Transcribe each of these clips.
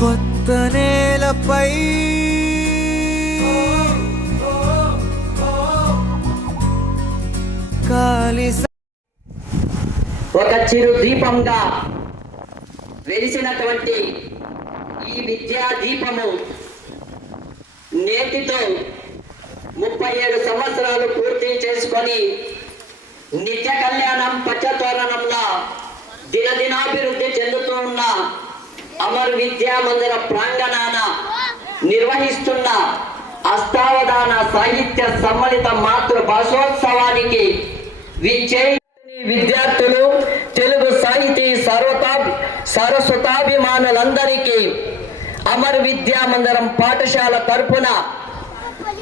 కొత్త నేలపై ఒక చిరు దీపంగా వెలిసినటువంటి ఈ విద్యా దీపము నేటితో 37 సంవత్సరాలు పూర్తి చేసుకొని నిత్య కళ్యాణం పచ్చతోరణంలో దినదినాభివృద్ధి చెందుతూ ఉన్న అమర్ విద్యా మందిర ప్రాంగణాన నిర్వహిస్తున్న అష్టావధాన సాహిత్య సమ్మిళిత మాతృభాషోత్సవానికి విద్యార్థులు, తెలుగు సాహితీ సరస్వతాభిమానులందరికీ అమర్ విద్యా మందిరం పాఠశాల తరపున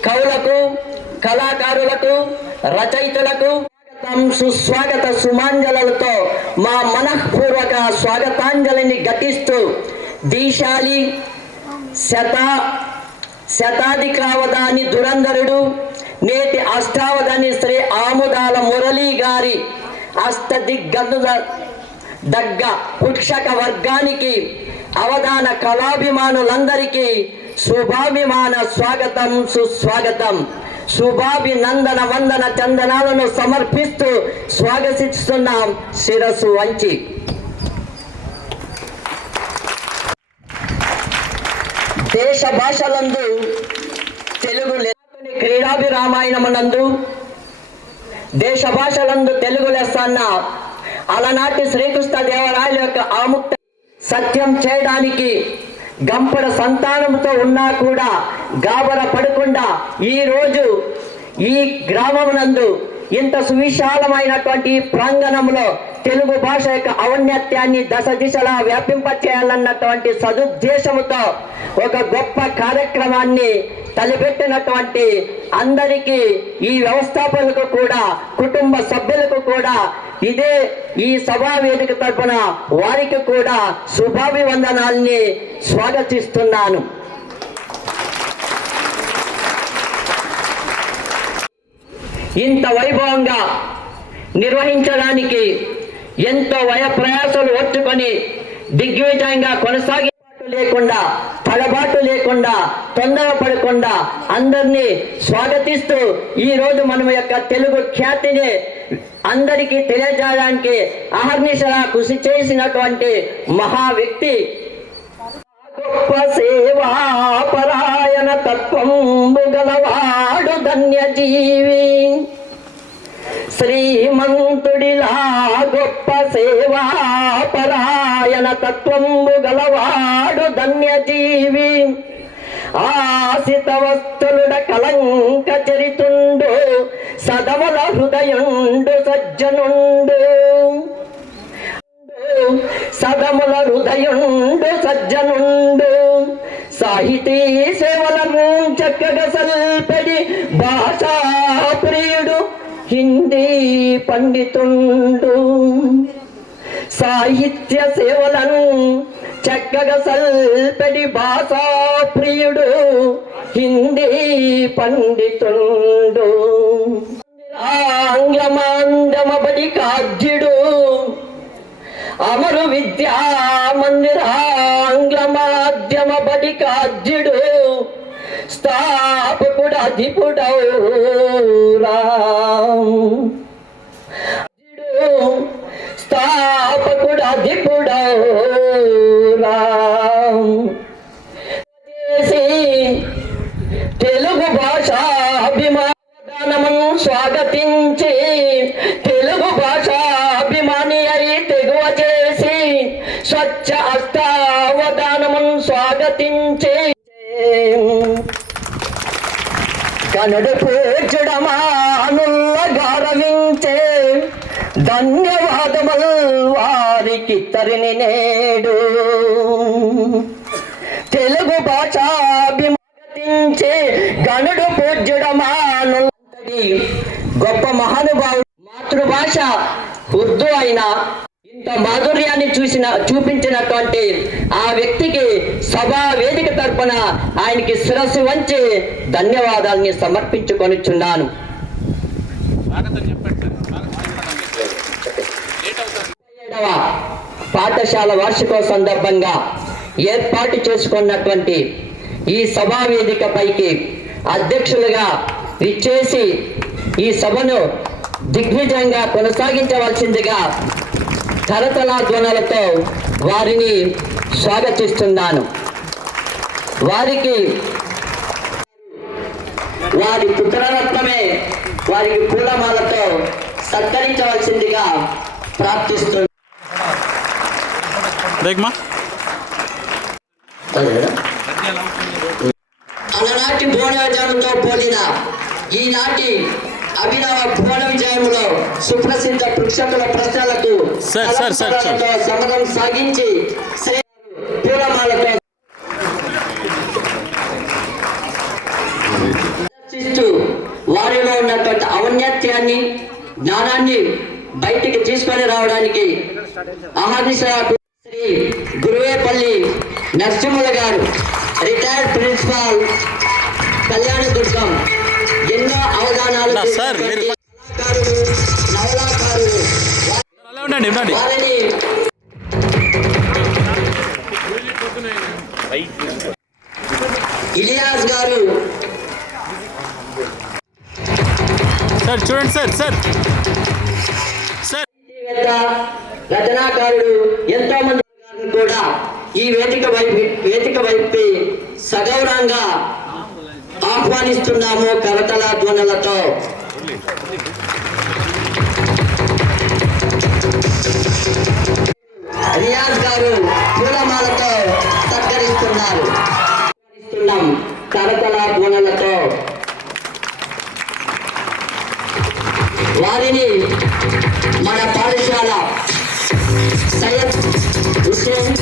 కవులకు, కళాకారులకు, రచయితలకు సుస్వాగత సుమాంజలతో మా మనఃపూర్వక స్వాగతాంజలిని ఘటిస్తూ దీశాలి శతాధికావధాని దురంధరుడు, నేటి అష్టావధాని శ్రీ ఆముదాల మురళీ గారి అష్టదిగ్గజ పుక్షక వర్గానికి, అవధాన కళాభిమానులందరికీ శుభాభిమాన స్వాగతం, సుస్వాగతం. శుభాభినందన వందన చందనాలను సమర్పిస్తూ స్వాగతిస్తున్నాం శిరస్సు వంచి. దేశ భాషలందు తెలుగు క్రీడాభిరామాయణమునందు దేశ భాషలందు తెలుగు లెస్సన్న అలనాటి శ్రీకృష్ణదేవరాయల యొక్క ఆముక్త సత్యం చేయడానికి గంపడ సంతానంతో ఉన్నా కూడా గాబర పడకుండా ఈరోజు ఈ గ్రామమునందు ఇంత సువిశాలమైనటువంటి ప్రాంగణంలో తెలుగు భాష యొక్క ఔన్నత్యాన్ని దశ దిశలా వ్యాపింపచేయాలన్నటువంటి సదుద్దేశముతో ఒక గొప్ప కార్యక్రమాన్ని తలపెట్టినటువంటి అందరికీ, ఈ వ్యవస్థాపకులకు కూడా, కుటుంబ సభ్యులకు కూడా, ఇదే ఈ సభా వేదిక తరపున వారికి కూడా శుభాభివందనాల్ని స్వాగతిస్తున్నాను. ఇంత వైభవంగా నిర్వహించడానికి ఎంతో ప్రయాసాలు ఓర్చుకొని దిగ్విజయంగా లేకుండా, తడబాటు లేకుండా, తొందరపడకుండా అందరినీ స్వాగతిస్తూ ఈ రోజు మనం యొక్క తెలుగు ఖ్యాతిని అందరికీ తెలియజేయడానికి అహర్నిశలా కృషి చేసినటువంటి మహా వ్యక్తి, గొప్ప సేవా పరాయణ తత్వంబు గలవాడు ధన్యజీవి, శ్రీమంతుడిలా గొప్ప సేవా పరాయణ తత్వంబు గలవాడు ధన్యజీవి, ఆశిత వస్తులుడ కలంక చరితుండు, సదముల హృదయుండు సజ్జనుండు, సదముల హృదయుండు సజ్జనుండు, సాహితీ సేవలను చక్కగా సల్పడి భాషా ప్రియుడు హిందీ పండితుండు, సాహిత్య సేవలను చక్కగా సల్పడి భాషా ప్రియుడు హిందీ పండితుండు, ఆంగ్లమాంధ్యమబడి కాజ్యుడు, అమరు విద్యా మందిర ఆంగ్ల మాధ్యమ బడి కాజ్యుడు, స్థాపకుడు అధిపుడౌరా, స్థాపకుడు అధిపుడౌరా, తెలుగు భాషాభిమానమును స్వాగతించి, తెలుగు భాషాభిమాని అయి తెగువ చేసి, స్వచ్ఛ అష్టావధానమును స్వాగతించి, కనుడు పూజుడమానుల్ల గౌరవించే, ధన్యవాదములు వారికి తరిని నేడు, తెలుగు భాషాభిమానించే గనుడు పూజ్యుడమాను గొప్ప మహానుభావుడు. మాతృభాష ఉర్దూ అయినా ఇంత మాధుర్యాన్ని చూపించినటువంటి ఆ వ్యక్తికి సభా వేదిక తరపున ఆయనకి శిరస్సు వంచి ధన్యవాదాలని సమర్పించుకొనిచున్నాను. పాఠశాల వార్షికోత్సవ సందర్భంగా ఏర్పాటు చేసుకున్నటువంటి ఈ సభా వేదిక పైకి అధ్యక్షులుగా ఇచ్చేసి ఈ సభను దిగ్విజయంగా కొనసాగించవలసిందిగా కరతలాధ్వనులతో వారిని స్వాగతిస్తున్నాను. వారికి వారి పుత్రరత్నమే వారికి పూలమాలతో సత్కరించవలసిందిగా ప్రార్థిస్తున్నాను. అలనాటి బోన విజయంతో పోలిన ఈనాటి అభినవ భువన విజయంలో సుప్రసిద్ధ ప్రేక్షకుల ప్రశ్నలకు సమరం సాగించి పూలమాలతో దర్శిస్తూ వారిలో ఉన్నటువంటి ఔన్నత్యాన్ని జ్ఞానాన్ని బయటికి తీసుకొని రావడానికి అహర్నిశలు శ్రీ గురువేపల్లి నరసింహుల గారు రిటైర్డ్ ప్రిన్సిపాల్ కళ్యాణదుర్గం ఎన్నో అవధానాలు వారిని ఇలియాస్ గారు సార్ చూడండి సార్ రచనాకారుడు ఎంతో మంది కూడా ఈ వేదిక వైపు సగౌరవంగా ఆహ్వానిస్తున్నాము కరతల ధ్వనులతో. రియాజ్ గారు పూలమాలతో సత్కరిస్తున్నారు. కరతల ధ్వనులతో వారిని మన పాఠశాల సయ్యద్ హుస్సేన్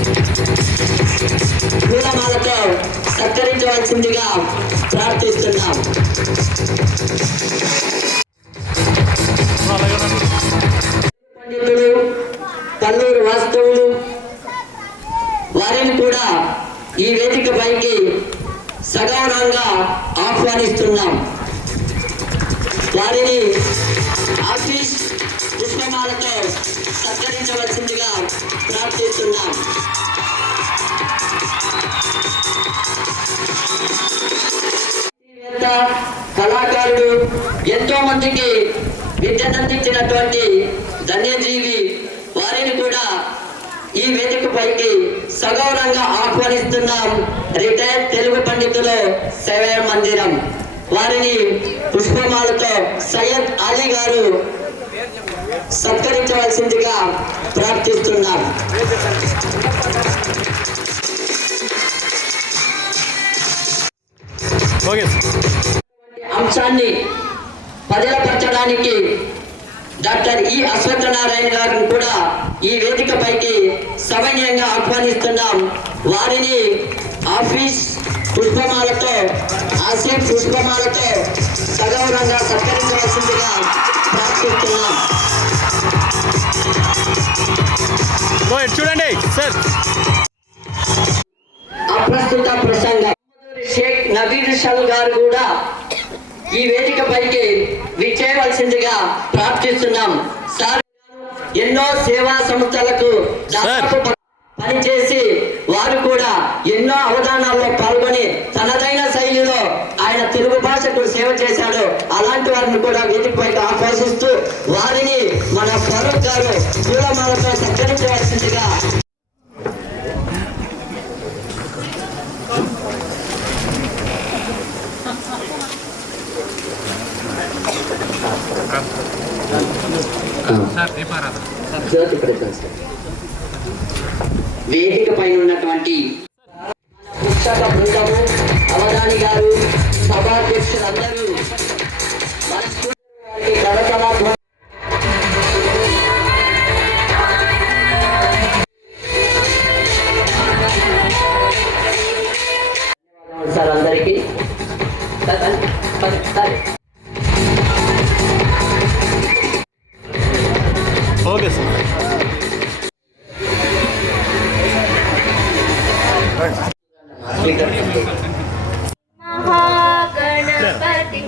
పూలమాలతో సత్కరించవలసిందిగా ప్రార్థిస్తున్నాం. పండితులు కల్లూరు వాస్తవులు వారిని కూడా ఈ వేదిక పైకి సగౌరవంగా ఆహ్వానిస్తున్నాం. వారిని ఆఫీస్ పుష్పమాలతో సత్కరించవలసిందిగా ప్రార్థిస్తున్నాం. కళాకారుడు ఎంతో మందికి విద్యనందించినటువంటి ధన్యజీవి వారిని కూడా ఈ వేదిక పైకి సగౌరవంగా ఆహ్వానిస్తున్నాం. రిటైర్డ్ తెలుగు పండితులు సేవా మందిరం వారిని పుష్పమాలతో సయ్యద్ అలీ గారు సత్కరించవలసిందిగా ప్రార్థిస్తున్నాం. అంశాన్ని పదిలపరచడానికి డాక్టర్ ఈ అశ్వత్థనారాయణ గారిని కూడా ఈ వేదిక పైకి సవినయంగా ఆహ్వానిస్తున్నాం. వారిని ఆఫీస్ పుష్పమాలతో సగౌరవంగా సత్కరించవలసిందిగా ప్రార్థిస్తున్నాం. చూడండి సార్. అప్రస్తుత ప్రసంగం షేక్ నబీర్ షల్ గారు కూడా ఈ వేదిక పైకి విచ్చేయవలసిందిగా ప్రార్థిస్తున్నాం. సార్ ఎన్నో సేవా సంస్థలకు పనిచేసి వారు కూడా ఎన్నో అవధానాల్లో పాల్గొని తనదైన శైలిలో ఆయన తెలుగు భాషకు సేవ చేశాడు. అలాంటి వారిని కూడా వేదిక పైకి ఆహ్వానిస్తూ వారిని మన ఫరూక్ గారు పూలమాలతో సత్కరించవలసిందిగా జ్యోతి ప్రకాశం వేదిక పైన ఉన్నటువంటి పుస్తక బృందము అవధాని గారు సభాధ్యక్షులందరూ సార్ అందరికీ ఓకే సార్. महागणपति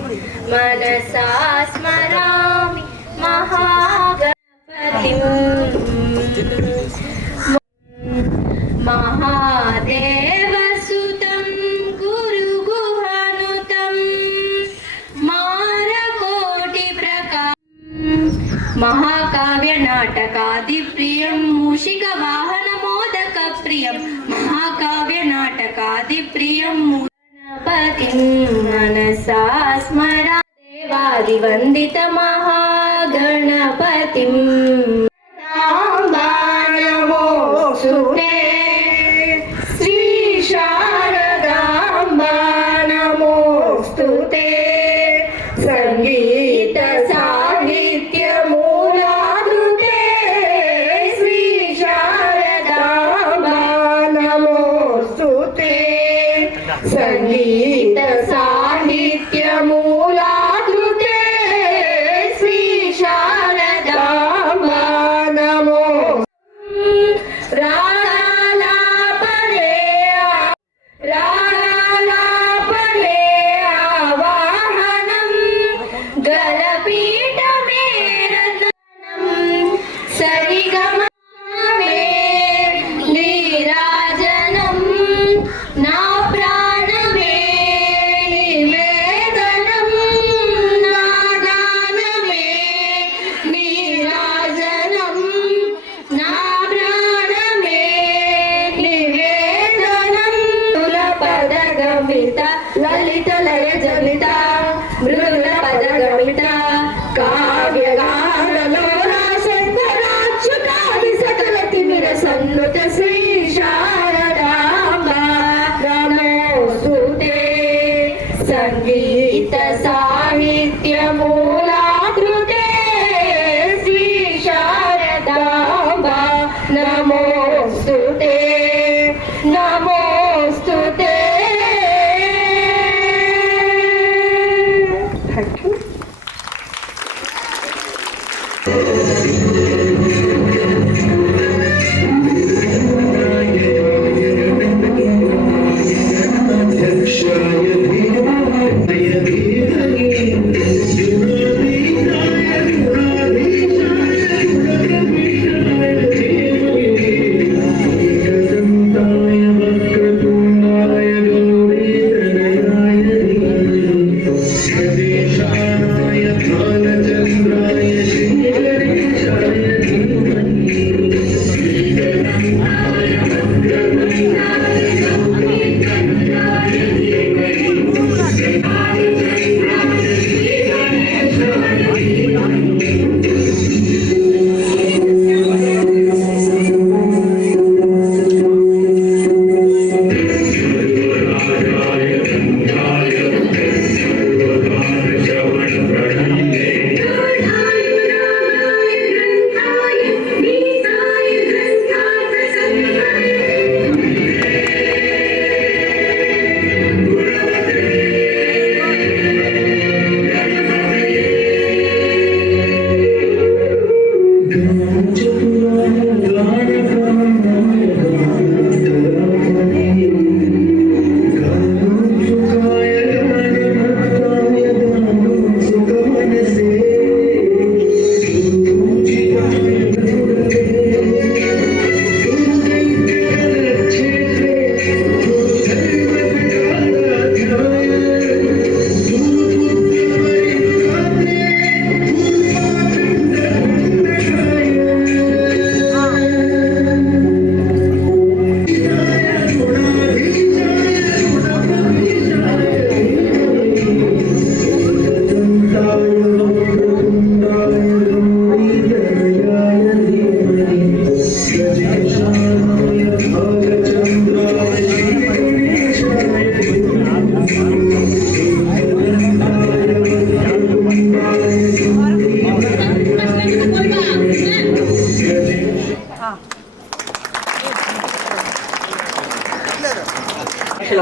मनसा स्मरामि महागणपति महादेवसुतं गुरुगुहानुतं मारकोटिप्रकाशं महाकाव्य नाटकादिप्रियं मूषिकवाहनमोदकप्रियं महाकाव्य नाटकादिप्रियं गणपतिं मनसा स्मरा देवादिवन्दित महागणपतिं नमोऽस्तुते श्री शारदाम्बा नमोऽस्तुते संगीत साहित्य मूलाधृते श्री शारदाम्बा नमोऽस्तुते संगीत साहित्य मूलाधृते श्री शारदाम्बा नमो रालापले आवाहनं गलपीठमे रत्नं सरिगमे नीराजनं ना प्राणमे निवेदनं नादानमे नीराजनं ना प्राणमे निवेदनं तुलपदगमिता ललित लय जनिता मृदुलपदगमिता काव्यगानलोला शङ्कराच्युतादि सकलतिमिर सन्नुत श्री शारदाम्बा नमोऽस्तुते संगीत साहित्य मूलाधृते श्री शारदाम्बा नमोऽस्तुते नमोऽस्तुते Thank you.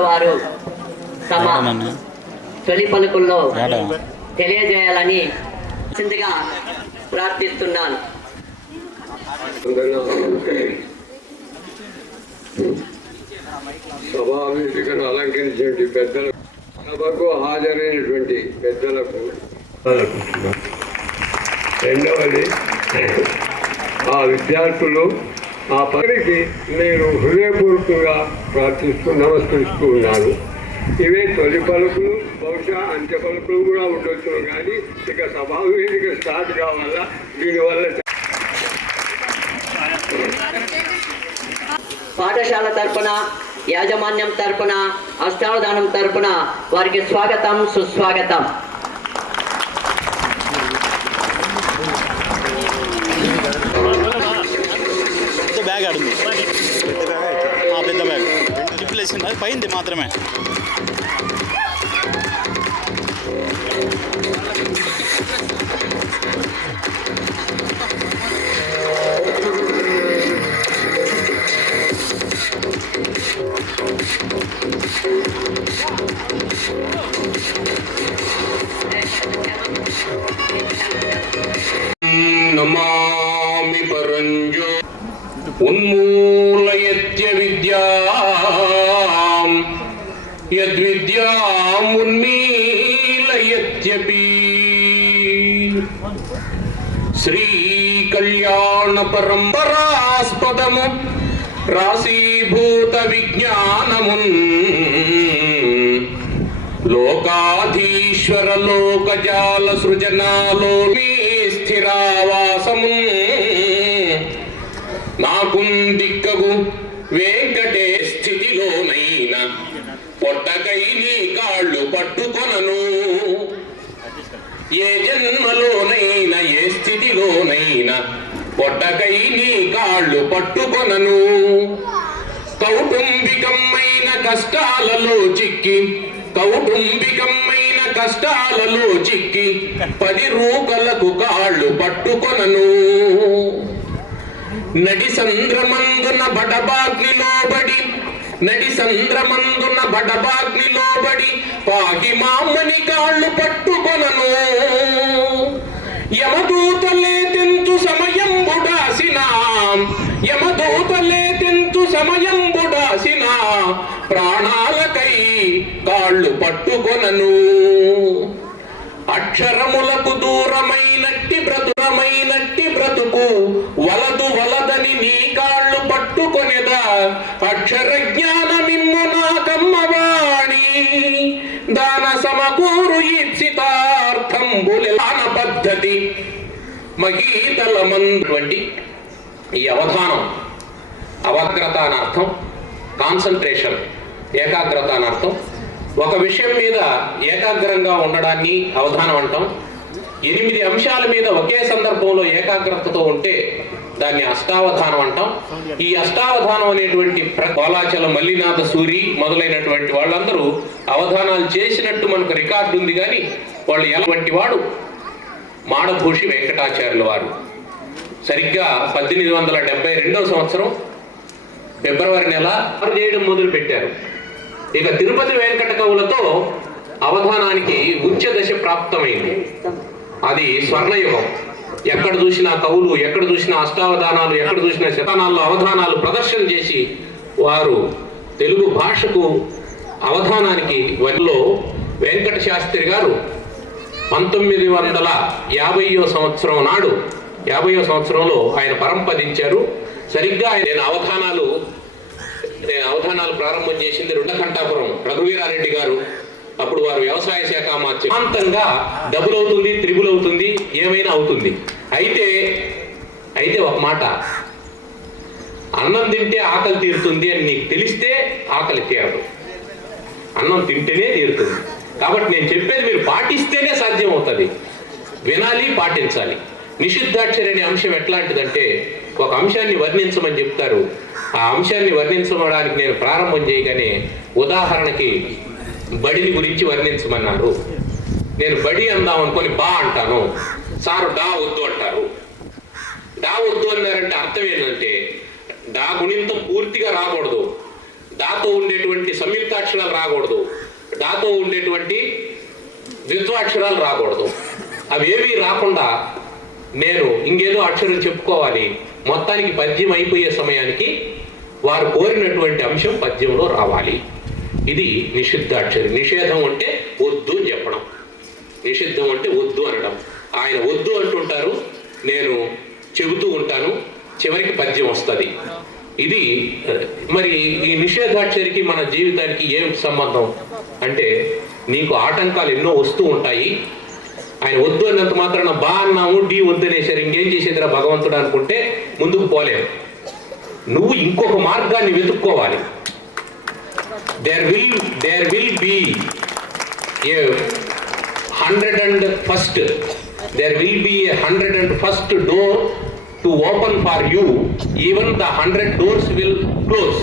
వారు తమ తొలి పలుకుల్లో తెలియజేయాలని చింతగా ప్రార్థిస్తున్నాను. సభావేదికను అలంకరించినటువంటి పెద్దలకు, సభకు హాజరైనటువంటి పెద్దలకు, రెండవది ఆ విద్యార్థులు ఆ పనికి నేను హృదయపూర్వకంగా నమస్కరిస్తూ ఉన్నాను. ఇవే తొలి పలుకులు, బహుశా అంత్య పలుకులు కూడా ఉండొచ్చును, కానీ ఇక సభావేదిక స్టార్ట్ కావాలా. దీనివల్ల పాఠశాల తరపున, యాజమాన్యం తరపున, అష్టావధానం తరపున వారికి స్వాగతం, సుస్వాగతం. బ్యాగ్ ఆడుంది, పెద్ద బ్యాగ్ జిప్పులు వేసింది, అది పైంది మాత్రమే. నమామి పరంజో ఉన్మూలయత్య విద్యాం యద్విద్యాం ఉన్మీలయత్యపి శ్రీ కళ్యాణ పరంపరాస్పదము రాశీభూత విజ్ఞానమున్ లోకాధీశ్వర లోకజాల సృజనాలో స్థిరావాసము నాకుందిక్కగు వెంకటే స్థితిలోనైన పొట్టకై నీ కాళ్ళు పట్టుకొనను. ఏ జన్మలోనైనా ఏ స్థితిలోనైనా పొట్టకై నీ కాళ్ళు పట్టుకొనను. కౌటుంబికమైన కష్టాలలో చిక్కి, కౌటుంబికమైన కష్టాలలో చిక్కి 10 రూకలకు కాళ్ళు పట్టుకొనను. నడి సంద్రమందున బడబాగ్నిలోబడి, నడి సంద్రమందున బడబాగ్నిలోబడి పాకి మామని కాళ్ళు పట్టుకొనను. యమదూతలే తెంతు సమయం బుడాసిన, యమదూతలే తెంతు సమయం బుడాసిన ప్రాణాలకై కాళ్ళు పట్టుకొనను. అక్షరములకు దూరమైనట్టి బ్రతుకు వలదు వలదని నీ కాళ్ళు పట్టుకొనేదా. అక్షర జ్ఞానమిమ్ము నాకమ్మవాణి దాన సమకూరు ఈప్సితార్థంబులాన పద్ధతి మగీతలమంటువంటి ఈ అవధానం, అవగ్రత అని అర్థం, కాన్సన్ట్రేషన్ ఏకాగ్రత అని అర్థం. ఒక విషయం మీద ఏకాగ్రంగా ఉండడాన్ని అవధానం అంటాం. 8 అంశాల మీద ఒకే సందర్భంలో ఏకాగ్రతతో ఉంటే దాన్ని అష్టావధానం అంటాం. ఈ అష్టావధానం అనేటువంటి కోలాచల మల్లినాథ సూరి మొదలైనటువంటి వాళ్ళందరూ అవధానాలు చేసినట్టు మనకు రికార్డు ఉంది. కానీ వాళ్ళు ఎలాంటి వాడు మాడభూషి వెంకటాచార్యుల వారు సరిగ్గా 1872వ సంవత్సరం ఫిబ్రవరి నెల చేయడం మొదలు పెట్టారు. ఇక తిరుపతి వెంకట కవులతో అవధానానికి ఉచ్చ దశ ప్రాప్తమైంది. అది స్వర్ణయుగం. ఎక్కడ చూసినా కవులు, ఎక్కడ చూసినా అష్టావధానాలు, ఎక్కడ చూసినా శతనాల్లో అవధానాలు ప్రదర్శన చేసి వారు తెలుగు భాషకు అవధానానికి వరిలో వెంకట శాస్త్రి గారు 1950వ సంవత్సరం నాడు, 50వ సంవత్సరంలో ఆయన పరంపదించారు. సరిగ్గా నేను అవధానాలు ప్రారంభం చేసింది రుండకంఠాపురం రఘువీరారెడ్డి గారు. అప్పుడు వారు వ్యవసాయ శాఖ మార్చి శాంతంగా డబుల్ అవుతుంది, త్రిబుల్ అవుతుంది, ఏమైనా అవుతుంది. అయితే ఒక మాట, అన్నం తింటే ఆకలి తీరుతుంది అని నీకు తెలిస్తే ఆకలి తీరదు, అన్నం తింటేనే తీరుతుంది. కాబట్టి నేను చెప్పేది మీరు పాటిస్తేనే సాధ్యం అవుతుంది. వినాలి, పాటించాలి. నిషిద్ధాక్షరి అనే అంశం ఎట్లాంటిదంటే, ఒక అంశాన్ని వర్ణించమని చెప్తారు. ఆ అంశాన్ని వర్ణించడానికి నేను ప్రారంభం చేయగానే ఉదాహరణకి బడిని గురించి వర్ణించమన్నారు. నేను బడి అందాం అనుకొని బా అంటాను, సారు డా వద్దు అంటారు. డా వద్దు అన్నారంటే అర్థం ఏంటంటే, డా గుణింతం పూర్తిగా రాకూడదు, దాతో ఉండేటువంటి సంయుక్తాక్షరాలు రాకూడదు, దాతో ఉండేటువంటి ద్విత్వాక్షరాలు రాకూడదు. అవేవి రాకుండా నేను ఇంకేదో అక్షరం చెప్పుకోవాలి. మొత్తానికి పద్యం అయిపోయే సమయానికి వారు కోరినటువంటి అంశం పద్యంలో రావాలి. ఇది నిషిద్ధాక్షరి. నిషేధం అంటే వద్దు అని చెప్పడం, నిషిద్ధం అంటే వద్దు అనడం. ఆయన వద్దు అంటుంటారు, నేను చెబుతూ ఉంటాను, చివరికి పద్యం వస్తుంది. ఇది మరి ఈ నిషేధాక్షరికి మన జీవితానికి ఏం సంబంధం అంటే, నీకు ఆటంకాలు ఎన్నో వస్తూ ఉంటాయి. ఆయన వద్దు అన్నంత మాత్రాన బా అన్నాము, డి వద్దనేసారు, ఇంకేం చేసేదిరా భగవంతుడు అనుకుంటే ముందుకు పోలేము. నువ్వు ఇంకొక మార్గాన్ని వెతుక్కోవాలి. There will be a 101st there will be a 101st door to open for you, even the 100 doors will close.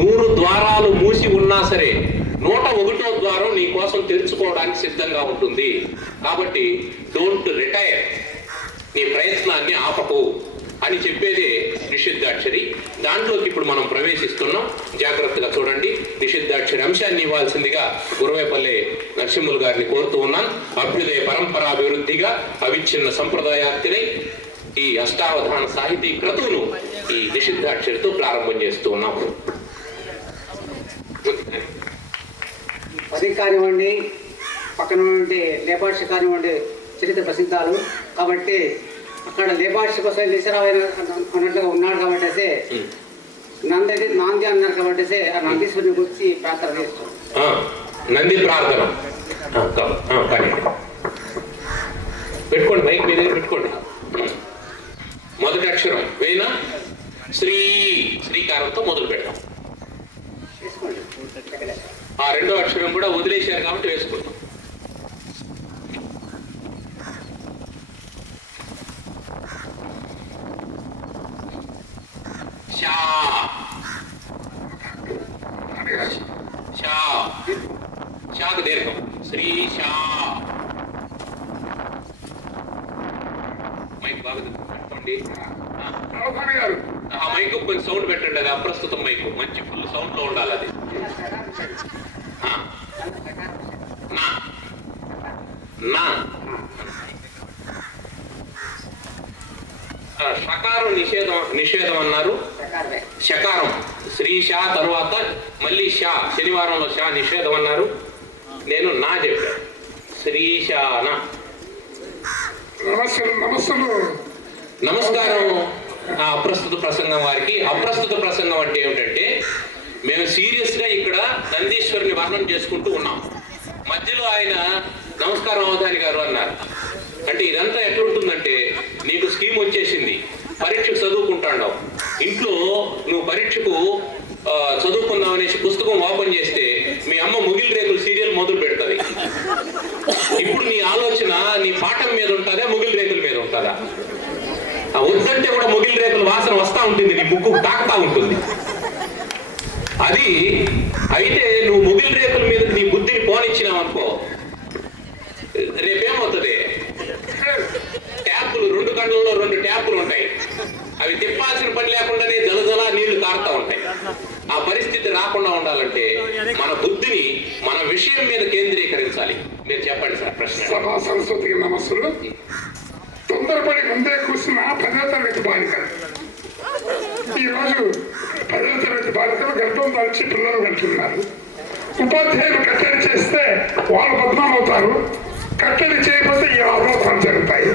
100 ద్వారాలు మూసి ఉన్నా సరే 101వ ద్వారం నీ కోసం తెరుచుకోవడానికి సిద్ధంగా ఉంటుంది. కాబట్టి డోంట్ రిటైర్, నీ ప్రయత్నాన్ని ఆపకు అని చెప్పేదే నిషిద్ధాక్షరి. దాంట్లోకి ఇప్పుడు మనం ప్రవేశిస్తున్నాం. జాగ్రత్తగా చూడండి. నిషిద్ధాక్షరి అంశాన్ని ఇవ్వాల్సిందిగా గురవేపల్లి నరసింహులు గారిని కోరుతూ ఉన్నాను. అభ్యుదయ పరంపరాభివృద్ధిగా అవిచ్ఛిన్న సంప్రదాయార్థినై ఈ అష్టావధాన సాహితీ క్రతువును ఈ నిషిద్ధాక్షరితో ప్రారంభం చేస్తూ ఉన్నాం. పది కానివ్వండి, పక్కన ఉండే లేపాక్షి కానివ్వండి, చరిత్ర ప్రసిద్ధాలు కాబట్టి అక్కడ లేపాక్షి కోసం నిశరావైన అన్నట్లుగా ఉన్నాడు కాబట్టి నాంది అన్నారు కాబట్టి ఆ నందీశ్వరుని గురించి ప్రార్థన చేస్తాం. నంది ప్రార్థన పెట్టుకోండి, మైక్ మీద పెట్టుకోండి. మొదటి అక్షరం వేనా శ్రీకారంతో మొదలు పెడతాం. ఆ రెండో అక్షరం కూడా వదిలేశారు కాబట్టి వేసుకుంటాం. షాకు దీర్ఘం శ్రీ షా. మైక్ బాగా పెట్టుకోండి. ఆ మైక్ కొంచెం సౌండ్ పెట్టండి. అది అప్రస్తుతం మైక్, మంచి ఫుల్ సౌండ్ లో ఉండాలి. అది నా షకారం నిషేధం అన్నారు. షకారం శ్రీ షా తర్వాత మళ్ళీ షా, శనివారంలో షా నిషేధం అన్నారు. నేను నా చెప్పాను శ్రీశాన. నమస్కారం. అప్రస్తుత ప్రసంగం వారికి. అప్రస్తుత ప్రసంగం అంటే ఏమిటంటే, మేము సీరియస్ గా ఇక్కడ నందీశ్వరుని వర్ణన చేసుకుంటూ ఉన్నాం. మధ్యలో ఆయన నమస్కారం అవధాని గారు అన్నారు. అంటే ఇదంతా ఎట్లుంటుందంటే, నీకు స్కీమ్ వచ్చేసింది, పరీక్షకు చదువుకుంటాడు. ఇంట్లో నువ్వు పరీక్షకు చదువుకుందాం అనేసి పుస్తకం ఓపెన్ చేస్తే మీ అమ్మ ముగిల్ రేకులు సీరియల్ మొదలు పెడుతుంది. ఇప్పుడు నీ ఆలోచన నీ పాఠం మీద ఉంటుందా, ముగిల్ రేకుల మీద ఉంటుందా? వద్దంటే కూడా ముగిల్ రేకుల వాసన వస్తూ ఉంటుంది, నీ ముక్కు తాకుతా ఉంటుంది. అది అయితే నువ్వు ముగిల్ రేకుల మీద నీ బుద్ధిని పోనిచ్చినావు అనుకో, రేపేమవుతుంది? ట్యాపులు 2 గంటల్లో 2 ట్యాపులు ఉంటాయి. అవి తిప్పాల్సిన పని లేకుండానే జలజల నీళ్లు కారుతూ ఉంటాయి. ఆ పరిస్థితి రాకుండా ఉండాలంటే మన బుద్ధిని మన విషయం మీద కేంద్రీకరించాలి. మీరు చెప్పండి సార్ ప్రశ్న. సభా సరస్వతికి నమస్సులు. తొందరపడి ముందే కూర్చున్న 10వ తరగతి బాలికలు, ఈరోజు 10వ తరగతి బాలికలు గర్భం దాల్చి పిల్లలు వెళ్తున్నారు. ఉపాధ్యాయులు కట్టడి చేస్తే వాళ్ళు బద్నాం అవుతారు, కట్టడి చేయకపోతే ఈ అవరోధాలు జరుగుతాయి.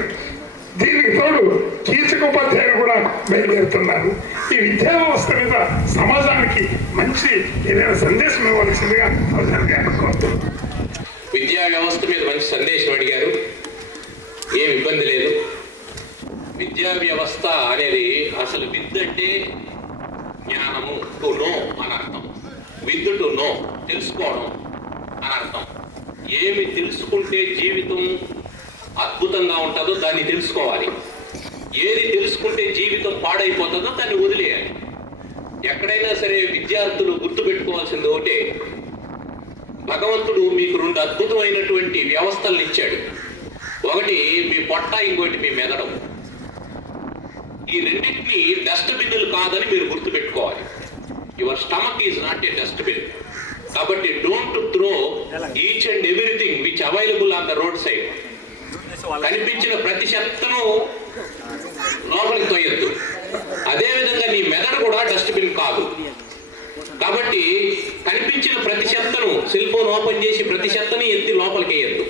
దీనికి తోడు కీచక ఉపాధ్యాయులు కూడా బయలుదేరుతున్నారు. ఈ విద్యా వ్యవస్థ మీద సమాజానికి మంచి ఏదైనా సందేశం ఇవ్వాల్సిందిగా అనుకుంటున్నాను. విద్యా వ్యవస్థ మీద మంచి సందేశం అడిగారు. ఏం ఇబ్బంది లేదు. విద్యా వ్యవస్థ అనేది అసలు విద్య అంటే జ్ఞానము, టు నో అని అర్థం. విద్య టు నో, తెలుసుకోవడం అని అర్థం. ఏమి తెలుసుకుంటే జీవితం అద్భుతంగా ఉంటుందో దాన్ని తెలుసుకోవాలి. ఏది తెలుసుకుంటే జీవితం పాడైపోతుందో దాన్ని వదిలేయాలి. ఎక్కడైనా సరే విద్యార్థులు గుర్తుపెట్టుకోవాల్సింది ఒకటే, భగవంతుడు మీకు 2 అద్భుతమైనటువంటి వ్యవస్థలను ఇచ్చాడు. ఒకటి మీ పొట్ట, ఇంకోటి మీ మెదడు. ఈ రెండింటినీ డస్ట్బిన్లు కాదని మీరు గుర్తుపెట్టుకోవాలి. Your stomach is not a dustbin. కాబట్టి don't throw each and everything which available on the road side. కనిపించిన ప్రతి చెత్తను లోపలికి తోయొద్దు. అదేవిధంగా నీ మెదడు కూడా డస్ట్బిన్ కాదు. కాబట్టి కనిపించిన ప్రతి చెత్తను సెల్ ఫోన్ ఓపెన్ చేసి ప్రతి చెత్తని ఎత్తి లోపలికి వేయద్దు.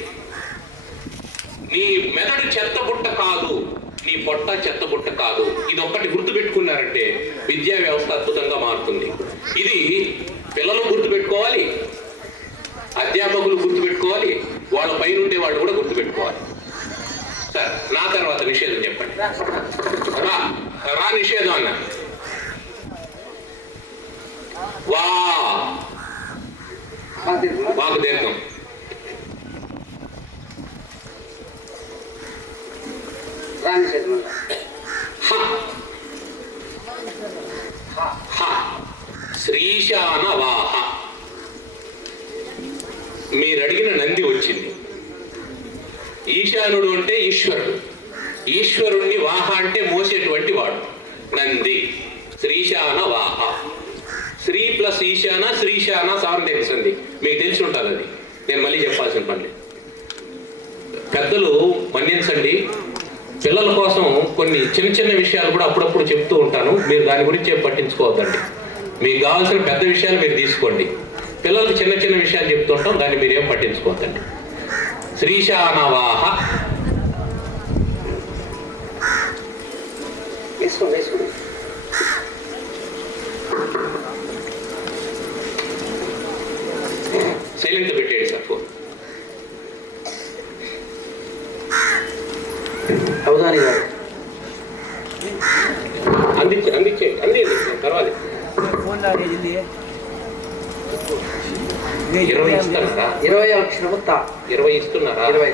నీ మెదడు చెత్త బుట్ట కాదు, నీ పొట్ట చెత్త బుట్ట కాదు. ఇది ఒక్కటి గుర్తుపెట్టుకున్నారంటే విద్యా వ్యవస్థ అద్భుతంగా మారుతుంది. ఇది పిల్లలు గుర్తుపెట్టుకోవాలి, అధ్యాపకులు గుర్తుపెట్టుకోవాలి, వాళ్ళ పైన ఉండే వాళ్ళు కూడా గుర్తుపెట్టుకోవాలి. సార్ నా తర్వాత నిషేధం చెప్పండి. రా నిషేధం అన్న. వాకు దీర్ఘం. శ్రీశాన వాహ. మీరు అడిగిన నంది వచ్చింది. ఈశానుడు అంటే ఈశ్వరుడు, ఈశ్వరుణ్ణి వాహ అంటే మోసేటువంటి వాడు నంది. శ్రీశాన వాహ. శ్రీ ప్లస్ ఈశాన, శ్రీశాన సార్వదేశంది మీకు తెలిసి ఉంటుంది. అది నేను మళ్ళీ చెప్పాల్సిన పని. పెద్దలు మన్నించండి, పిల్లల కోసం కొన్ని చిన్న చిన్న విషయాలు కూడా అప్పుడప్పుడు చెప్తూ ఉంటాను. మీరు దాని గురించి పట్టించుకోవద్దండి. మీకు కావాల్సిన పెద్ద విషయాలు మీరు తీసుకోండి. పిల్లలకు చిన్న చిన్న విషయాలు చెప్తుంటాం, దాన్ని మీరేం పట్టించుకోవద్దండి. శ్రీశానవాహ. సైలెంట్ పెట్టేయండి సార్ ఫోన్. అవధాని గారు అందించేయండి తర్వాత 20 ఇస్తారా? 20 అక్షరము తా. 20 ఇస్తున్నారా? 20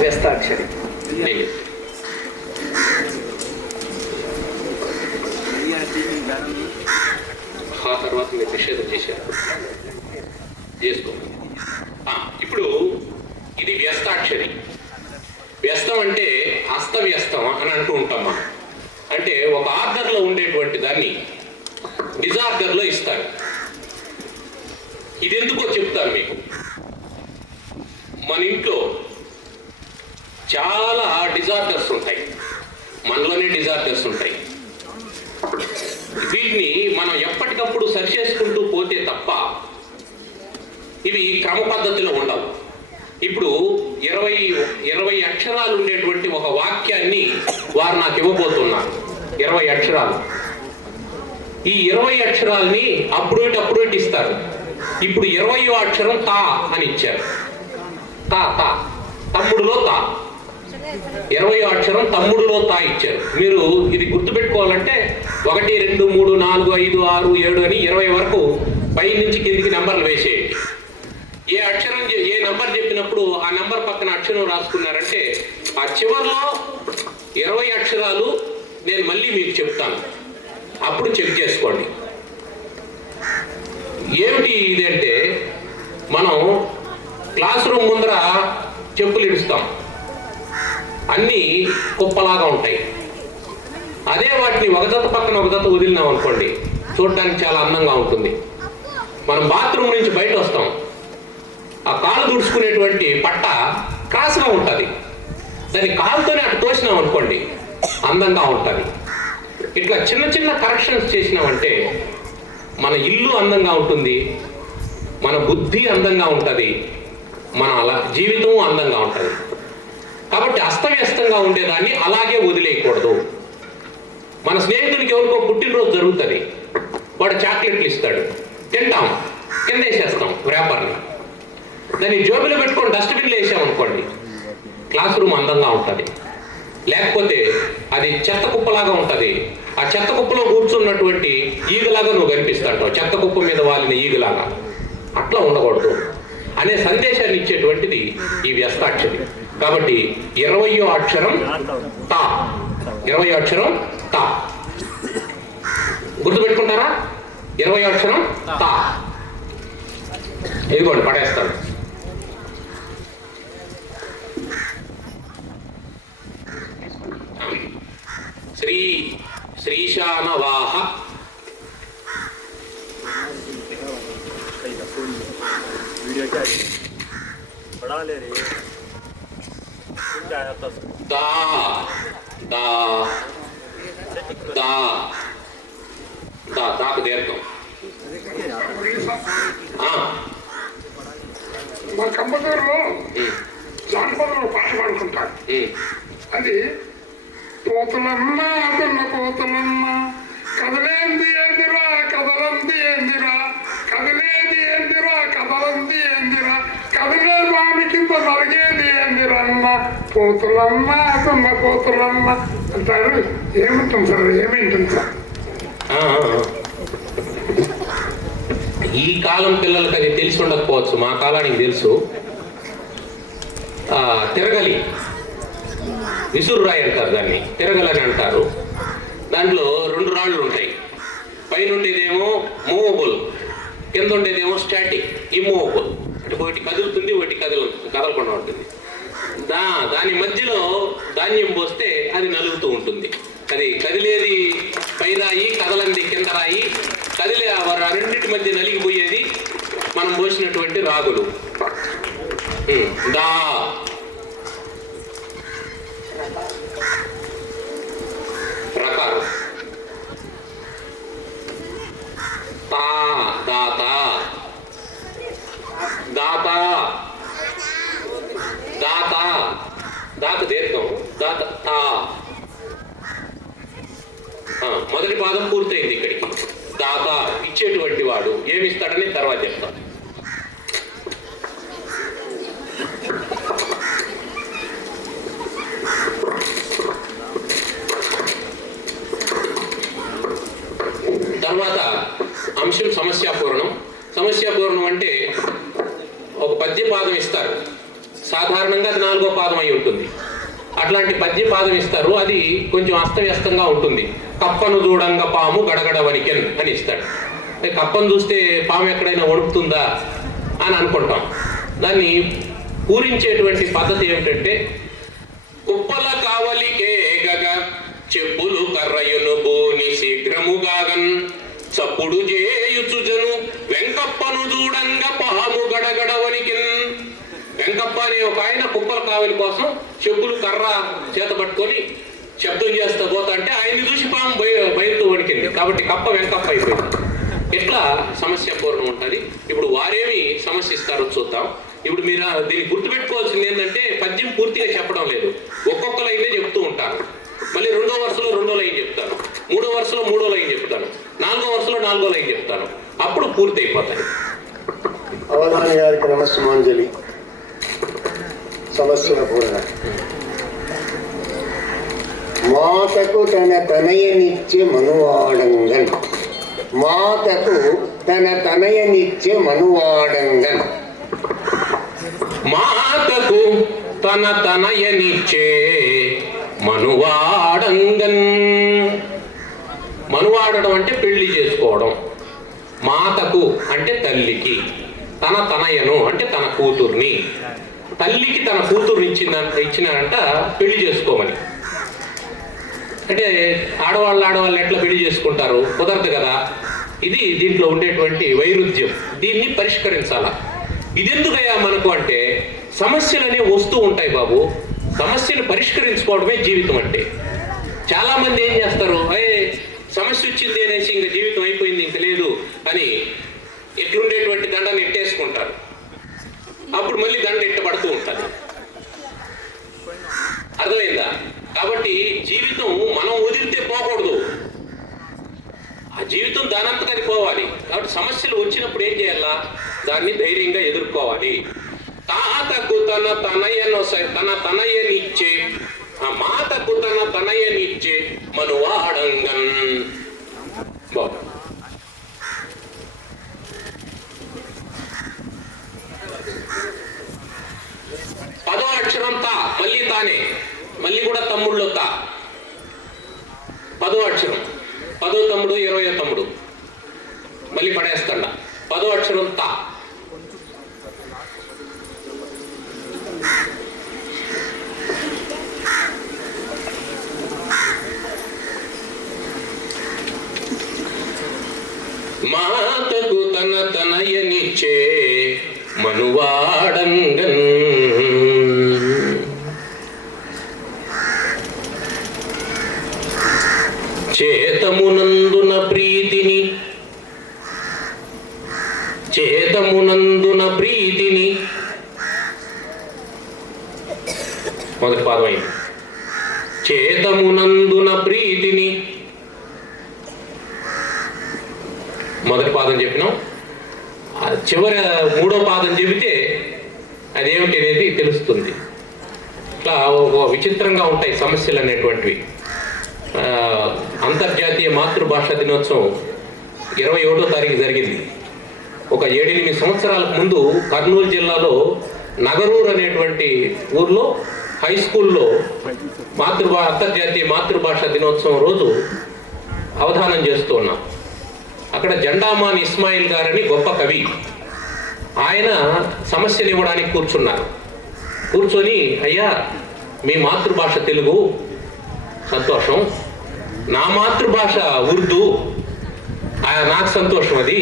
వ్యస్తాక్షరి. ఆ తర్వాత మీరు నిషేధం చేశారు, చేసుకో. ఇప్పుడు ఇది వ్యస్తాక్షరి. వ్యస్తం అంటే అస్తవ్యస్తం అని అంటూ ఉంటాం మనం. అంటే ఒక ఆర్డర్లో ఉండేటువంటి దాన్ని డిజార్డర్లో ఇస్తారు. ఇది ఎందుకో చెప్తాను మీకు. మన ఇంట్లో చాలా డిజార్డర్స్ ఉంటాయి, మనలోనే డిజార్డర్స్ ఉంటాయి. వీటిని మనం ఎప్పటికప్పుడు సరి చేసుకుంటూ పోతే తప్ప ఇవి క్రమ పద్ధతిలో ఉండవు. ఇప్పుడు 20 అక్షరాలు ఉండేటువంటి ఒక వాక్యాన్ని వారు నాకు ఇవ్వబోతున్నారు. 20 అక్షరాలు. ఈ 20 అక్షరాలని అప్పుడు ఇస్తారు. ఇప్పుడు 20వ అక్షరం తా అని ఇచ్చారు. తా తా తమ్ముడులో తా. 20వ అక్షరం తమ్ముడులో తా ఇచ్చారు. మీరు ఇది గుర్తుపెట్టుకోవాలంటే 1 2 3 4 5 6 7 అని 20 వరకు పై నుంచి కిందికి నెంబర్లు వేసేయండి. ఏ అక్షరం ఏ నంబర్ చెప్పినప్పుడు ఆ నంబర్ పక్కన అక్షరం రాసుకున్నారంటే ఆ చివరిలో 20 అక్షరాలు నేను మళ్ళీ మీకు చెప్తాను, అప్పుడు చెక్ చేసుకోండి. ఏమిటి ఇది అంటే, మనం క్లాస్ రూమ్ ముందర చెప్పులు ఇడుస్తాం, అన్నీ కుప్పలాగా ఉంటాయి. అదే వాటిని ఒక జత పక్కన ఒక జత వదిలినాం అనుకోండి, చూడడానికి చాలా అందంగా ఉంటుంది. మనం బాత్రూమ్ నుంచి బయట వస్తాం, ఆ కాలు తుడుచుకునేటువంటి పట్ట క్రాస్గా ఉంటుంది. దాన్ని కాలుతోనే అటు తోసినాం అనుకోండి, అందంగా ఉంటుంది. ఇట్లా చిన్న చిన్న కరెక్షన్స్ చేసినామంటే మన ఇల్లు అందంగా ఉంటుంది, మన బుద్ధి అందంగా ఉంటుంది, మన జీవితం అందంగా ఉంటుంది. కాబట్టి అస్తవ్యస్తంగా ఉండేదాన్ని అలాగే వదిలేయకూడదు. మన స్నేహితునికి ఎవరికో పుట్టినరోజు జరుగుతుంది, వాడు చాక్లెట్లు ఇస్తాడు, తింటాం, కింద వేసేస్తాం ర్యాపర్ని. దాన్ని జోబులో పెట్టుకొని డస్ట్బిన్లో వేసామనుకోండి, క్లాస్ రూమ్ అందంగా ఉంటుంది. లేకపోతే అది చెత్త కుప్పలాగా ఉంటుంది. ఆ చెత్త కుప్పలో కూర్చున్నటువంటి ఈగలాగా నువ్వు కనిపిస్తావు, చెత్త కుప్ప మీద వాలిన ఈగలాగా. అట్లా ఉండకూడదు అనే సందేశాన్ని ఇచ్చేటువంటిది ఈ వ్యస్తాక్షరి. కాబట్టి 20వ అక్షరం తా. 20వ అక్షరం తా. గుర్తుపెట్టుకుంటారా? 20వ అక్షరం తా. ఇదిగోండి పడేస్తాను. శ్రీశానవాహ. దా దా దా దా దాకు దీర్ఘం. మా కంపదూరులో జానపదంలో పాట పాడుకుంటారు. అది పోతులమ్మ అదున్న పోతులమ్మ కదలేంది ఏందిరా కదలంది ఏందిరా కదలేది ఏందిరా కదలంది ఏందిరా కదలే వాని కింద నలిగేది ఏందిరమ్మ పోతులమ్మ అదున్న పోతులమ్మ అంటారు. ఏముంటుంది సార్, ఏమేంటుంది సార్? ఈ కాలం పిల్లలకి అది తెలిసి ఉండకపోవచ్చు, మా కాలానికి తెలుసు. తిరగలి, విసురురాయి అంటారు దాన్ని, తిరగలని అంటారు. దాంట్లో 2 రాళ్ళు ఉంటాయి. పైన ఉండేదేమో మూవబుల్, కింద ఉండేదేమో స్టాటిక్ ఇమ్మూవబుల్. అంటే ఒకటి కదులుతుంది, ఒకటి కదలకుండా ఉంటుంది. దాని మధ్యలో ధాన్యం పోస్తే అది నలుగుతూ ఉంటుంది. అది కదిలేది పై రాయి, కదలంది కింద రాయి. కదిలే రెండింటి మధ్య నలిగిపోయేది మనం పోసినటువంటి రాగులు. దా రకాలు. తా దాత దాత దాత దాత దీర్ఘం. దాత తా. మొదటి పాదం పూర్తయింది ఇక్కడికి. దాత ఇచ్చేటువంటి వాడు, ఏమిస్తాడని తర్వాత చెప్తాను. తర్వాత అంశం సమస్యాపూర్ణం. సమస్యాపూర్ణం అంటే ఒక పద్య పాదం ఇస్తారు. సాధారణంగా అది 4వ పాదం అయి ఉంటుంది. అట్లాంటి పద్య పాదం ఇస్తారు. అది కొంచెం అస్తవ్యస్తంగా ఉంటుంది. కప్పను చూడంగా పాము గడగడ వణికెన్ అని ఇస్తాడు. కప్పను చూస్తే పాము ఎక్కడైనా వణుకుతుందా అని అనుకుంటాం. దాన్ని పూరించేటువంటి పద్ధతి ఏమిటంటే, కుప్పల కావలికే గగ చెప్పులు కర్రయును బోని శీఘ్రముగాగన్ చప్పుడు చేయుచుజను వెంకప్పను చూడంగా పాము గడగడ వణికెన్. వెంకప్ప అనే ఒక ఆయన కుప్పల కావలి కోసం చెప్పులు కర్ర చేత పట్టుకొని శబ్దం చేస్తూ పోతా అంటే ఆయన్ని చూసి పాము బయలుతూ వణికింది. కాబట్టి కప్ప వెంకప్ప అయిపోయింది. ఎట్లా సమస్య పూర్ణం ఉంటుంది. ఇప్పుడు వారేమి సమస్య ఇస్తారో చూద్దాం. ఇప్పుడు మీరు దీన్ని గుర్తుపెట్టుకోవాల్సింది ఏంటంటే, పద్యం పూర్తిగా చెప్పడం లేదు, ఒక్కొక్క లైనే చెప్తూ ఉంటాను. మళ్ళీ 2వ వరుసలో 2వ లైన్ చెప్తాను, 3వ వరుసలో 3వ లైన్ చెప్తాను, 4వ వరుసలో 4వ లైన్ చెప్తాను. అప్పుడు పూర్తి అయిపోతాయి. అవధాని గారికి నమస్సుమాంజలి. సమస్యల పూర్ణ. మాతకు తన తనయనిచ్చే మనువాడంగన్. మాతకు తన తనయనిచ్చే మనువాడంగన్. మాతకు తన తనయనిచ్చే మనువాడంగన్. మనువాడడం అంటే పెళ్లి చేసుకోవడం. మాతకు అంటే తల్లికి, తన తనయను అంటే తన కూతుర్ని. తల్లికి తన కూతుర్ని ఇచ్చినారంట పెళ్లి చేసుకోమని. అంటే ఆడవాళ్ళు ఎట్లా పెళ్లి చేసుకుంటారు? కుదరదు కదా. ఇది దీంట్లో ఉండేటువంటి వైరుధ్యం. దీన్ని పరిష్కరించాలా. ఇదెందుకయ్యా మనకు అంటే, సమస్యలు అనేవి వస్తూ ఉంటాయి బాబు. సమస్యలు పరిష్కరించుకోవడమే జీవితం అంటే. చాలా మంది ఏం చేస్తారు, సమస్య వచ్చింది అనేసి ఇంకా జీవితం అయిపోయింది, ఇంక లేదు అని ఎట్లుండేటువంటి దండని ఎట్టేసుకుంటారు. అప్పుడు మళ్ళీ దండ ఎట్టబడుతూ ఉంటుంది. అర్థమైందా? కాబట్టి జీవితం మనం వదిలితే పోకూడదు. ఆ జీవితం దానంతగా అది పోవాలి. కాబట్టి సమస్యలు వచ్చినప్పుడు ఏం చేయాలా? దాన్ని ధైర్యంగా ఎదుర్కోవాలి. తాతకు తన తనయనిచ్చే, మాతకు తన తనయనిచ్చే మనువాడంగన్. పదో అక్షరం తా, మళ్ళీ తానే, మళ్ళీ కూడా తమ్ముళ్ళు తా. 10వ అక్షరం, 10వ తమ్ముడు 20వ తమ్ముడు, మళ్ళీ పడేస్తాడ. 10వ అక్షరం తా. మాతకు తన తనయనిచ్చే మనువాడంగన్. చేత చేతమునందున ప్రీతిని మొదటి పాదం అయింది. చేతమునందున ప్రీతిని మొదటి పాదం చెప్పినాం. చివరి మూడో పాదం చెబితే అదేమిటి అనేది తెలుస్తుంది. ఇట్లా విచిత్రంగా ఉంటాయి సమస్యలు అనేటువంటివి. అంతర్జాతీయ మాతృభాషా దినోత్సవం 21వ తారీఖు జరిగింది. ఒక 7-8 సంవత్సరాలకు ముందు కర్నూలు జిల్లాలో నగరూరు అనేటువంటి ఊర్లో హై స్కూల్లో అంతర్జాతీయ మాతృభాషా దినోత్సవం రోజు అవధానం చేస్తూ ఉన్నాం. అక్కడ జెండామాన్ ఇస్మాయిల్ గారని గొప్ప కవి, ఆయన సమస్యలు ఇవ్వడానికి కూర్చున్నారు. కూర్చొని, అయ్యా మీ మాతృభాష తెలుగు, సంతోషం. నా మాతృభాష ఉర్దూ, నాకు సంతోషం అది.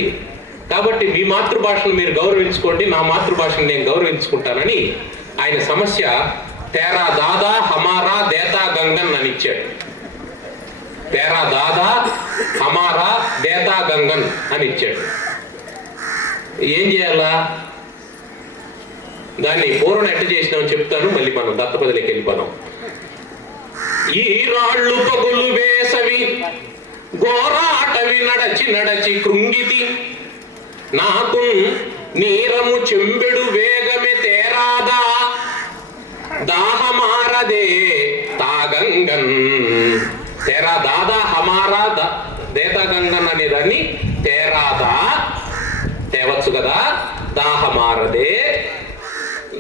కాబట్టి మీ మాతృభాషను మీరు గౌరవించుకోండి, నా మాతృభాషను నేను గౌరవించుకుంటానని ఆయన సమస్య తేరా దాదా హమారా దేతా గంగన్ అని ఇచ్చాడు. తేరా దాదా హమారా దేతా గంగన్ అని ఇచ్చాడు. ఏం చేయాలా, దాన్ని పూర్వం ఎట్ట చేసినామని చెప్తాను, మళ్ళీ మనం దత్తపదిలోకి వెళ్ళిపోదాం. ఈ రాళ్ళు పగులు వేసవి గోరాటవి నడచి నడచి కృంగితి, నాకు నీరము చెంబెడు వేగమే తేరాదా దాహమారదే తాగంగన్. తేరా దాదా హమారా దేతా గంగన్ అనేదాన్ని తేరాదా తేవచ్చు కదా, దాహమారదే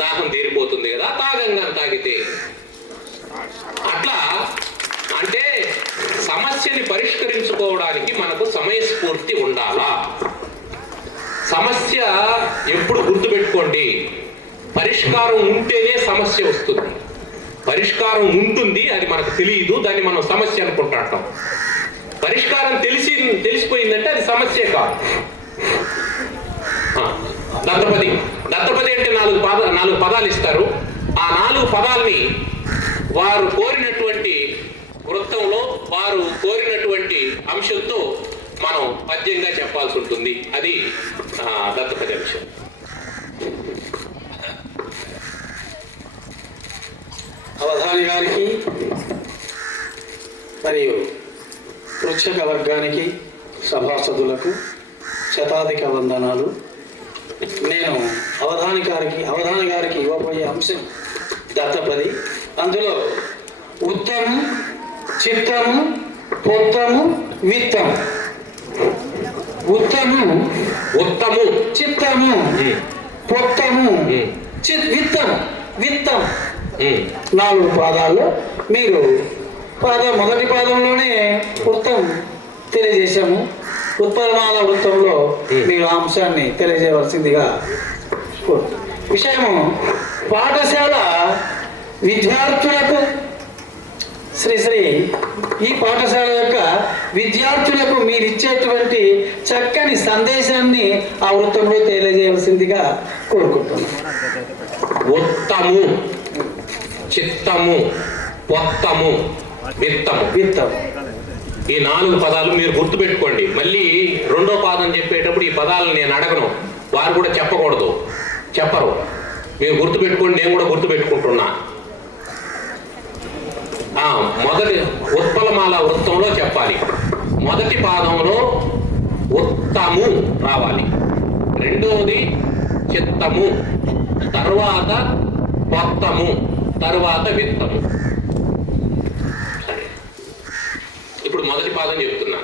దాహం తీరిపోతుంది కదా తాగంగన్ తాగితే. అట్లా అంటే సమస్యని పరిష్కరించుకోవడానికి మనకు సమయస్ఫూర్తి ఉండాలా. సమస్య ఎప్పుడు గుర్తుపెట్టుకోండి, పరిష్కారం ఉంటేనే సమస్య వస్తుంది. పరిష్కారం ఉంటుంది, అది మనకు తెలియదు, దాన్ని మనం సమస్య అనుకుంటాం. పరిష్కారం తెలిసిపోయిందంటే అది సమస్యే కాదు. దత్తపది అంటే 4 పదాలు ఇస్తారు. ఆ 4 పదాలని వారు కోరినటువంటి వృత్తంలో, వారు కోరినటువంటి అంశంతో మనం పద్యంగా చెప్పాల్సి ఉంటుంది. అది దత్తపది అంశం. అవధాని గారికి మరియు పృచ్ఛక వర్గానికి, సభాసదులకు శతాధిక వందనాలు. నేను అవధాని గారికి ఇవ్వబోయే అంశం దత్తపది. అందులో ఉత్తము, చిత్తము, పొత్తము, విత్తము. ఉత్తము చిత్తము, పొత్తము, విత్తం 4 పాదాల్లో మీరు మొదటి పాదంలోనే వృత్తం తెలియజేశాము. ఉత్పలమాల వృత్తంలో మీరు ఆ అంశాన్ని తెలియజేయవలసిందిగా విషయము. పాఠశాల విద్యార్థులకు శ్రీ ఈ పాఠశాల యొక్క విద్యార్థులకు మీరు ఇచ్చేటువంటి చక్కని సందేశాన్ని ఆ వృత్తంలో తెలియజేయవలసిందిగా కోరుకుంటున్నాను. ఉత్తము, చిత్తము, పొత్తము, విత్తము. ఈ 4 పదాలు మీరు గుర్తుపెట్టుకోండి. మళ్ళీ 2వ పాదం చెప్పేటప్పుడు ఈ పదాలను నేను అడగను, వారు కూడా చెప్పరు. మీరు గుర్తుపెట్టుకోండి, నేను కూడా గుర్తుపెట్టుకుంటున్నా. మొదటి ఉత్పలమాల వృత్తంలో చెప్పాలి. మొదటి పాదంలో ఉత్తము రావాలి, రెండవది చిత్తము, తర్వాత పొత్తము, తర్వాత విత్తము. సరే, ఇప్పుడు మొదటి పాదం చెప్తున్నా.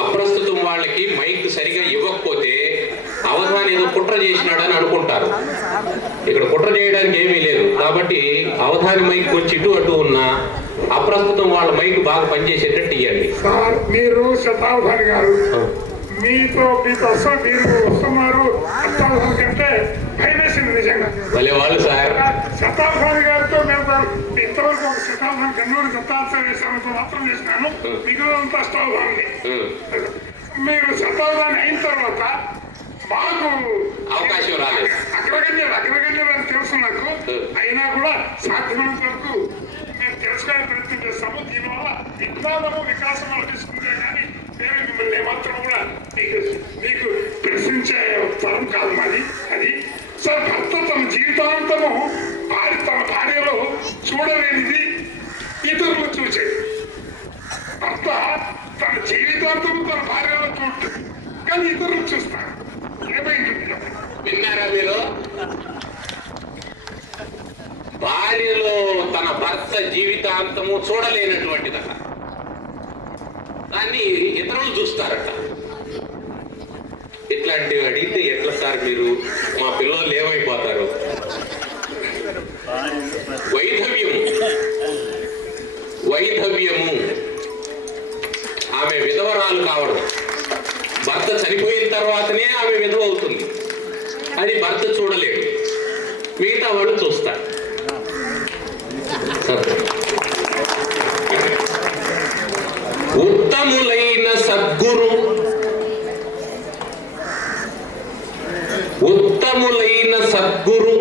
అప్రస్తుతం వాళ్ళకి మైక్ సరిగా ఇవ్వకపోతే అవధాని ఏదో కుట్ర చేసినాడని అనుకుంటారు. ఇక్కడ కుట్ర చేయడానికి ఏమీ లేదు. కాబట్టి అవధాని మైక్ కొంచెం ఇటు అటు ఉన్నా అప్రస్తుతం వాళ్ళ మైక్ బాగా పనిచేసేటట్టు ఇవ్వండి. సార్, మీరు శతావధాని గారు, మీతో మీరు వస్తున్నారు. శతావధాని కంటే భయమేసింది నిజంగా. భలే వాళ్ళు సార్. శతావధాని గారితో మేము ఇంతవరకు ఒక శతావధాని కన్నూరు దత్తాత్రేయ స్వామితో మాత్రం చేసినాను. మిగిలినంతా అష్టావధాని. మీరు శతాబ్దాన్ని అయిన తర్వాత మాకు అవకాశం రాలేదు. అగ్రగణ్యులు అని తెలుసు నాకు. అయినా కూడా సాధ్యమైనంత వరకు మేము తెలుసుకునే ప్రయత్నం చేస్తాము. దీనివల్ల విజ్ఞానము వికాసం లభిస్తుందే కానీ మేము మిమ్మల్ని ఏమాత్రం కూడా మీకు ప్రశ్నించే తరం కాదు మాది. అది సార్, భర్త తన జీవితాంతము తన భార్యలో చూడలేనిది ఇతరులు చూసేది. భర్త తన జీవితాంతము తన భార్యలో చూడలేదు, కానీ ఇతరులు చూస్తారు. ఏమైంటుంది విన్నారా మీరు? భార్యలో తన భర్త జీవితాంతము చూడలేనటువంటిదట, దాన్ని ఇతరులు చూస్తారట. ఇట్లాంటివి అడిగితే ఎట్లా సార్ మీరు? మా పిల్లలు ఏమైపోతారు? వైధవ్యము. ఆమె విధవరాలు కావడం, భర్త చనిపోయిన తర్వాతనే ఆమె విధవ అవుతుంది. అది భర్త చూడలేడు, మిగతా వాళ్ళు చూస్తారు. ఉత్తములైన సద్గురు, ఉత్తములైన సద్గురు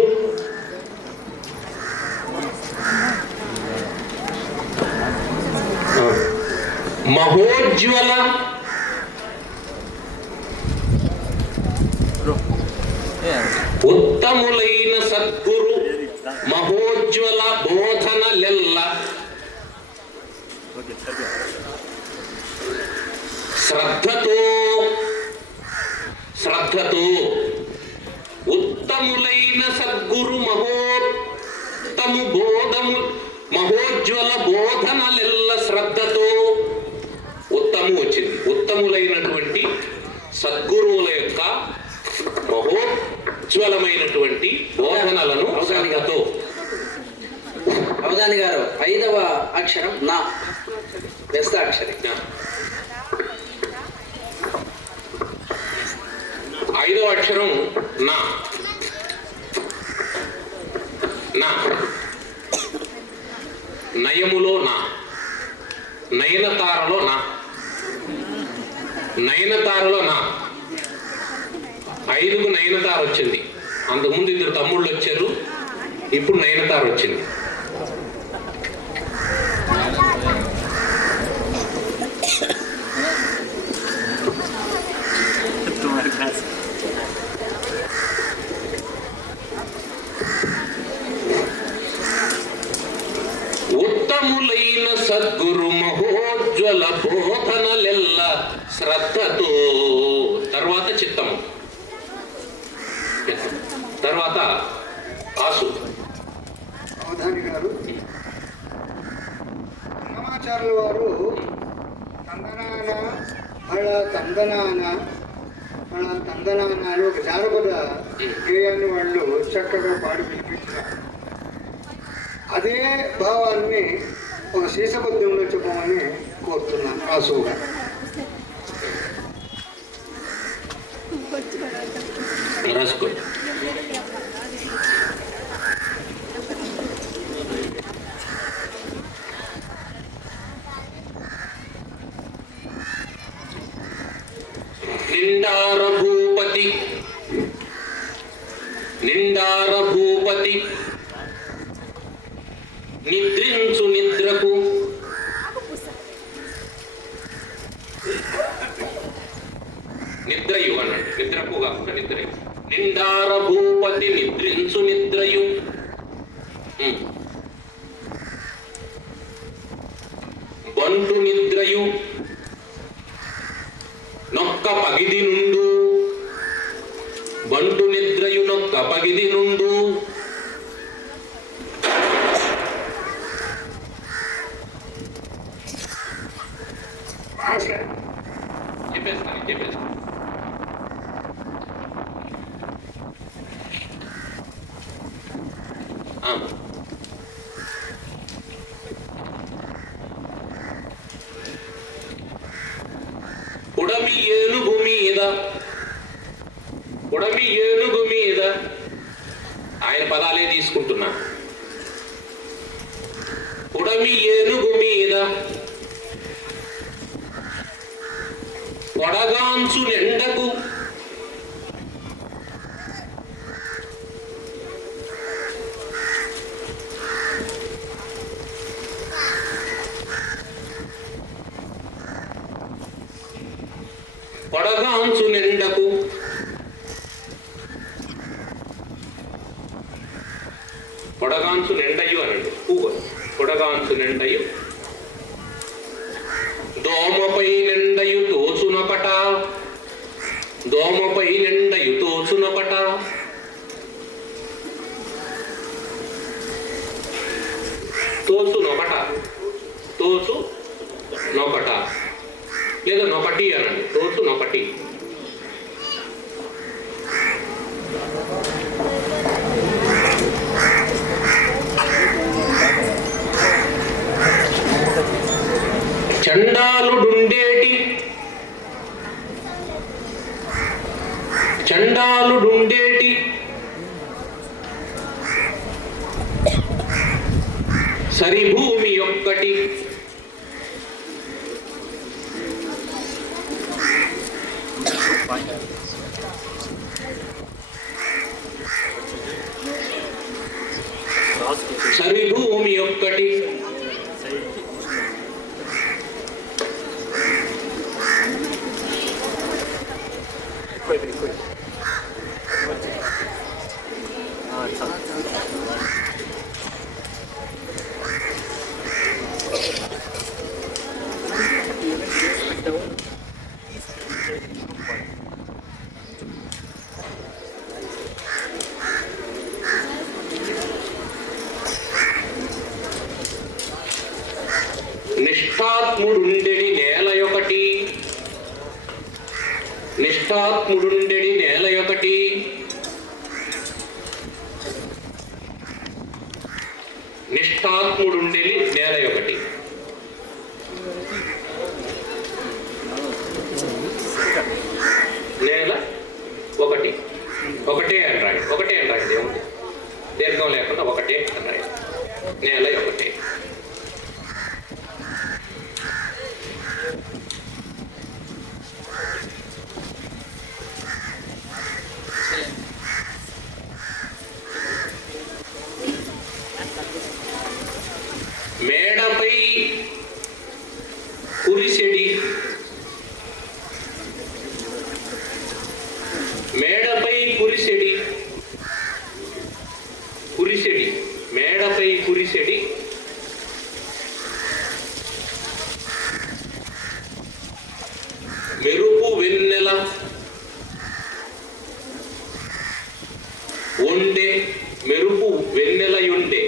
మహోజ్వల ఉత్తములైన సద్గురు మహోజ్వల బోధనలెల్ల శ్రద్ధతో ఉత్తములైన సద్గురు మహోజ్వల బోధనలెల్ల శ్రద్ధతో. ఉత్తము వచ్చింది. ఉత్తములైనటువంటి సద్గురువుల యొక్క మహోజ్వలమైనటువంటి బోధనలను శ్రద్ధతో. అవధాని గారు, 5వ అక్షరం నా, వ్యస్తాక్షరి. 5వ అక్షరం నా. నా నయములో నా, నయనతారలో నా, నయనతారలో నా. 5కు నయనతార వచ్చింది. అంతకుముందు 2 తమ్ముళ్ళు వచ్చారు, ఇప్పుడు నయనతార వచ్చింది. ఉత్తములైన సద్గురు మహోజ్వల బోధనలెల్ల శ్రద్ధతో. తర్వాత చిత్తము, తర్వాత ఆసు. అవధాని గారు, అన్నమాచార్యుల వారు తందనాన అని ఒక జానపద గేయాన్ని వాళ్ళు చక్కగా పాడి వినిపించారు. అదే భావాన్ని ఒక శీర్షపద్యంలో చెప్పమని కోరుతున్నాను రాసుగా. రాసుకో. నిండార భూపతి నిద్రించు నిద్రకు నిద్రయు అన్నాడు. నిద్రకు కాకుండా నిద్రయు. నిండార భూపతి నిద్రించు నిద్రయు. బంటు నిద్రయు నొక్క పగిది నుండు. బంటు నిద్రయు నొక్క పగిది నుండు. చెప్పేస్తాను. ఉడమి ఏనుగు మీద ఆయన పదాలే తీసుకుంటున్నా. ఉడమి ఏనుగు మీద కొడగాంచు నిండకు కొడగాంచు నిండకు కొడగాంచు నిండయు అనండి. కొడగాంచు నిండయు దోమపై నిండయు తోచునపట, దోమపై నిండయు తోచునపట, తోచు నొకట, తోచు నొకట లేదా నొకటి అనండి. తోచు నొకటి. చండాలుడుండేటి, చండాలుడుండేటి సరిభూమి యొక్కటి, సరిభూమి యొక్కటి నిష్ఠాత్ముడుండెడి నేల ఒకటి, నిష్ఠాత్ముడుండెడి నేల ఒకటి, నిష్ఠాత్ముడుండెడి నేల ఒకటి, నేల ఒకటి. ఒకటే అంటారు, ఒకటే అంటారు. దేవుడు దీర్ఘం లేకుండా ఒకటే అంటారు. నేల ఒకటే. మేడపై కురిసెడి, మేడపై కురిసెడి, కురిసెడి మేడపై కురిసెడి మెరుపు వెన్నెల ఉండే, మెరుపు వెన్నెలయుండే.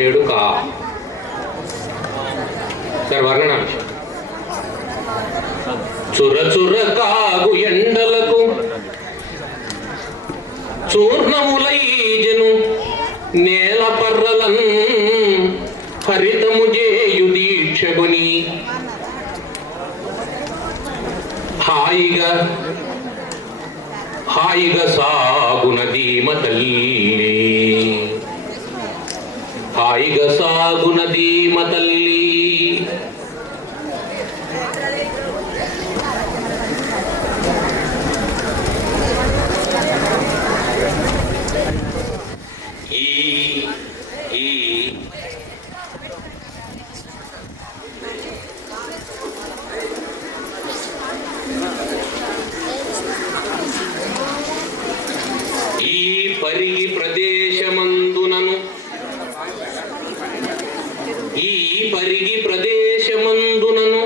ఏడు కా వర్ణనాంశం. చురచుర కాగు ఎండలకు చూర్ణములైజను నేల పర్రలన్ హరితము చేయు దీక్షగుని హాయిగా హాయిగా సాగునదీమ తల్లి, హాయిగా సాగునదీమ తల్లి. ఈ పరిగి ప్రదేశమందునను, ఈ పరిగి ప్రదేశమందునను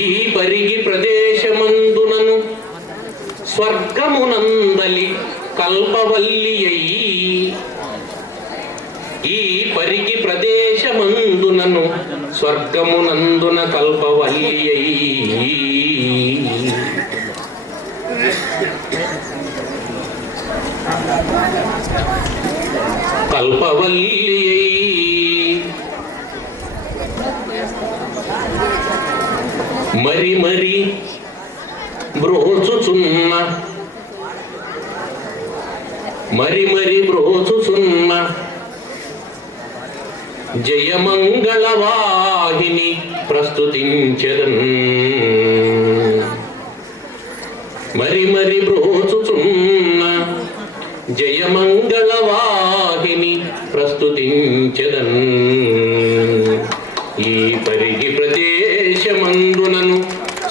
ఈ పరిగి ప్రదేశమందునను స్వర్గమునందలి కల్పవల్లి అయి, ఈ పరిగి ప్రదేశమందునను స్వర్గమునందున కల్పవల్లి అయి. కల్పవల్లి మరి మరి బ్రోచుచున్న జయమంగళవాహిని ప్రస్తుతించెదన్ మరి బ్రోచుచున్న జయమంగళవాహిని ప్రస్తుతించెదన్ ఈ పరిగి ప్రదేశమందునను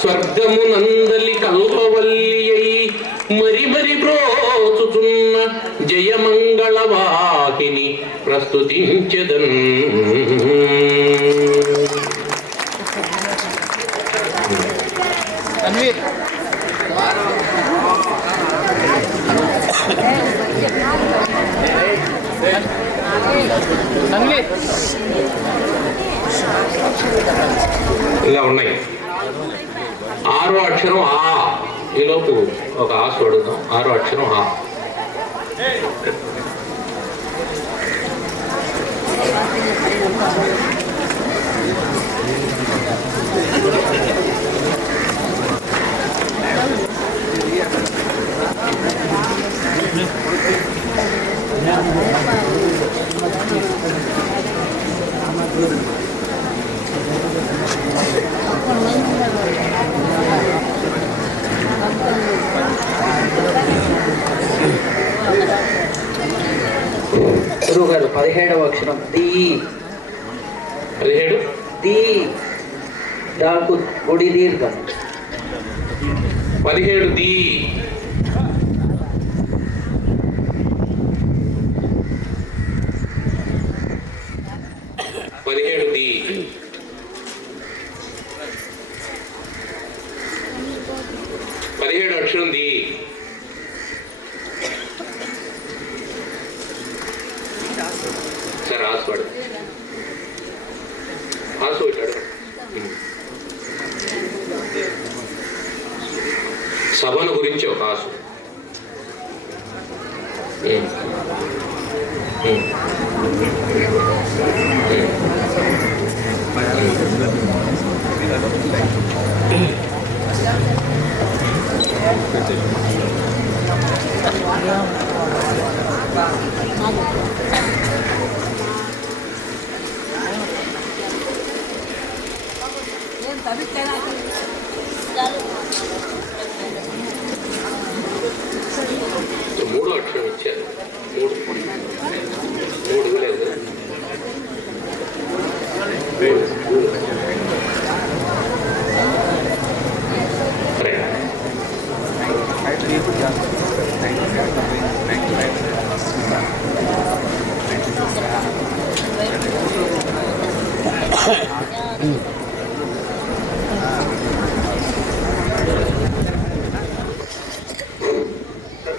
స్వర్గమునందలి కల్పవల్లి మరి బ్రోచుచున్న జయమంగళవాహిని ప్రస్తుతించెదన్. ఇలా ఉన్నాయి. 6వ అక్షరం ఆ. ఈలోపు ఒక ఆశ అడుగుదాం. 6వ అక్షరం ఆ. గురువుగారు 17వ అక్షరం ది. 17 ది దాకు గుడి దీర్ఘం. 17 ది. 17 ది. 17 అక్షరం ది. సార్ ఆసువాడు ఆసు ఇట్టాడు. సభను గురించి ఒక ఆసు. మూడో అక్షరం ఇచ్చారు. మూడు లేదు.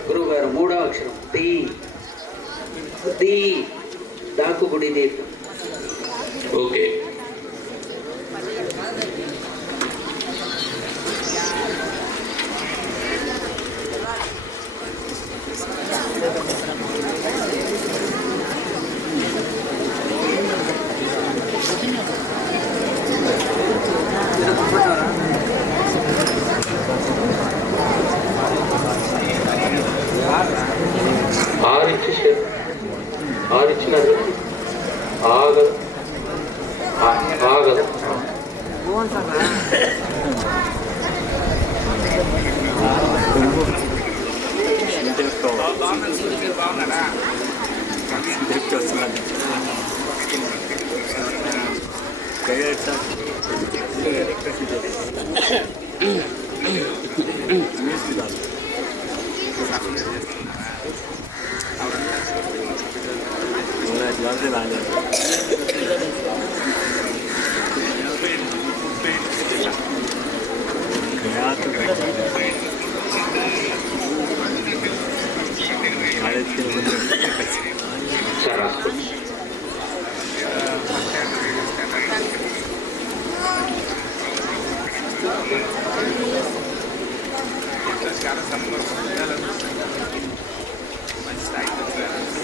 గురువుగారు 3వ అక్షరం ది. ది దాకు గుడి దీర్ఘం. ఓకే. ఆరిచ్చినారు. ఆగదు ఆగదు.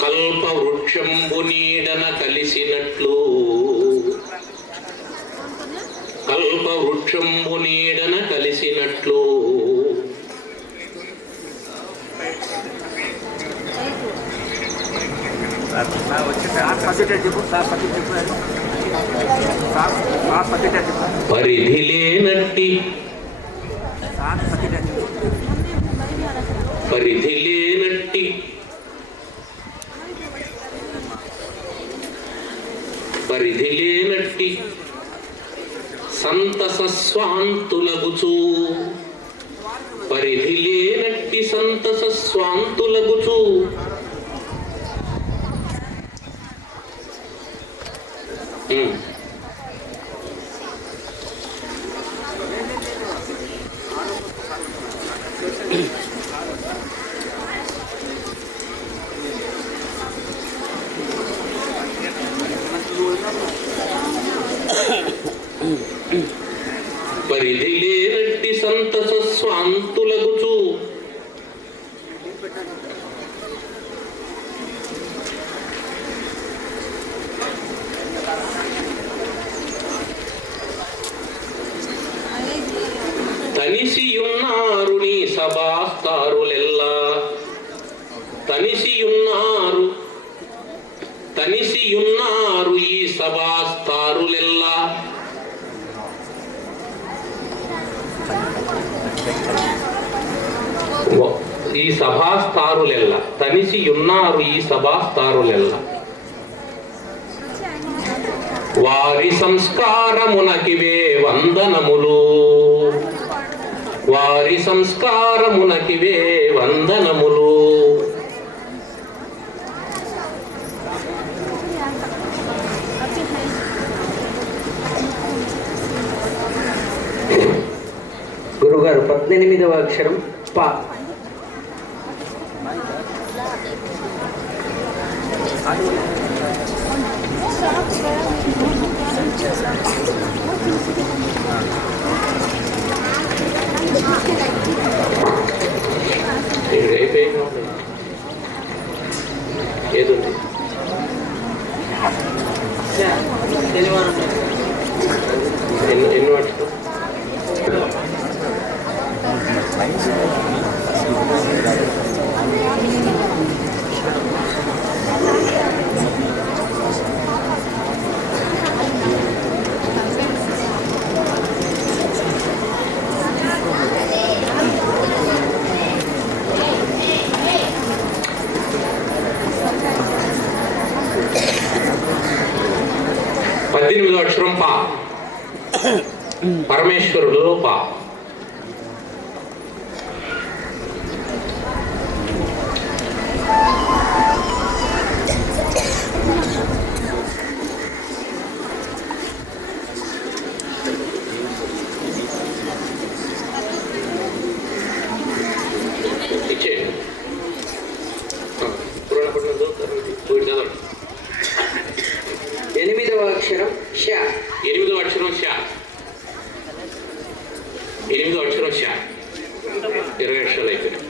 కల్పవృక్ష వృక్షంబు నీడన కలిసినట్లు కల్ప వృక్షంబు నీడన కలిసినట్లు పరిధి లేనట్టి పరిధి లేనట్టి పరిధి లేనట్టి సంతస స్వాంతులగుచు పరిధి లేనట్టి సంతస స్వాంతులగుచు పరిధి లేనట్టి సంతస స్వాంతులగుచు తనిసియున్నారు నీ సభాస్తారులెల్లా తనిసియున్నారు ఈ సభాస్తారులెల్లా ఈ సభాస్తారులెల్ల తనిసియున్నారు ఈ సభాస్తారులెల్ల వారి సంస్కారమునకివే వందనములు వారి సంస్కారమునకివే వందనములు గురుగారు 18వ అక్షరం పా. ఏదుంది ఎన్ని వాటితో 18వ అక్షరం పా. పరమేశ్వరుడు పా. ఎనిమిదవ అక్షరం ష. 8వ అక్షరం ష. 8వ అక్షరం ష. 20 అక్షరాలు అయిపోయినాయి.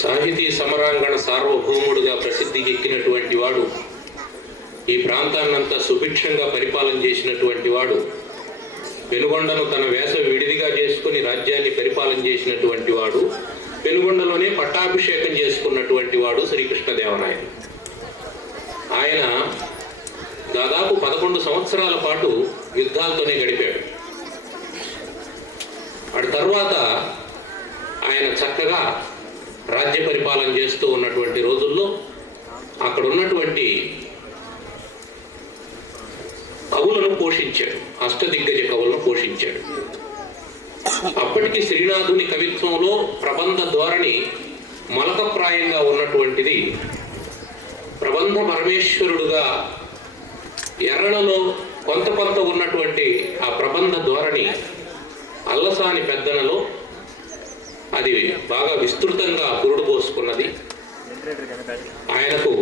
సాహితీ సమరాంగణ సార్వభౌముడుగా ప్రసిద్ధికెక్కినటువంటి వాడు, ఈ ప్రాంతాన్నంతా సుభిక్షంగా పరిపాలన చేసినటువంటి వాడు, పెనుగొండను తన వేసవి విడిదిగా చేసుకుని రాజ్యాన్ని పరిపాలన చేసినటువంటి వాడు, పెనుగొండలోనే పట్టాభిషేకం చేసుకున్నటువంటి వాడు శ్రీకృష్ణదేవరాయలు. ఆయన దాదాపు 11 సంవత్సరాల పాటు యుద్ధాలతోనే గడిపాడు. ఆ తర్వాత ఆయన చక్కగా రాజ్య పరిపాలన చేస్తూ ఉన్నటువంటి రోజుల్లో అక్కడ ఉన్నటువంటి కవులను పోషించాడు, అష్టదిగ్గజ కవులను పోషించాడు. అప్పటికి శ్రీనాథుని కవిత్వంలో ప్రబంధ ధోరణి మలకప్రాయంగా ఉన్నటువంటిది ప్రబంధ పరమేశ్వరుడుగా ఎర్రలలో కొంత ఉన్నటువంటి ఆ ప్రబంధ ధోరణి అల్లసాని పెద్దనలో అది బాగా విస్తృతంగా పురుడు పోసుకున్నది. ఆయనకు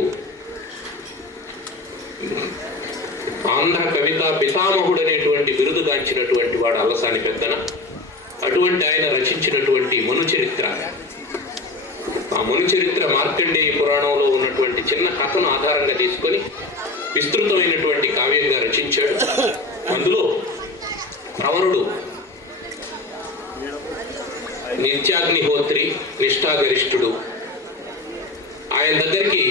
ఆంధ్ర కవిత పితామహుడు అనేటువంటి బిరుదుగాంచినటువంటి వాడు అల్లసాని పెద్దన. అటువంటి ఆయన రచించినటువంటి మనుచరిత్ర, ఆ మనుచరిత్ర మార్కండేయ పురాణంలో ఉన్నటువంటి చిన్న కథను ఆధారంగా తీసుకొని విస్తృతమైనటువంటి కావ్యంగా రచించాడు. అందులో ప్రవరుడు నిత్యాగ్నిహోత్రి, నిష్ఠాగరిష్ఠుడు. ఆయన దగ్గరికి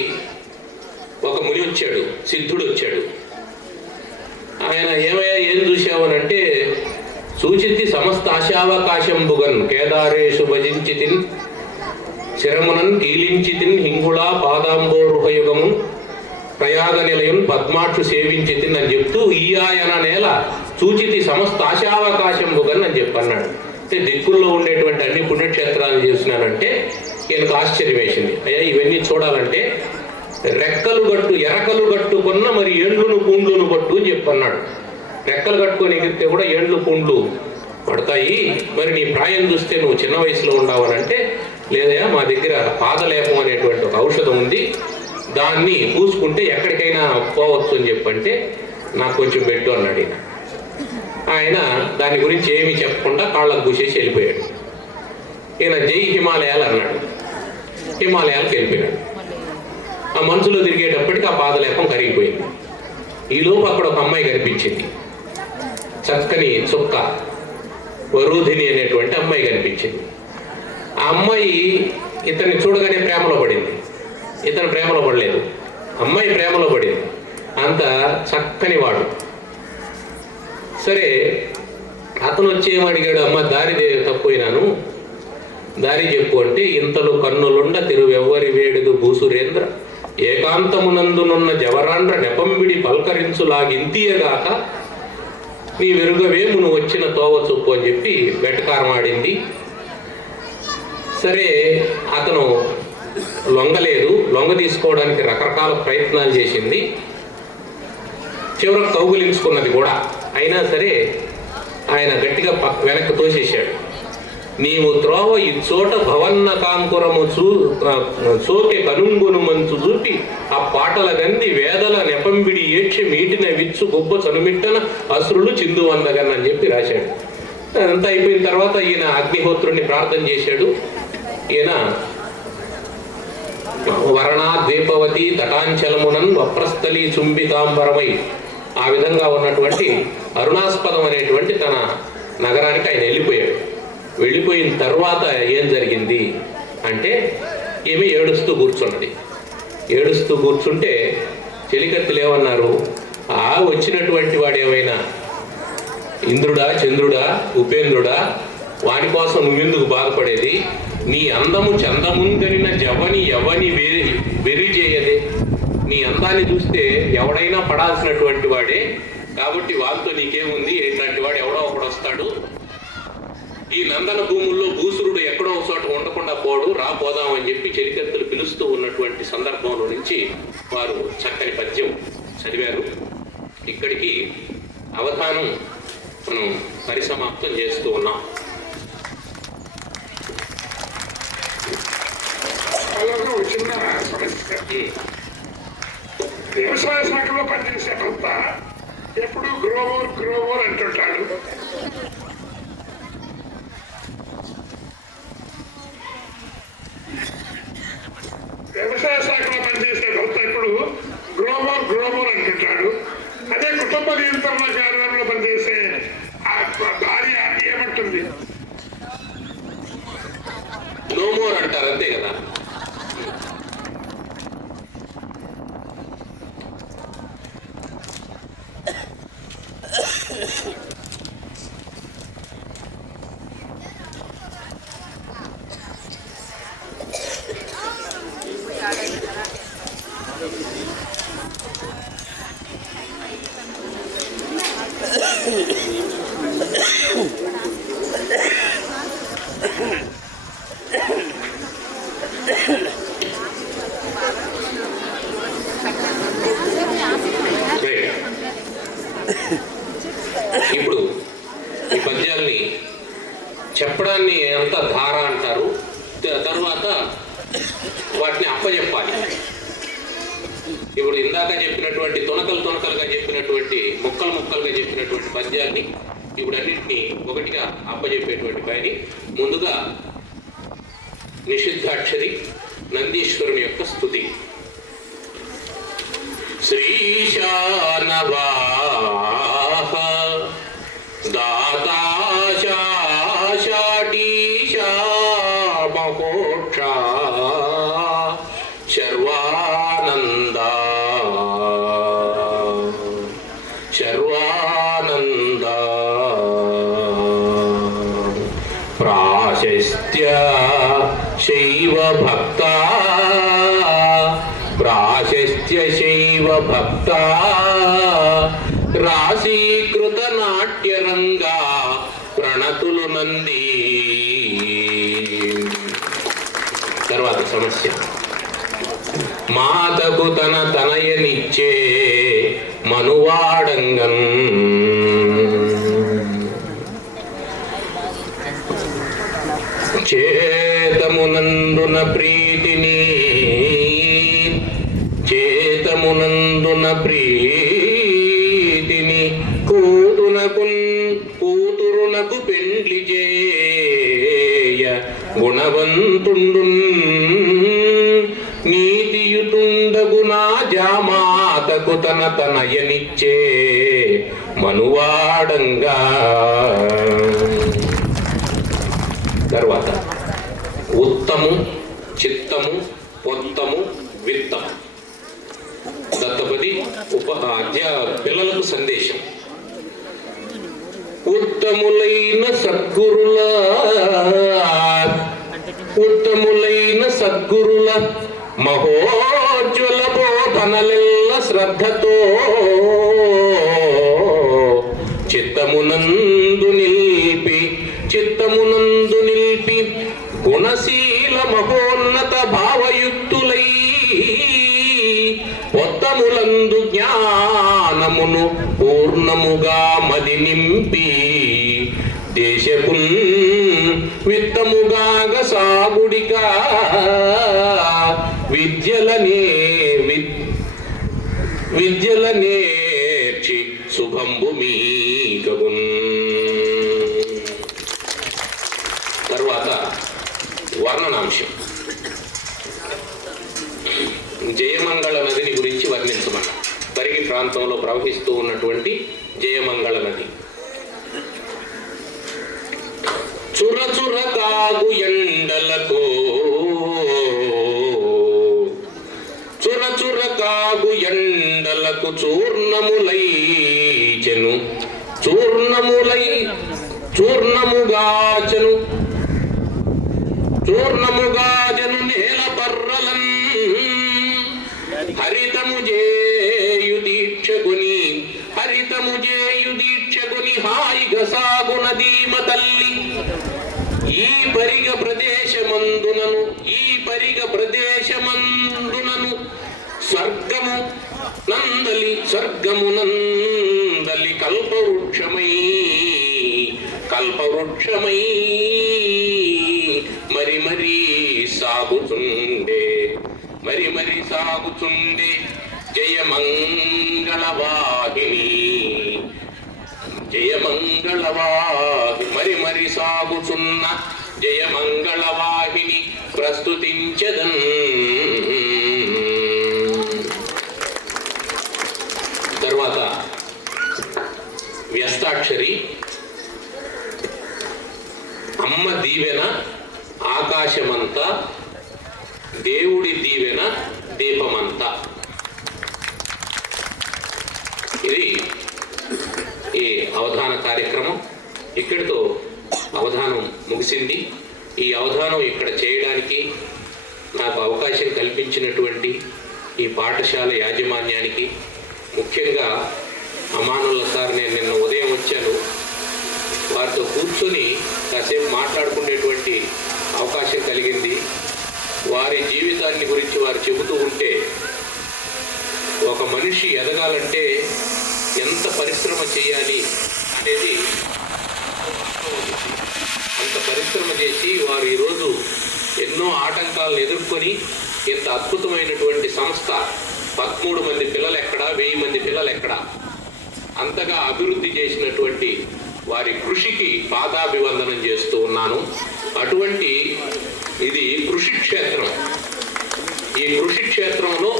ఒక ముని వచ్చాడు, సిద్ధుడు వచ్చాడు. ఆయన ఏమయ్యా ఏం చూసావనంటే, సూచితి సమస్త ఆశావకాశంబుగన్ కేదారేషు భజించితిన్ శిరమునన్ కీలించితిన్ హింగుళా పాదాంబోరుహయుగము ప్రయాగ నిలయం పద్మాక్షు సేవించితిన్ అని చెప్తూ ఈ ఆయన నేల సూచితి సమస్త ఆశావకాశంబుగన్ అని చెప్పన్నాడు. అంటే దిక్కుల్లో ఉండేటువంటి అన్ని పుణ్యక్షేత్రాలను చేసినానంటే ఈయనకు ఆశ్చర్యం వేసింది. అయ్యా ఇవన్నీ చూడాలంటే ఎరకలు కట్టుకున్న మరి ఏండ్లును పూండ్లును పట్టు అని చెప్పన్నాడు. రెక్కలు కట్టుకొని ఎగిరితే కూడా ఏండ్లు పూండ్లు పడతాయి. మరి నీ ప్రాయం చూస్తే నువ్వు చిన్న వయసులో ఉండవనంటే, లేదా మా దగ్గర పాదలేపం అనేటువంటి ఒక ఔషధం ఉంది, దాన్ని పూసుకుంటే ఎక్కడికైనా పోవచ్చు అని చెప్పంటే నాకు కొంచెం పెట్టు అన్నాడు. ఆయన దాని గురించి ఏమీ చెప్పకుండా కాళ్ళకు పూసేసి వెళ్ళిపోయాడు. ఈయన జై హిమాలయాలు అన్నాడు. హిమాలయాలకు వెళ్ళిపోయాడు. ఆ మనసులో తిరిగేటప్పటికి ఆ పాదలేపం కరిగిపోయింది. ఈలోపు అక్కడ ఒక అమ్మాయి కనిపించింది, చక్కని చుక్క వరూధిని అనేటువంటి అమ్మాయి కనిపించింది. ఆ అమ్మాయి ఇతన్ని చూడగానే ప్రేమలో పడింది. ఇతను ప్రేమలో పడలేదు, అమ్మాయి ప్రేమలో పడింది. అంత చక్కని వాడు. సరే అతను వచ్చి ఏమడిగాడు, అమ్మ దారి తప్పోయినాను, దారి చెప్పు అంటే, ఇంతలో కన్నులుండ తిరువెవ్వరి వేడుదు భూసురేంద్ర ఏకాంతమునందునున్న జవరాండ్ర నెపంబిడి పల్కరించులాగింతియగాక నీ వెరుగవేము నువ్వు వచ్చిన తోవ చొప్పు అని చెప్పి వెటకారం ఆడింది. సరే అతను లొంగలేదు, లొంగ తీసుకోవడానికి రకరకాల ప్రయత్నాలు చేసింది. చివరకు కౌగులించుకున్నది కూడా. అయినా సరే ఆయన గట్టిగా వెనక్కి తోసేశాడు. నీవు త్రోవ ఈ చోట భవన్న కాంకురము సోకె కనుంగును మంచు చూపి ఆ పాటల గంది వేదల నెపంబిడి ఏడ్చి మీటిన విచ్చు గొప్ప చనుమిట్టన అసురులు చిందు వందగన్ అని చెప్పి రాశాడు. అదంతా అయిపోయిన తర్వాత ఈయన అగ్నిహోత్రుడిని ప్రార్థన చేశాడు. ఈయన వరణా ద్వీపవతి తటాంచలమునన్ వప్రస్థలి చుంబికాంబరమై ఆ విధంగా ఉన్నటువంటి అరుణాస్పదం అనేటువంటి తన నగరానికి ఆయన వెళ్ళిపోయాడు. వెళ్ళిపోయిన తర్వాత ఏం జరిగింది అంటే, ఈమె ఏడుస్తూ కూర్చున్నది. ఏడుస్తూ కూర్చుంటే చెలికత్తులు ఏమన్నారు, ఆ వచ్చినటువంటి వాడు ఏమైనా ఇంద్రుడా, చంద్రుడా, ఉపేంద్రుడా, వాని కోసం నువ్వెందుకు బాధపడేది? నీ అందము చందముందరిన జవని ఎవని వెరి చేయదే. నీ అందాన్ని చూస్తే ఎవడైనా పడాల్సినటువంటి వాడే, కాబట్టి వాళ్ళతో నీకేముంది, ఇట్లాంటి వాడు ఎవడో ఒకడు వస్తాడు. ఈ నందన భూముల్లో భూసురుడు ఎక్కడో ఒక చోట ఉండకుండా పోడు, పోదామని చెప్పి చెలికత్తులు పిలుస్తూ ఉన్నటువంటి సందర్భంలో నుంచి వారు చక్కని పద్యం చదివారు. ఇక్కడికి అవధానం మనం పరిసమాప్తం చేస్తూ ఉన్నాం. అలాగే ఒక చిన్న సమస్య. వ్యవసాయ శాఖలో పనిచేసే భర్త ఎప్పుడు గ్రోవర్ అంటుంటాడు. వ్యవసాయ శాఖలో పనిచేసే భర్త ఎప్పుడు గ్రోవర్ అంటుంటాడు. అదే కుటుంబ నియంత్రణ కార్యాలయంలో పనిచేసే భార్య ఏమంటుంది? నో మోర్ అంటారు, అంతే కదా. ఇప్పుడు ఈ పద్యాల్ని చెప్పడాన్ని అంతా ధార అంటారు. తరువాత వాటిని అప్పచెప్పాలి. ఇప్పుడు ఇందాక చెప్పినటువంటి తొనకలుగా చెప్పినటువంటి ముక్కలుగా చెప్పినటువంటి పద్యాన్ని ఇప్పుడు అన్నింటినీ ఒకటిగా అప్పచెప్పేటువంటి పని. ముందుగా నిషిద్ధాక్షరి నందీశ్వరుని యొక్క స్తుతి. శ్రీశానవాహ దాతాశాటీశా మహోక్ష శర్వానందా ప్రాశస్త్య శైవ భక్తా రాశీకృత నాట్యరంగా ప్రణతులు నంది. తర్వాత సమస్య. మాతకు తన తనయనిచ్చే మనువాడంగం. చేతమునందున ప్రీతిని కూతురునకు పెండ్లి చేయ గుణవంతుండు నీతియుతుండగునా జామాతకు తన తనయనిచ్చే మనువాడంగా. తర్వాత ఉత్తము, చిత్తము, పొత్తము, విత్తము. దత్తపది పిల్లలకు సందేశం. ఉత్తములైన సద్గురుల మహోజ్వల బోధనలెల్ల శ్రద్ధతో చిత్తమునందు నిలిపి గుణశీల మహోన్నత భావయుక్తులై పొత్తములందు జ్ఞానమును పూర్ణముగా మది నింపి దేశపున్ విత్తముగాగ సాగుడిగా విద్యలనేర్చి శుభంబు మీకగున్. తర్వాత వర్ణనాంశం. జయమంగళ నదిని గురించి వర్ణించమన్నా. పరిగి ప్రాంతంలో ప్రవహిస్తూ ఉన్నటువంటి జయమంగళ నది. చురచుర కాగు ఎండలకు చూర్ణముగాచను నేల పర్రలన్ హరితము చేయు దీక్షకుని హాయిగా సాగున దీమ తల్లి. ఈ పరిగ ప్రదేశమందునను స్వర్గము నందలి కల్పవృక్షమై మరి సాగుచుండే జయమంగళవాహిని సాగుచున్న జయమంగళవాహిని ప్రస్తుతించదన్. తర్వాత వ్యస్తాక్షరి. అమ్మ దీవెన ఆకాశమంతా, దేవుడి దీవెన దీపమంతా. ఇది ఈ అవధాన కార్యక్రమం. ఇక్కడితో అవధానం ముగిసింది. ఈ అవధానం ఇక్కడ చేయడానికి నాకు అవకాశం కల్పించినటువంటి ఈ పాఠశాల యాజమాన్యానికి, ముఖ్యంగా అమానుల్లా సార్, నేను నిన్న ఉదయం వచ్చాను, కూర్చొని కాసేపు మాట్లాడుకునేటువంటి అవకాశం కలిగింది. వారి జీవితాన్ని గురించి వారు చెబుతూ ఉంటే ఒక మనిషి ఎదగాలంటే ఎంత పరిశ్రమ చేయాలి అనేది అంత పరిశ్రమ చేసి వారు ఈరోజు ఎన్నో ఆటంకాలను ఎదుర్కొని ఇంత అద్భుతమైనటువంటి సంస్థ 13 మంది పిల్లలు ఎక్కడా 1000 మంది పిల్లలు ఎక్కడా అంతగా అభివృద్ధి చేసినటువంటి వారి కృషికి పాదాభివందనం చేస్తూ ఉన్నాను. అటువంటి ఇది కృషి క్షేత్రం. ఈ కృషి క్షేత్రంలో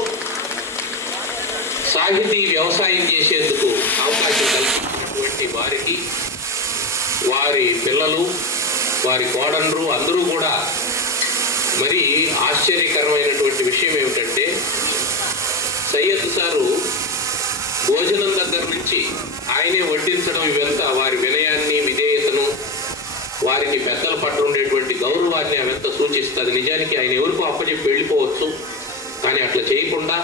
సాహితీ వ్యవసాయం చేసేందుకు అవకాశం కల్పించినటువంటి వారికి వారి పిల్లలు వారి కోడన్లు అందరూ కూడా మరి ఆశ్చర్యకరమైనటువంటి విషయం ఏమిటంటే సయ్యద్ సారు భోజనం దగ్గర నుంచి ఆయనే వడ్డించడం ఇవంతా వారి వినయాన్ని విధేయతను వారికి పెద్దల పట్ల ఉండేటువంటి గౌరవాన్ని అవంతా సూచిస్తుంది. నిజానికి ఆయన ఎవరికో అప్పచెప్పి వెళ్ళిపోవచ్చు, కానీ అట్లా చేయకుండా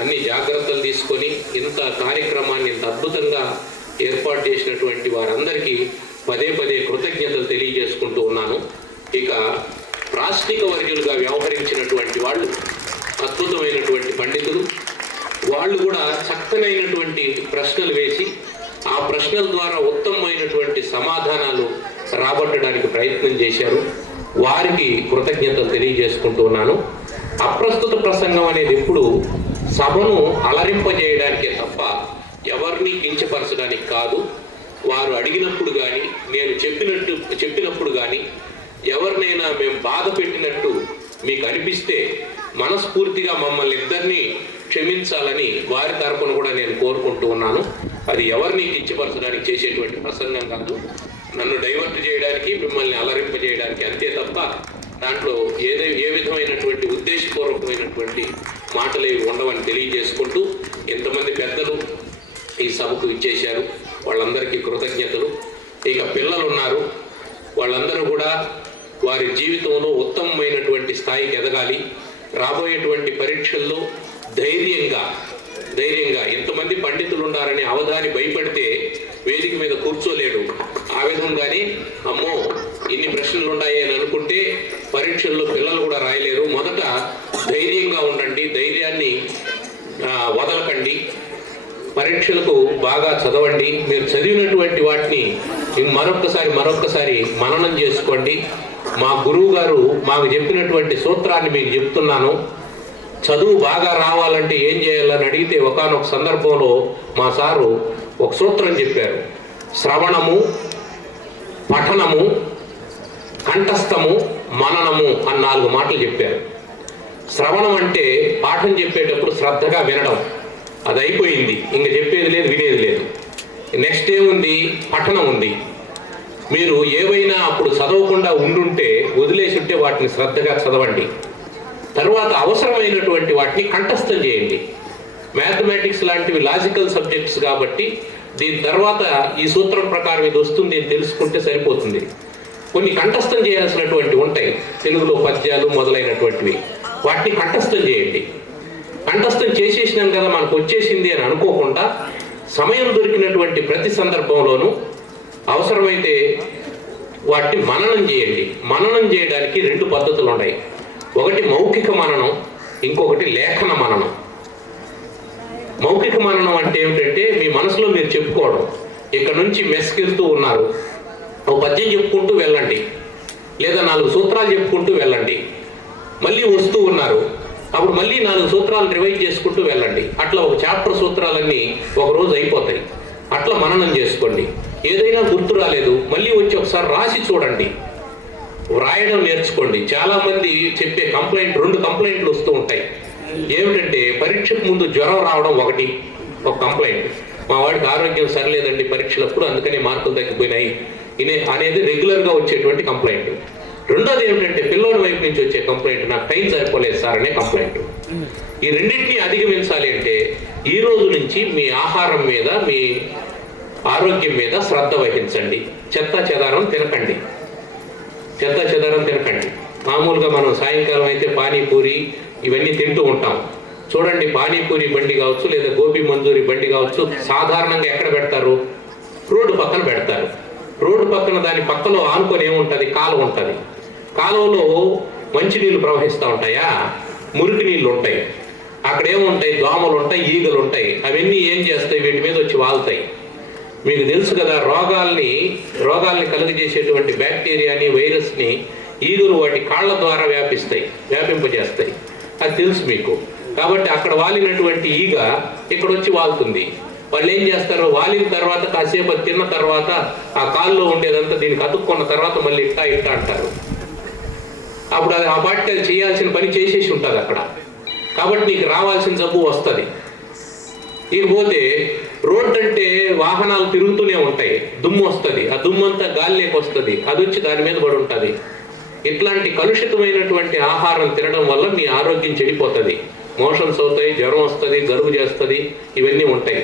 అన్ని జాగ్రత్తలు తీసుకొని ఇంత కార్యక్రమాన్ని ఇంత అద్భుతంగా ఏర్పాటు చేసినటువంటి వారందరికీ పదే పదే కృతజ్ఞతలు తెలియజేసుకుంటూ ఉన్నాను. ఇక రాష్ట్రీయ వర్యులుగా వ్యవహరించినటువంటి వాళ్ళు అద్భుతమైనటువంటి పండితులు. వాళ్ళు కూడా చక్కనైనటువంటి ప్రశ్నలు వేసి ఆ ప్రశ్నల ద్వారా ఉత్తమమైనటువంటి సమాధానాలు రాబట్టడానికి ప్రయత్నం చేశారు. వారికి కృతజ్ఞతలు తెలియజేసుకుంటూ ఉన్నాను. అప్రస్తుత ప్రసంగం అనేది ఎప్పుడు సభను అలరింపజేయడానికే తప్ప ఎవరిని కించపరచడానికి కాదు. వారు అడిగినప్పుడు కానీ నేను చెప్పినప్పుడు కానీ ఎవరినైనా మేము బాధ పెట్టినట్టు మీకు అనిపిస్తే మనస్ఫూర్తిగా మమ్మల్ని ఇద్దరిని క్షమించాలని వారి తరపున కూడా నేను కోరుకుంటూ ఉన్నాను. అది ఎవరిని కించపరచడానికి చేసేటువంటి ప్రసంగం కాదు, నన్ను డైవర్ట్ చేయడానికి మిమ్మల్ని అలరింపజేయడానికి, అంతే తప్ప దాంట్లో ఏ విధమైనటువంటి ఉద్దేశపూర్వకమైనటువంటి మాటలు ఉండవని తెలియజేసుకుంటూ ఇంతమంది పెద్దలు ఈ సభకు ఇచ్చేశారు, వాళ్ళందరికీ కృతజ్ఞతలు. ఇక పిల్లలు ఉన్నారు, వాళ్ళందరూ కూడా వారి జీవితంలో ఉత్తమమైనటువంటి స్థాయికి ఎదగాలి. రాబోయేటువంటి పరీక్షల్లో ధైర్యంగా ఎంతమంది పండితులు ఉన్నారని అవధాని భయపడితే వేదిక మీద కూర్చోలేడు. ఆ విధంగానే అమ్మో ఇన్ని ప్రశ్నలు ఉన్నాయి అని అనుకుంటే పరీక్షల్లో పిల్లలు కూడా రాయలేరు. మొదట ధైర్యంగా ఉండండి, ధైర్యాన్ని వదలకండి, పరీక్షలకు బాగా చదవండి. మీరు చదివినటువంటి వాటిని మరొక్కసారి మననం చేసుకోండి. మా గురువు గారు మాకు చెప్పినటువంటి సూత్రాన్ని మీకు చెప్తున్నాను. చదువు బాగా రావాలంటే ఏం చేయాలని అడిగితే ఒకానొక సందర్భంలో మా సారు ఒక సూత్రం చెప్పారు. శ్రవణము, పఠనము, కంఠస్థము, మననము అని 4 మాటలు చెప్పారు. శ్రవణం అంటే పాఠం చెప్పేటప్పుడు శ్రద్ధగా వినడం, అది అయిపోయింది, ఇంక చెప్పేది లేదు, వినేది లేదు. నెక్స్ట్ ఏముంది? పఠనం ఉంది. మీరు ఏవైనా అప్పుడు చదవకుండా ఉండుంటే వదిలేసి ఉంటే వాటిని శ్రద్ధగా చదవండి. తర్వాత అవసరమైనటువంటి వాటిని కంఠస్థం చేయండి. మ్యాథమెటిక్స్ లాంటివి లాజికల్ సబ్జెక్ట్స్ కాబట్టి దీని తర్వాత ఈ సూత్రం ప్రకారం ఇది వస్తుంది అని తెలుసుకుంటే సరిపోతుంది. కొన్ని కంఠస్థం చేయాల్సినటువంటి ఉంటాయి, తెలుగులో పద్యాలు మొదలైనటువంటివి, వాటిని కంఠస్థం చేయండి. కంఠస్థం చేసేసినాం కదా మనకు వచ్చేసింది అని అనుకోకుండా సమయం దొరికినటువంటి ప్రతి సందర్భంలోనూ అవసరమైతే వాటిని మననం చేయండి. మననం చేయడానికి 2 పద్ధతులు ఉన్నాయి. ఒకటి మౌఖిక మననం, ఇంకొకటి లేఖన మననం. మౌఖిక మననం అంటే ఏమిటంటే మీ మనసులో మీరు చెప్పుకోవడం. ఇక్కడ నుంచి మెస్కెళ్తూ ఉన్నారు, ఒక పద్యం చెప్పుకుంటూ వెళ్ళండి, లేదా 4 సూత్రాలు చెప్పుకుంటూ వెళ్ళండి. మళ్ళీ వస్తూ ఉన్నారు, అప్పుడు మళ్ళీ 4 సూత్రాలు రివైజ్ చేసుకుంటూ వెళ్ళండి. అట్లా ఒక చాప్టర్ సూత్రాలన్నీ ఒక రోజు అయిపోతాయి. అట్లా మననం చేసుకోండి. ఏదైనా గుర్తు రాలేదు మళ్ళీ వచ్చి ఒకసారి రాసి చూడండి, వ్రాయడం నేర్చుకోండి. చాలా మంది చెప్పే కంప్లైంట్, 2 కంప్లైంట్లు వస్తూ ఉంటాయి. ఏమిటంటే పరీక్షకు ముందు జ్వరం రావడం ఒక కంప్లైంట్. మా వాడికి ఆరోగ్యం సరిలేదండి పరీక్షలప్పుడు, అందుకని మార్కులు తగ్గిపోయినాయి అనేది రెగ్యులర్గా వచ్చేటువంటి కంప్లైంట్. రెండోది ఏమిటంటే పిల్లోడి వైపు నుంచి వచ్చే కంప్లైంట్, నాకు టైం సరిపోలేదు సార్ అనే కంప్లైంట్. ఈ రెండింటినీ అధిగమించాలి అంటే ఈ రోజు నుంచి మీ ఆహారం మీద, మీ ఆరోగ్యం మీద శ్రద్ధ వహించండి. చెత్తా చెదారం తినకండి. మామూలుగా మనం సాయంకాలం అయితే పానీపూరి ఇవన్నీ తింటూ ఉంటాం. చూడండి, పానీపూరి బండి కావచ్చు, లేదా గోబీ మంచూరి బండి కావచ్చు, సాధారణంగా ఎక్కడ పెడతారు? రోడ్డు పక్కన పెడతారు. రోడ్డు పక్కన దాని పక్కలో ఆనుకొని ఏముంటుంది, కాలువ ఉంటుంది. కాలువలో మంచినీళ్ళు ప్రవహిస్తూ ఉంటాయా, మురికి నీళ్ళు ఉంటాయి. అక్కడ ఏముంటాయి, దోమలు ఉంటాయి, ఈగలు ఉంటాయి. అవన్నీ ఏం చేస్తాయి, వీటి మీద వచ్చి వాళ్తాయి. మీకు తెలుసు కదా, రోగాల్ని కలుగజేసేటువంటి బ్యాక్టీరియాని, వైరస్ని ఈగలు వాటి కాళ్ళ ద్వారా వ్యాపింపజేస్తాయి. అది తెలుసు మీకు. కాబట్టి అక్కడ వాలినటువంటి ఈగ ఇక్కడ వచ్చి వాలుతుంది. వాళ్ళు ఏం చేస్తారు, వాలిన తర్వాత కాసేపు తిన్న తర్వాత ఆ కాల్లో ఉండేదంతా దీనికి అతుక్కున్న తర్వాత మళ్ళీ ఇట్టా అంటారు. అప్పుడు అది ఆ పాటికి అది చేయాల్సిన పని చేసేసి ఉంటుంది అక్కడ. కాబట్టి నీకు రావాల్సిన జబ్బు వస్తుంది. ఇకపోతే రోడ్డు అంటే వాహనాలు తిరుగుతూనే ఉంటాయి, దుమ్ము వస్తుంది. ఆ దుమ్ము అంతా గాలిలోకి వస్తుంది, అది వచ్చి దాని మీద పడి ఉంటుంది. ఇట్లాంటి కలుషితమైనటువంటి ఆహారం తినడం వల్ల మీ ఆరోగ్యం చెడిపోతుంది. మోషన్స్ అవుతాయి, జ్వరం వస్తుంది, గరువు చేస్తుంది, ఇవన్నీ ఉంటాయి.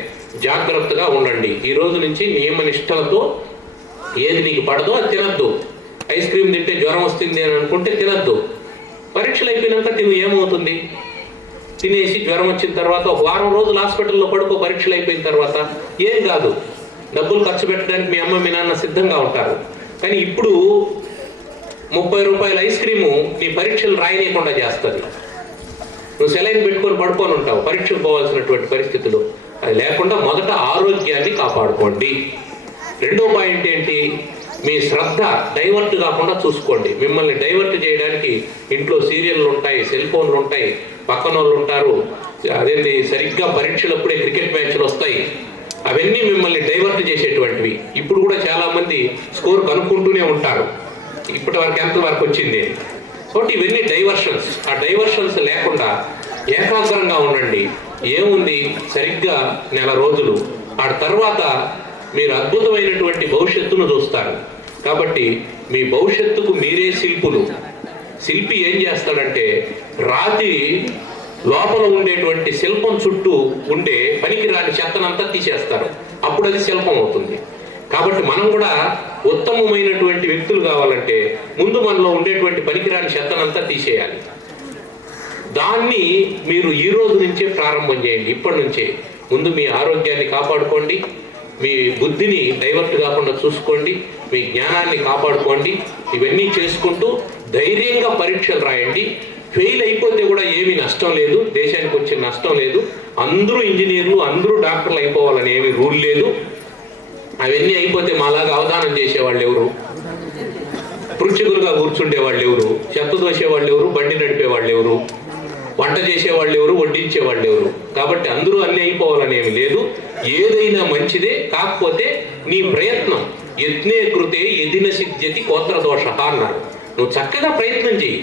జాగ్రత్తగా ఉండండి. ఈ రోజు నుంచి నియమ నిష్టలతో ఏది నీకు పడదో అది తినద్దు. ఐస్ క్రీమ్ తింటే జ్వరం వస్తుంది అని అనుకుంటే తినద్దు. పరీక్షలు అయిపోయినాక తిను, ఏమవుతుంది, తినేసి జ్వరం వచ్చిన తర్వాత ఒక వారం రోజులు హాస్పిటల్లో పడుకో. పరీక్షలు అయిపోయిన తర్వాత ఏం కాదు. డబ్బులు ఖర్చు పెట్టడానికి మీ అమ్మ మీ నాన్న సిద్ధంగా ఉంటారు. కానీ ఇప్పుడు 30 రూపాయల ఐస్ క్రీము నీ పరీక్షలు రాయనీయకుండా చేస్తుంది. నువ్వు సెలైన్ పెట్టుకొని పడుకొని ఉంటావు పరీక్షకు పోవాల్సినటువంటి పరిస్థితులు. అది లేకుండా మొదట ఆరోగ్యాన్ని కాపాడుకోండి. రెండో పాయింట్ ఏంటి, మీ శ్రద్ధ డైవర్ట్ కాకుండా చూసుకోండి. మిమ్మల్ని డైవర్ట్ చేయడానికి ఇంట్లో సీరియళ్ళు ఉంటాయి, సెల్ ఫోన్లు ఉంటాయి, పక్కన వాళ్ళు ఉంటారు. అదేంటి, సరిగ్గా పరీక్షలప్పుడే క్రికెట్ మ్యాచ్లు వస్తాయి. అవన్నీ మిమ్మల్ని డైవర్ట్ చేసేటువంటివి. ఇప్పుడు కూడా చాలా మంది స్కోర్ కనుక్కుంటూనే ఉంటారు, ఇప్పటి వరకు ఎంతవరకు వచ్చింది. కాబట్టి ఇవన్నీ డైవర్షన్స్. ఆ డైవర్షన్స్ లేకుండా ఏకాగ్రంగా ఉండండి. ఏముంది, సరిగ్గా నెల రోజులు, ఆ తర్వాత మీరు అద్భుతమైనటువంటి భవిష్యత్తును చూస్తారు. కాబట్టి మీ భవిష్యత్తుకు మీరే శిల్పులు. శిల్పి ఏం చేస్తాడంటే, రాతి లోపల ఉండేటువంటి శిల్పం చుట్టూ ఉండే పనికిరాని చెత్తనంతా తీసేస్తారు. అప్పుడు అది శిల్పం అవుతుంది. కాబట్టి మనం కూడా ఉత్తమమైనటువంటి వ్యక్తులు కావాలంటే ముందు మనలో ఉండేటువంటి పనికిరాని చెత్తనంతా తీసేయాలి. దాన్ని మీరు ఈ రోజు నుంచే ప్రారంభం చేయండి. ఇప్పటి నుంచే ముందు మీ ఆరోగ్యాన్ని కాపాడుకోండి, మీ బుద్ధిని డైవర్ట్ కాకుండా చూసుకోండి, మీ జ్ఞానాన్ని కాపాడుకోండి. ఇవన్నీ చేసుకుంటూ ధైర్యంగా పరీక్షలు రాయండి. ఫెయిల్ అయిపోతే కూడా ఏమీ నష్టం లేదు, దేశానికి వచ్చే నష్టం లేదు. అందరూ ఇంజనీర్లు, అందరూ డాక్టర్లు అయిపోవాలని ఏమీ రూల్ లేదు. అవన్నీ అయిపోతే మాలాగా అవధానం చేసేవాళ్ళు ఎవరు, పృచ్ఛకులుగా కూర్చుండేవాళ్ళు ఎవరు, చెత్త దోసేవాళ్ళు ఎవరు, బండి నడిపేవాళ్ళు ఎవరు, వంట చేసేవాళ్ళు ఎవరు, వడ్డించేవాళ్ళు ఎవరు. కాబట్టి అందరూ అన్నీ అయిపోవాలని ఏమి లేదు. ఏదైనా మంచిదే, కాకపోతే నీ ప్రయత్నం. యత్నే కృతే యదిన సిద్ధ్యతి కోత్ర దోష అన్నారు. నువ్వు చక్కగా ప్రయత్నం చేయి.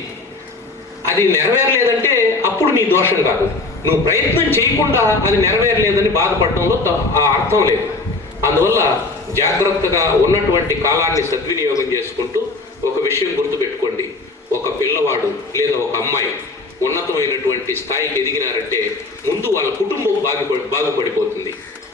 అది నెరవేరలేదంటే అప్పుడు నీ దోషం కాదు. నువ్వు ప్రయత్నం చేయకుండా అది నెరవేరలేదని బాధపడటంలో ఆ అర్థం లేదు. అందువల్ల జాగ్రత్తగా ఉన్నటువంటి కాలాన్ని సద్వినియోగం చేసుకుంటూ ఒక విషయం గుర్తుపెట్టుకోండి. ఒక పిల్లవాడు లేదా ఒక అమ్మాయి ఉన్నతమైనటువంటి స్థాయికి ఎదిగినారంటే ముందు వాళ్ళ కుటుంబం బాగుపడిపోతుంది.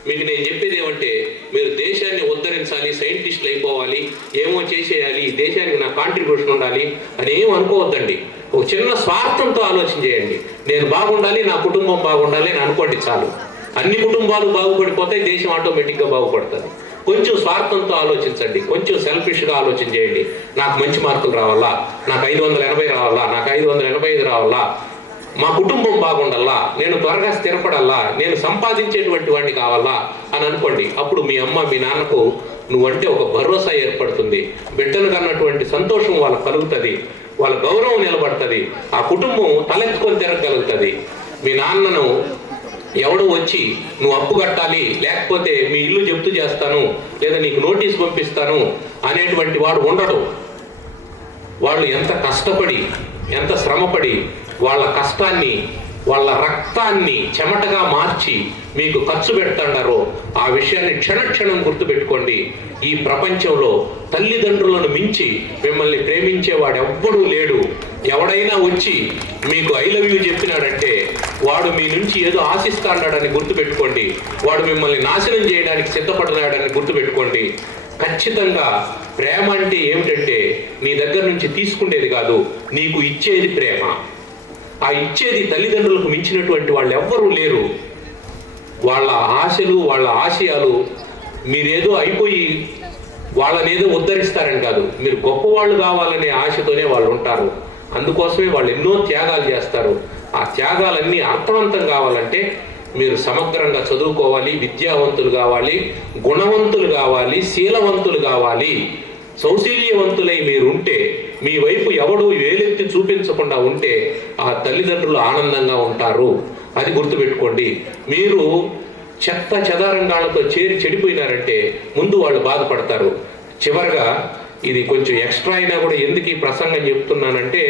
మీకు నేను చెప్పేది ఏమంటే, మీరు దేశాన్ని ఉద్ధరించాలి, సైంటిస్టులు అయిపోవాలి, ఏమో చేసేయాలి, దేశానికి నా కాంట్రిబ్యూషన్ ఉండాలి అని ఏం అనుకోవద్దండి. ఒక చిన్న స్వార్థంతో ఆలోచన చేయండి. నేను బాగుండాలి, నా కుటుంబం బాగుండాలి అని అనుకోండి చాలు. అన్ని కుటుంబాలు బాగుపడిపోతాయి, దేశం ఆటోమేటిక్గా బాగుపడుతుంది. కొంచెం స్వార్థంతో ఆలోచించండి, కొంచెం సెల్ఫిష్గా ఆలోచన చేయండి. నాకు మంచి మార్కులు రావాలా, నాకు 580 రావాలా, నాకు 585 రావాలా, మా కుటుంబం బాగుండాలా, నేను త్వరగా స్థిరపడాలా, నేను సంపాదించేటువంటి వాడిని కావాలా అని అనుకోండి. అప్పుడు మీ అమ్మ మీ నాన్నకు నువ్వంటే ఒక భరోసా ఏర్పడుతుంది. బిడ్డలు కన్నటువంటి సంతోషం వాళ్ళకు కలుగుతుంది, వాళ్ళ గౌరవం నిలబడుతుంది, ఆ కుటుంబం తలెత్తుకొని తిరగలుగుతుంది. మీ నాన్నను ఎవడో వచ్చి నువ్వు అప్పు కట్టాలి, లేకపోతే మీ ఇల్లు జప్తు చేస్తాను, లేదా నీకు నోటీస్ పంపిస్తాను అనేటువంటి వాడు ఉండడు. వాళ్ళు ఎంత కష్టపడి, ఎంత శ్రమపడి వాళ్ళ కష్టాన్ని, వాళ్ళ రక్తాన్ని చెమటగా మార్చి మీకు ఖర్చు పెడతాడారో ఆ విషయాన్ని క్షణక్షణం గుర్తుపెట్టుకోండి. ఈ ప్రపంచంలో తల్లిదండ్రులను మించి మిమ్మల్ని ప్రేమించేవాడు ఎవ్వడూ లేడు. ఎవడైనా వచ్చి మీకు ఐ లవ్ యూ చెప్పినాడంటే వాడు మీ నుంచి ఏదో ఆశిస్తాడాడని గుర్తుపెట్టుకోండి. వాడు మిమ్మల్ని నాశనం చేయడానికి సిద్ధపడినాడని గుర్తుపెట్టుకోండి. ఖచ్చితంగా ప్రేమ అంటే ఏమిటంటే నీ దగ్గర నుంచి తీసుకునేది కాదు, నీకు ఇచ్చేది ప్రేమ. ఆ ఇచ్చేది తల్లిదండ్రులకు మించినటువంటి వాళ్ళు ఎవ్వరూ లేరు. వాళ్ళ ఆశలు, వాళ్ళ ఆశయాలు మీరేదో అయిపోయి వాళ్ళని ఏదో ఉద్ధరిస్తారని కాదు, మీరు గొప్పవాళ్ళు కావాలనే ఆశతోనే వాళ్ళు ఉంటారు. అందుకోసమే వాళ్ళు ఎన్నో త్యాగాలు చేస్తారు. ఆ త్యాగాలన్నీ అర్థవంతం కావాలంటే మీరు సమగ్రంగా చదువుకోవాలి, విద్యావంతులు కావాలి, గుణవంతులు కావాలి, శీలవంతులు కావాలి. సౌశీల్యవంతులై మీరుంటే, మీ వైపు ఎవడు వేలెత్తి చూపించకుండా ఉంటే ఆ తల్లిదండ్రులు ఆనందంగా ఉంటారు. అది గుర్తుపెట్టుకోండి. మీరు చెత్త చెదారంగాళ్ళతో చెడిపోయినారంటే ముందు వాళ్ళు బాధపడతారు. చివరిగా ఇది కొంచెం ఎక్స్ట్రా అయినా కూడా ఎందుకు ఈ ప్రసంగం చెప్తున్నానంటే,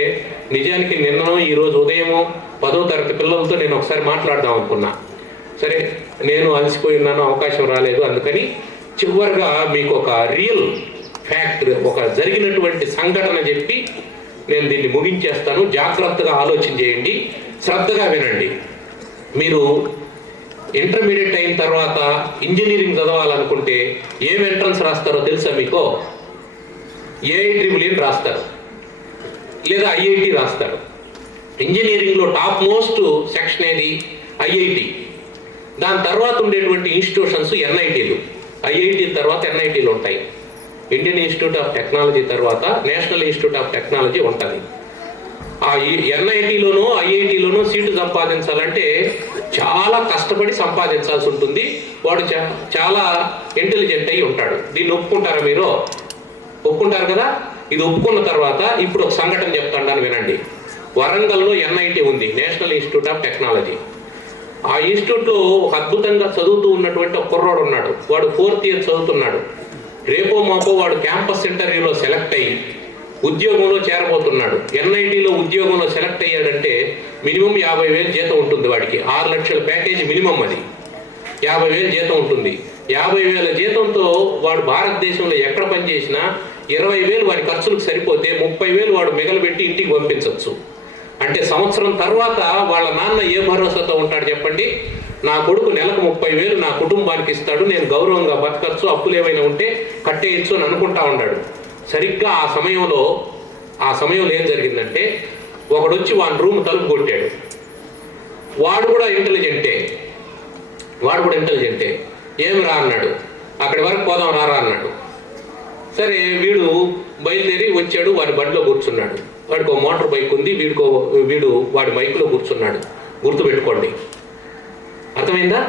నిజానికి నిన్ననో ఈరోజు ఉదయమో 10వ తరగతి పిల్లలతో నేను ఒకసారి మాట్లాడదాం అనుకున్నా. సరే, నేను అలసిపోయి ఉన్నాను, అవకాశం రాలేదు. అందుకని చివరిగా మీకు ఒక రియల్ ఫ్యాక్ట్, ఒక జరిగినటువంటి సంఘటన చెప్పి నేను దీన్ని ముగించేస్తాను. జాగ్రత్తగా ఆలోచన చేయండి, శ్రద్ధగా వినండి. మీరు ఇంటర్మీడియట్ అయిన తర్వాత ఇంజనీరింగ్ చదవాలనుకుంటే ఏం ఎంట్రన్స్ రాస్తారో తెలుసా మీకు? AIEEE రాస్తారు, లేదా IIT రాస్తారు. ఇంజనీరింగ్లో టాప్ మోస్ట్ సెక్షన్ ఏది? IIT. దాని తర్వాత ఉండేటువంటి ఇన్స్టిట్యూషన్స్ NITలు. IIT తర్వాత NITలు ఉంటాయి. ఇండియన్ ఇన్స్టిట్యూట్ ఆఫ్ టెక్నాలజీ తర్వాత నేషనల్ ఇన్స్టిట్యూట్ ఆఫ్ టెక్నాలజీ ఉంటుంది. ఆ NITలోనూ IITలోనూ సీటు సంపాదించాలంటే చాలా కష్టపడి సంపాదించాల్సి ఉంటుంది. వాడు చాలా ఇంటెలిజెంట్ అయి ఉంటాడు. దీన్ని ఒప్పుకుంటారా మీరు? ఒప్పుకుంటారు కదా? ఇది ఒప్పుకున్న తర్వాత ఇప్పుడు ఒక సంఘటన చెప్తాను, వినండి. వరంగల్లో NIT ఉంది, నేషనల్ ఇన్స్టిట్యూట్ ఆఫ్ టెక్నాలజీ. ఆ ఇన్స్టిట్యూట్లో ఒక అద్భుతంగా చదువుతూ ఉన్నటువంటి ఒక కుర్రాడు ఉన్నాడు. వాడు 4th ఇయర్ చదువుతున్నాడు. రేపో మాపో వాడు క్యాంపస్ ఇంటర్వ్యూలో సెలెక్ట్ అయ్యి ఉద్యోగంలో చేరబోతున్నాడు. NITలో ఉద్యోగంలో సెలెక్ట్ అయ్యాడంటే మినిమం 50,000 జీతం ఉంటుంది వాడికి. 6 లక్షల ప్యాకేజ్ మినిమం, అది 50,000 జీతం ఉంటుంది. 50,000 జీతంతో వాడు భారతదేశంలో ఎక్కడ పనిచేసినా 20,000 వాడి ఖర్చులకు సరిపోతే 30,000 వాడు మిగలబెట్టి ఇంటికి పంపించవచ్చు. అంటే సంవత్సరం తర్వాత వాళ్ళ నాన్న ఏ భరోసాతో ఉంటాడు చెప్పండి? నా కొడుకు నెలకు 30,000 నా కుటుంబానికి ఇస్తాడు, నేను గౌరవంగా బతకచ్చు, అప్పులు ఏమైనా ఉంటే కట్టేయచ్చు అని అనుకుంటా ఉన్నాడు. సరిగ్గా ఆ సమయంలో ఏం జరిగిందంటే, ఒకడొచ్చి వాడి రూమ్ తలుపు కొట్టాడు. వాడు కూడా ఇంటెలిజెంటే. ఏమి రా అన్నాడు. అక్కడి వరకు పోదాం రారా అన్నాడు. సరే, వీడు బయలుదేరి వచ్చాడు. వాడి బండిలో కూర్చున్నాడు. వాడికి ఒక మోటార్ బైక్ ఉంది, వీడు వాడి బైక్లో కూర్చున్నాడు. గుర్తుపెట్టుకోండి, అర్థమైందా?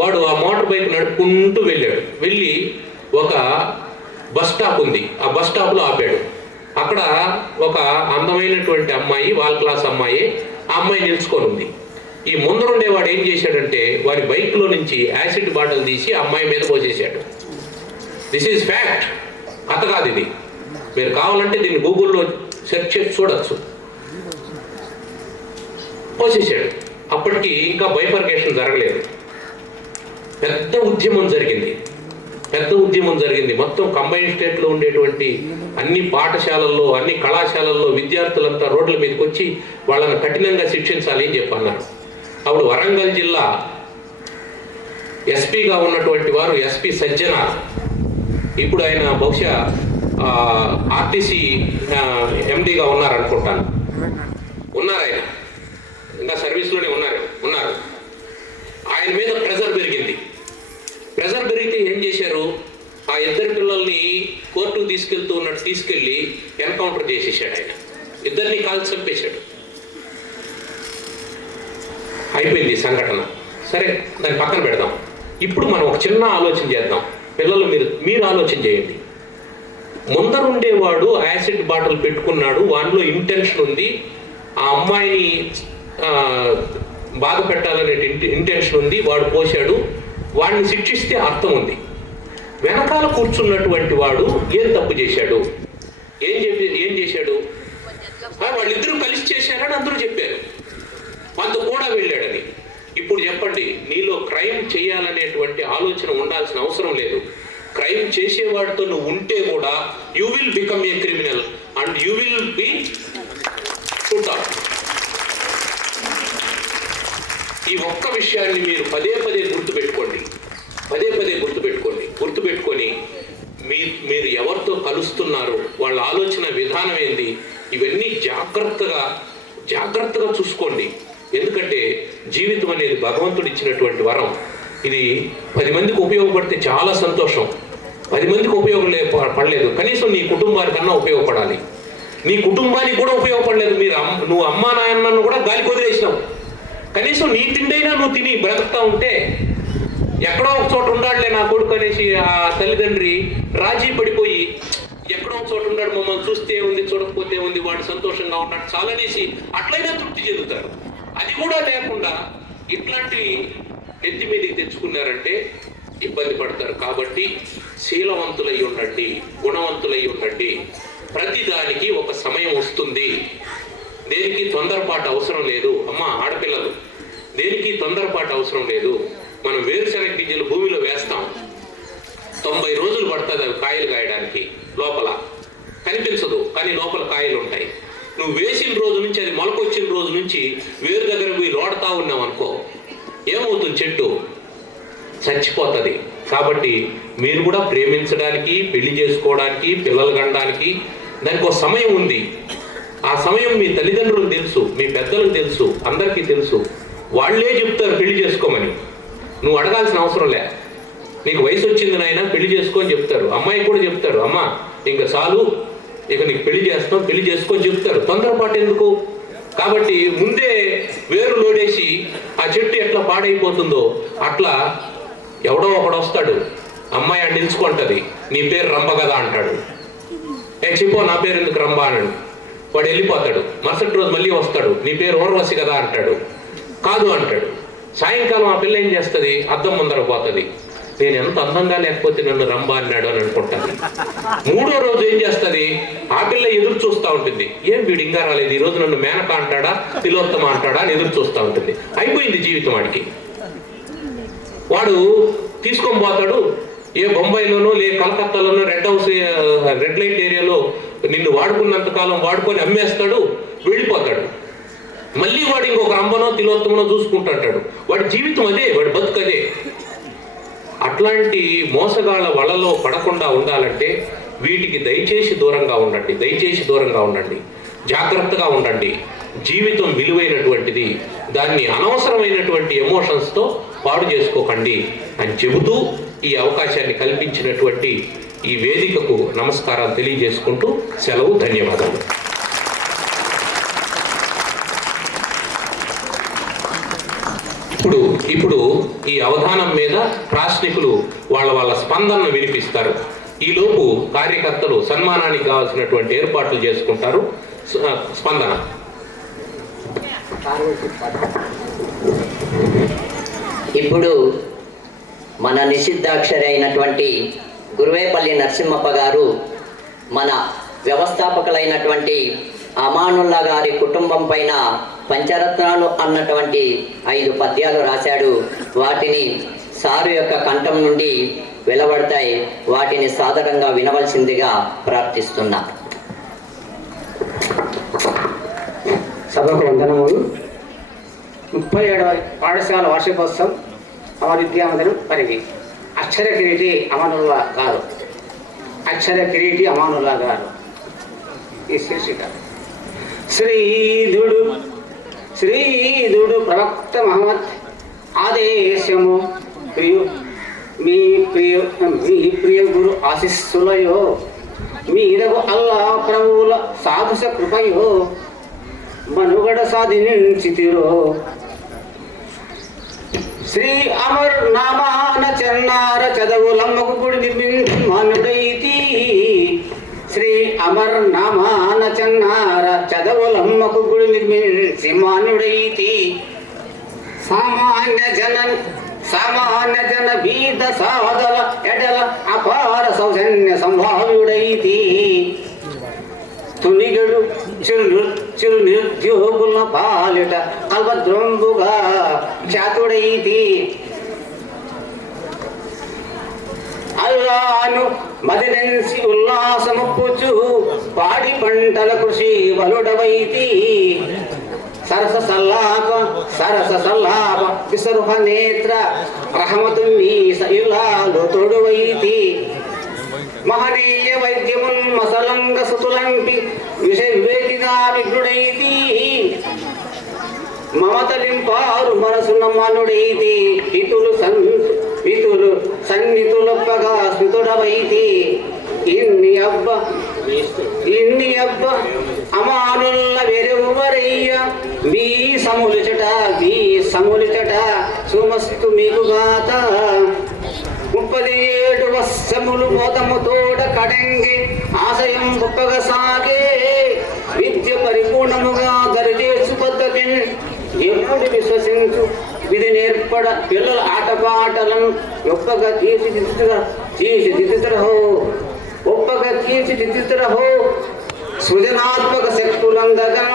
వాడు ఆ మోటార్ బైక్ నడుపుకుంటూ వెళ్ళి ఒక బస్ స్టాప్ ఉంది, ఆ బస్ స్టాప్లో ఆపాడు. అక్కడ ఒక అందమైనటువంటి అమ్మాయి, వాళ్ళ క్లాస్ అమ్మాయి, ఆ అమ్మాయి నిలుచుకొని ఉంది. ఈ ముందరుండేవాడు ఏం చేశాడంటే వాడి బైక్లో నుంచి యాసిడ్ బాటిల్ తీసి అమ్మాయి మీద పోసేసాడు. దిస్ ఈజ్ ఫ్యాక్ట్, కథ కాదు ఇది. మీరు కావాలంటే దీన్ని గూగుల్లో సెర్చ్ చేసి చూడొచ్చు. పోసేసాడు. అప్పటికి ఇంకా బైఫర్కేషన్ జరగలేదు. పెద్ద ఉద్యమం జరిగింది. మొత్తం కంబైన్డ్ స్టేట్లో ఉండేటువంటి అన్ని పాఠశాలల్లో, అన్ని కళాశాలల్లో విద్యార్థులంతా రోడ్ల మీదకి వచ్చి వాళ్ళని కఠినంగా శిక్షించాలి అని చెప్పన్నారు. అప్పుడు వరంగల్ జిల్లా ఎస్పీగా ఉన్నటువంటి వారు SP సజ్జన, ఇప్పుడు ఆయన బహుశా RTC MDగా ఉన్నారనుకుంటాను. ఆయన ఇంకా సర్వీస్లోనే ఉన్నారు. ఆయన మీద ప్రెజర్ పెరిగితే ఏం చేశారు? ఆ ఇద్దరు పిల్లల్ని కోర్టుకు తీసుకెళ్ళి ఎన్కౌంటర్ చేసేసాడు. ఆయన ఇద్దరిని కాల్చి చంపేశాడు. అయిపోయింది సంఘటన. సరే, దాన్ని పక్కన పెడదాం. ఇప్పుడు మనం ఒక చిన్న ఆలోచన చేద్దాం. పిల్లలు మీరు ఆలోచన చేయండి. ముందరుండేవాడు యాసిడ్ బాటిల్ పెట్టుకున్నాడు, వాడిలో ఇంటెన్షన్ ఉంది, ఆ అమ్మాయిని బాధ పెట్టాలనే ఇంటెన్షన్ ఉంది, వాడు పోశాడు. వాడిని శిక్షిస్తే అర్థం ఉంది. వెనకాల కూర్చున్నటువంటి వాడు ఏం తప్పు చేశాడు? ఏం చేశాడు? వాళ్ళిద్దరూ కలిసి చేశారని అందరూ చెప్పారు. వాళ్ళతో కూడా వెళ్ళాడని. ఇప్పుడు చెప్పండి, నీలో క్రైమ్ చేయాలనేటువంటి ఆలోచన ఉండాల్సిన అవసరం లేదు. క్రైమ్ చేసేవాడితో నువ్వు ఉంటే కూడా you will become a criminal and you will be put out. ఈ ఒక్క విషయాన్ని మీరు పదే గుర్తుపెట్టుకొని మీరు ఎవరితో కలుస్తున్నారు, వాళ్ళ ఆలోచన విధానం ఏంది, ఇవన్నీ జాగ్రత్తగా చూసుకోండి. ఎందుకంటే జీవితం అనేది భగవంతుడు ఇచ్చినటువంటి వరం. ఇది 10 మందికి ఉపయోగపడితే చాలా సంతోషం. 10 మందికి పడలేదు, కనీసం నీ కుటుంబానికన్నా ఉపయోగపడాలి. నీ కుటుంబానికి కూడా ఉపయోగపడలేదు. నువ్వు అమ్మా నాయనను కూడా గాలికి వదిలేసినావు. కనీసం నీ తిండైనా నువ్వు తిని బ్రతుకుతా ఉంటే ఎక్కడో ఒక చోట ఉండాడులే నా కొడుకు అనేసి ఆ తల్లిదండ్రి రాజీ పడిపోయి ఎక్కడో ఒక చోట ఉన్నాడు, మమ్మల్ని చూస్తే ఉంది చూడకపోతే ఉంది, వాడు సంతోషంగా ఉన్నాడు చాలనేసి అట్లయినా తృప్తి చెందుతారు. అది కూడా లేకుండా ఇట్లాంటివి నెత్తి మీదకి తెచ్చుకున్నారంటే ఇబ్బంది పడతారు. కాబట్టి శీలవంతులై ఉండండి, గుణవంతులై ఉండండి. ప్రతి దానికి ఒక సమయం వస్తుంది. దేనికి తొందరపాటు అవసరం లేదు. అమ్మ ఆడపిల్లలు, దేనికి తొందరపాటు అవసరం లేదు. మనం వేరుశనగ గింజలు భూమిలో వేస్తాం, 90 రోజులు పడుతుంది అవి కాయలు కాయడానికి. లోపల కనిపించదు కానీ లోపల కాయలు ఉంటాయి. నువ్వు వేసిన రోజు నుంచి, అది మొలకొచ్చిన రోజు నుంచి వేరు దగ్గర పోయి లోడతా ఉన్నావు అనుకో, ఏమవుతుంది? చెట్టు చచ్చిపోతుంది. కాబట్టి మీరు కూడా ప్రేమించడానికి, పెళ్లి చేసుకోవడానికి, పిల్లలు కనడానికి దానికి ఒక సమయం ఉంది. ఆ సమయం మీ తల్లిదండ్రులకు తెలుసు, మీ పెద్దలకు తెలుసు, అందరికీ తెలుసు. వాళ్ళే చెప్తారు పెళ్లి చేసుకోమని, నువ్వు అడగాల్సిన అవసరం లే. నీకు వయసు వచ్చింది నాయన పెళ్లి చేసుకోని చెప్తారు. అమ్మాయికి కూడా చెప్తారు, అమ్మ ఇంకా చాలు, ఇక నీకు పెళ్లి చేస్తాం, పెళ్లి చేసుకొని చెప్తారు. తొందరపాటు ఎందుకు? కాబట్టి ముందే వేరు లోడేసి ఆ చెట్టు ఎట్లా పాడైపోతుందో అట్లా ఎవడో ఒకడు వస్తాడు, అమ్మాయి అని నిలుచుకుంటుంది, నీ పేరు రంభ కదా అంటాడు. చెప్పో నా పేరు ఎందుకు రంభ అన్నాడు. వాడు వెళ్ళిపోతాడు. మరుసటి రోజు మళ్ళీ వస్తాడు, నీ పేరు ఊర్వశి కదా అంటాడు. కాదు అంటాడు. సాయంకాలం ఆ పిల్ల ఏం చేస్తుంది? అద్దం ముందర పోతుంది, నేను ఎంత అందంగా లేకపోతే నన్ను రంభ అన్నాడు అని అనుకుంటాను. 3వ రోజు ఏం చేస్తుంది? ఆ పిల్ల ఎదురు చూస్తూ ఉంటుంది, ఏం వీడు ఇంకా రాలేదు, ఈరోజు నన్ను మేనక అంటాడా, తిలోత్తమ అంటాడా అని ఎదురు చూస్తూ ఉంటుంది. అయిపోయింది జీవితం వాడికి. వాడు తీసుకొని పోతాడు, ఏ బొంబాయిలోనో లే కలకత్తాలోనో రెడ్ లైట్ ఏరియాలో నిన్ను వాడుకున్నంత కాలం వాడుకొని అమ్మేస్తాడు, వెళ్ళిపోతాడు. మళ్ళీ వాడు ఇంకొక రంభనో తిలోత్తమనో చూసుకుంటుంటాడు. వాడి జీవితం అదే, వాడి బతుకదే. అట్లాంటి మోసగాళ్ళ వలలో పడకుండా ఉండాలంటే వీటికి దయచేసి దూరంగా ఉండండి, దయచేసి దూరంగా ఉండండి, జాగ్రత్తగా ఉండండి. జీవితం విలువైనటువంటిది, దాన్ని అనవసరమైనటువంటి ఎమోషన్స్తో పాడు చేసుకోకండి అని చెబుతూ ఈ అవకాశాన్ని కల్పించినటువంటి ఈ వేదికకు నమస్కారాలు తెలియజేసుకుంటూ సెలవు. ధన్యవాదాలు. ఇప్పుడు ఈ అవధానం మీద ప్రాశ్నికులు వాళ్ళ స్పందనను వినిపిస్తారు. ఈలోపు కార్యకర్తలు సన్మానానికి కావాల్సినటువంటి ఏర్పాట్లు చేసుకుంటారు. స్పందన. ఇప్పుడు మన నిషిద్ధాక్షరి అయినటువంటి గురువేపల్లి నరసింహప్ప గారు మన వ్యవస్థాపకులైనటువంటి అమానుల్లా గారి కుటుంబం పైన పంచరత్నాలు అన్నటువంటి 5 పద్యాలు రాశాడు. వాటిని సారు యొక్క కంఠం నుండి వెలువడతాయి. వాటిని సాదరంగా వినవలసిందిగా ప్రార్థిస్తున్నా. సభకు వందనములు. 37వ పాఠశాల వార్షికోత్సవం అమర విద్యామందిరం పరిగి. అక్షర కిరీటి అమానుల్లా గారు, అక్షర కిరీటి అమానుల్లా గారు. ఈ శీర్షిక శ్రీధుడు ప్రవక్త మహమ్మద్ ఆదేశము మీ ప్రియ గురు ఆశీస్సులయో మీదకు అల్లా ప్రభువుల సాధుస కృపయో మనుగడ సాధించితిరో. శ్రీ అమర్ నామాన చెన్నార చదవులమ్మకు గుడి నిర్మించి మానుడైతి. శ్రీ అమర్ నామాన చెన్నార చదవులమ్మకు గుడి నిర్మించి మానుడైతి. సామాన్య జన బీద సాధల ఎడల అపార సౌజన్య సంభావ్యుడైతి. తునిగడు చిరు నిరుద్యోగుల పాలిట కల్పద్రోంబుగా ఖ్యాతుడైతి. అల్లాను మదినెన్సి ఉల్లాసముప్పుచు పాడి పంటల కృషి బలుడవైతి. సరస సల్లాప విసరుహ నేత్ర రహమతు మీస ఇల్లాలు తొడువైతి. మహనీయ వైద్యమున్ మసలంగ సుతులంపి విషయ వివేకిగా విఘ్నుడైతి. మమతలింపారు మనసున్న మనుడైతి. హితులు సన్నితులొప్పగా స్మితుడు సమస్తుడవైతి ఇన్ని అబ్బ అమానుల్ల వెరెవ్వరయ్య మీ సములుచట సుమస్తు మీకుగాత 37 వర్షములు మోదముతోడ కడంగి ఆశయం గొప్పగా సాగే విద్య పరిపూర్ణముగా దరిచేసు పద్ధతిని ఎప్పుడు విశ్వసించు విధి నేర్పడ పిల్లల ఆటపాటలను గొప్పగా తీర్చిదిద్దుతరహో సృజనాత్మక శక్తులందగా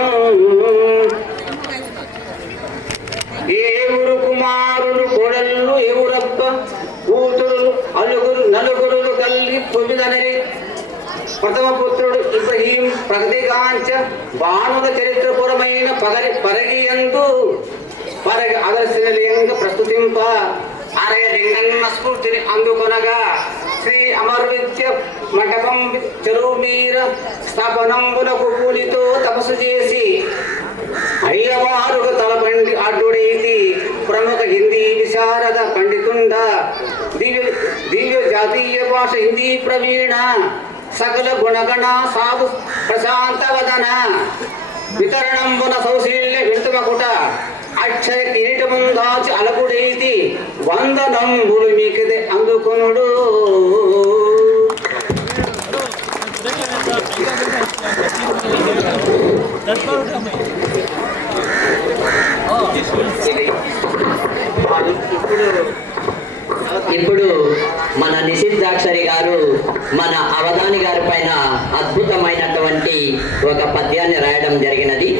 ఏవురు కుమారులు కొడళ్ళు ఎవరబ్బ కూతురులు నలుగురు కల్లి పొమ్మిదనరి ప్రథమ పుత్రుడు ఇబ్రహీం ప్రగతిగాంచ బాణుల చరిత్రపురమైన పరగియందు అగర్సిన లింగ ప్రస్తుతింప అరయ లింగన్న స్ఫూర్తిని అందుకొనగా శ్రీ అమర్విద్య మండపం చెరువు మీర స్థాపనంబునకు కూలితో తపస్సు చేసి అయ్యవారుగా తలపండి అడ్డుడైతి ప్రముఖ హిందీ విశారద పండితుండ దివ్య జాతీయ భాష హిందీ ప్రవీణ సకల గుణగణ సాధు ప్రశాంత వదన వితరణంబున సౌశీల్య వింతమకుట అక్షయ కిరీటముందాచి అలకుడైతి వందనంబులు మీకదే అందుకొనుడు. ఇప్పుడు మన నిషిద్ధాక్షరి గారు మన అవధాని గారి పైన అద్భుతమైనటువంటి ఒక పద్యాన్ని రాయడం జరిగినది.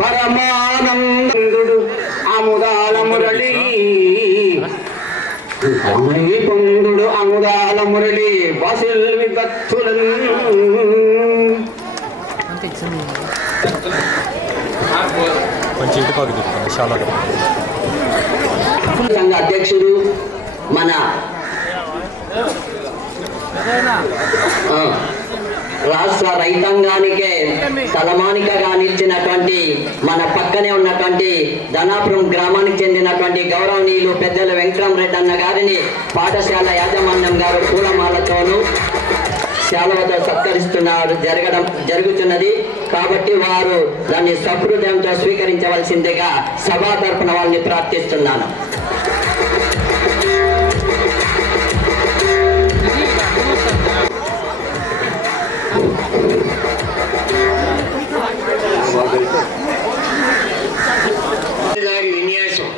పరమానందుడు అముదాల మురళి పొందుడు అముదాల మురళి బసుల్ విగత్తులను సంఘ అధ్యక్షుడు మన రాష్ట్ర రైతాంగానికే తలమానికగా నిలిచినటువంటి మన పక్కనే ఉన్నటువంటి ధనాపురం గ్రామానికి చెందినటువంటి గౌరవనీయులు పెద్దల వెంకటరామరెడ్డి అన్న గారిని పాఠశాల యాజమాన్యం గారు పూలమాలతోనూ శాలవతో జరుగుతున్నది. కాబట్టి వారు దాన్ని సహృదయంతో స్వీకరించవలసిందిగా సభా తరపున వాళ్ళని ప్రార్థిస్తున్నాను. విన్యాసం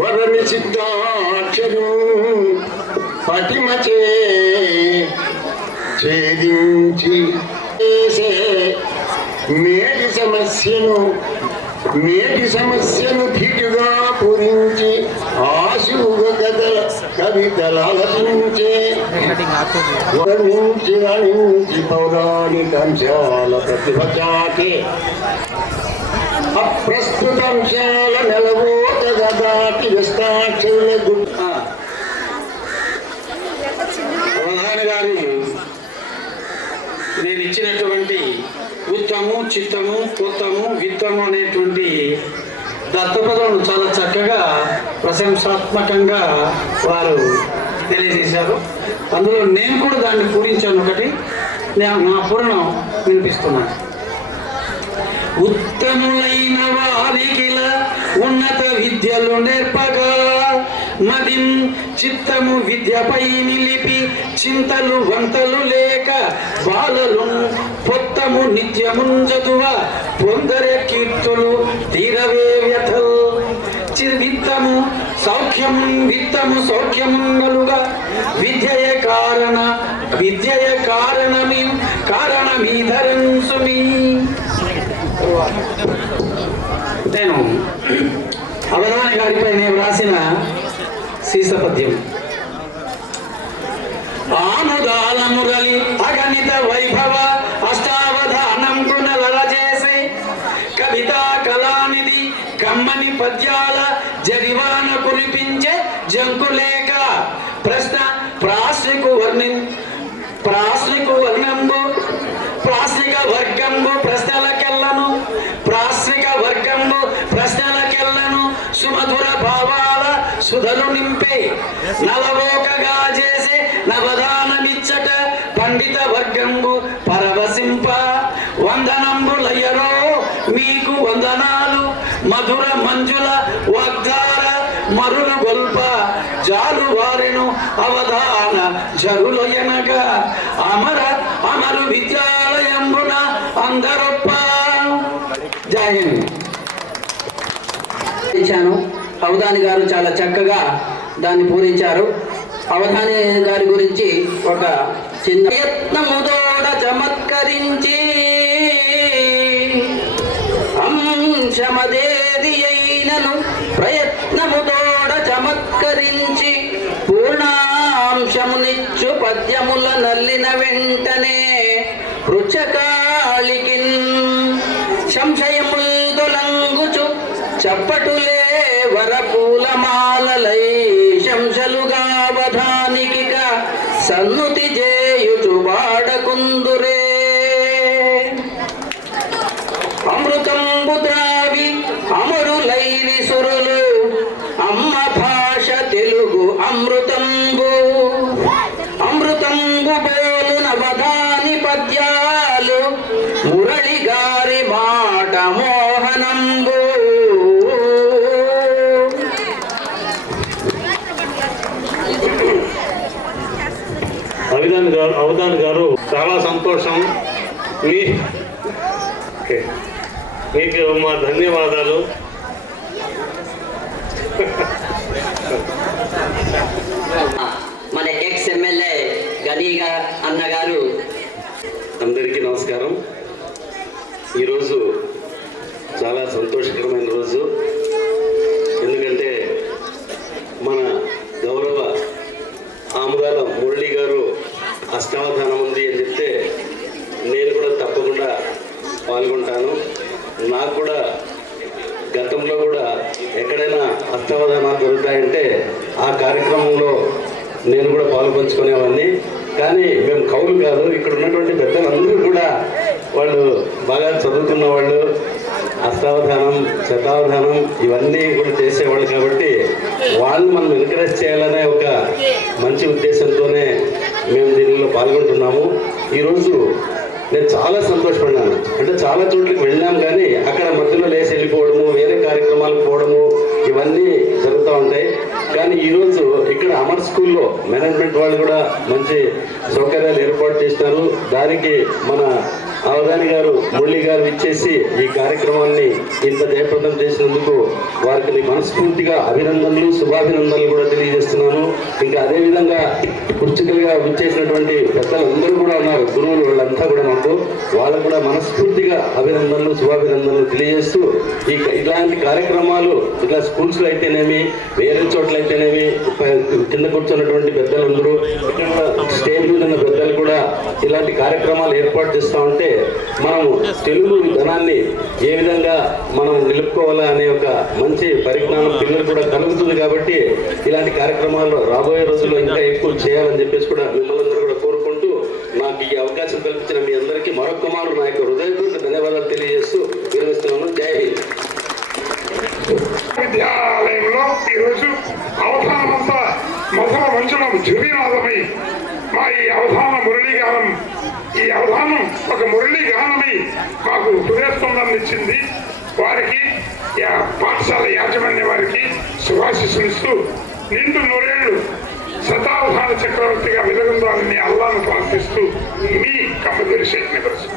వరమి సిద్ధాక్షరు పటిమచే ఛేదించి మేటి సమస్యను ధీటుగా పూరించి ఆశువుగా కవితలాలపించే వర్ణించి పౌరాణికాంశాల ప్రతిభ చాటే అప్రస్తుతాంశాల నెలవోతగా దాటి వ్యస్తాక్షరుల అవధాని గారు నేను ఇచ్చినటువంటి ఉత్తము చిత్తము కొత్తము విత్తము అనేటువంటి దత్తపదమును చాలా చక్కగా ప్రశంసాత్మకంగా వారు తెలియజేశారు. అందులో నేను కూడా దాన్ని పూరించాను. ఒకటి నా పూర్ణం వినిపిస్తున్నాను. ఉత్తములైన వారికిల ఉన్నత విద్యలు నేర్పగా మదిం చిత్తము విద్యపై నిలిపి చింతలు వంతలు లేక బాలలు పొత్తము నిత్యముంజదువ పొందరే కీర్తులు తీరవే వ్యథలు విత్తము సౌఖ్యమున్నలుగా విద్యయ కారణమీధరంసుమి. నేను అవధాని గారిపై నేను రాసిన శీర్షపద్యం. ఆముదాల మురళి అగణిత వైభవ అష్టావధానం గుణలల చేసే కవితా కళానిధి కమ్మని పద్యాల జరివాన కురిపించే జంకులేక ప్రశ్న ప్రాశ్నికు వర్ణంబు ప్రాశ్నిక వర్గంబు ప్రశ్నలకెల్లను సుమధుర భావాల సుధను నింపే నలవోకగా చేసే నవదానమిచ్చట పండిత వర్గంబు పరవశింప వందనంబులయ్యరో మీకు వందనాలు మధుర మంజుల వాగ్దార మరులు గొల్ప జాలు వారెను అవధాన జరులయనగా అమరు విద్యాలయంబున అందరొప్ప. జై హింద్. అవధాని గారు చాలా చక్కగా దాన్ని పూరించారు. అవధాని గారి గురించి ఒక చిన్న ప్రయత్నముదోడ చమత్కరించి అంశమదేది అయినను ప్రయత్నముదోడ చమత్కరించి పూర్ణాంశమునిచ్చు పద్యముల నల్లిన వెంటనే పృచ్చకాళికిన్ సంశయముల్ దొలంగుచు చప్పటులే వరపూలమాలలై శంసలుగా వధానికిక సన్నుతి చేయుచు వాడకుందురే. అమృతంబు ద్రావి అమరులైరి సురులు అమ్మ భాష తెలుగు అమృతంబు బోలు నవధాని పద్యాలు మురళి గారి మాట మోహనంబు. అవధాని గారు చాలా సంతోషం. మీకు మా ధన్యవాదాలు. మన ఎక్స్ ఎమ్మెల్యే గనీగా అన్నగారు. అందరికీ నమస్కారం. ఈరోజు చాలా సంతోషకరమైన రోజు. ఎందుకంటే మన గౌరవ ఆముదాల మురళి గారు అష్టావధానం ఉంది అని చెప్తే నేను కూడా తప్పకుండా పాల్గొంటాను. నాకు కూడా గతంలో కూడా ఎక్కడైనా అష్టావధానాలు జరుగుతాయంటే ఆ కార్యక్రమంలో నేను కూడా పాల్పంచుకునేవాడిని. కానీ మేము కౌలు కాదు, ఇక్కడ ఉన్నటువంటి పెద్దలందరూ కూడా వాళ్ళు బాగా చదువుకున్న వాళ్ళు, అష్టావధానం శతావధానం ఇవన్నీ కూడా చేసేవాళ్ళు. కాబట్టి వాళ్ళు మనం ఎంకరేజ్ చేయాలనే ఒక మంచి ఉద్దేశంతోనే మేము దీనిలో పాల్గొంటున్నాము. ఈరోజు నేను చాలా సంతోషపడినాను. అంటే చాలా చోట్లకి వెళ్ళాం కానీ అక్కడ మధ్యలో లేచి వెళ్ళిపోవడము, వేరే కార్యక్రమాలకు పోవడము ఇవన్నీ జరుగుతూ ఉంటాయి. కానీ ఈరోజు ఇక్కడ అమర్ స్కూల్లో మేనేజ్మెంట్ వాళ్ళు కూడా మంచి సౌకర్యాలు ఏర్పాటు చేసినారు. దానికి మన అవధాని గారు మురళి గారు ఇచ్చేసి ఈ కార్యక్రమాన్ని ఇంత జయప్రదం చేసినందుకు వారికి మనస్ఫూర్తిగా అభినందనలు, శుభాభినందనలు కూడా తెలియజేస్తున్నాను. ఇంకా అదేవిధంగా పుస్తకాలుగా విచ్చేసినటువంటి పెద్దలందరూ కూడా ఉన్నారు, గురువులు, వాళ్ళంతా కూడా మాకు వాళ్ళకు కూడా మనస్ఫూర్తిగా అభినందనలు, శుభాభినందనలు తెలియజేస్తూ ఇలాంటి కార్యక్రమాలు ఇట్లా స్కూల్స్లో అయితేనేమి, వేరే చోట్ల అయితేనేమి, కింద కూర్చున్నటువంటి పెద్దలందరూ, స్టేజ్ మీద ఉన్న పెద్దలు కూడా ఇలాంటి కార్యక్రమాలు ఏర్పాటు చేస్తూ ఉంటే మనము తెలుగు ధనాన్ని ఏ విధంగా మనం నిలుపుకోవాలా అనే ఒక మంచి పరిజ్ఞానం పిల్లలు కూడా కలుగుతుంది. కాబట్టి ఇలాంటి కార్యక్రమాలు రాబోయే రోజుల్లో ఇంకా ఎక్కువ చేయాలని చెప్పేసి కూడా మిమ్మల్ని కూడా కోరుకుంటూ నాకు ఈ అవకాశం కల్పించిన మీ అందరికీ మరొక మారు నా యొక్క హృదయపూర్వక ధన్యవాదాలు తెలియజేస్తూ విరమిస్తున్నాను. జై హింద్. విద్యాలయంలో ఈరోజు అవధానమంతా మధుర మంచులం ఝురినాదమై మా ఈ అవధాన మురళీగానం, ఈ అవధానం ఒక మురళీగానమై మాకు హృదయస్పందన ఇచ్చింది. వారికి పాఠశాల యాజమాన్య వారికి శుభాశిస్సులిస్తూ నిండు నూరేళ్లు శతావధాన చక్రవర్తిగా వెలుగొందాలని అల్లాను ప్రార్థిస్తూ మీ కమ్మదూరి షేక్ నిబరసు.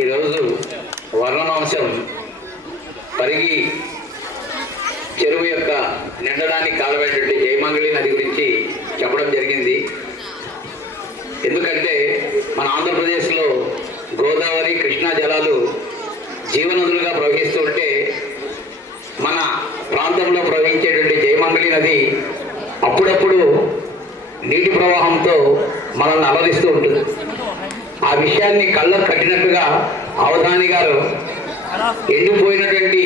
ఈరోజు వర్ణనాంశం పరిగి చెరువు యొక్క నిండడానికి కారణమైనటువంటి జయమంగళి నది గురించి చెప్పడం జరిగింది. ఎందుకంటే మన ఆంధ్రప్రదేశ్లో గోదావరి, కృష్ణా జలాలు జీవనదులుగా ప్రవహిస్తూ ఉంటే మన ప్రాంతంలో ప్రవహించేటువంటి జయమంగళి నది అప్పుడప్పుడు నీటి ప్రవాహంతో మనల్ని అలరిస్తూ ఉంటుంది. ఆ విషయాన్ని కళ్ళకు కట్టినట్టుగా అవధాని గారు ఎండిపోయినటువంటి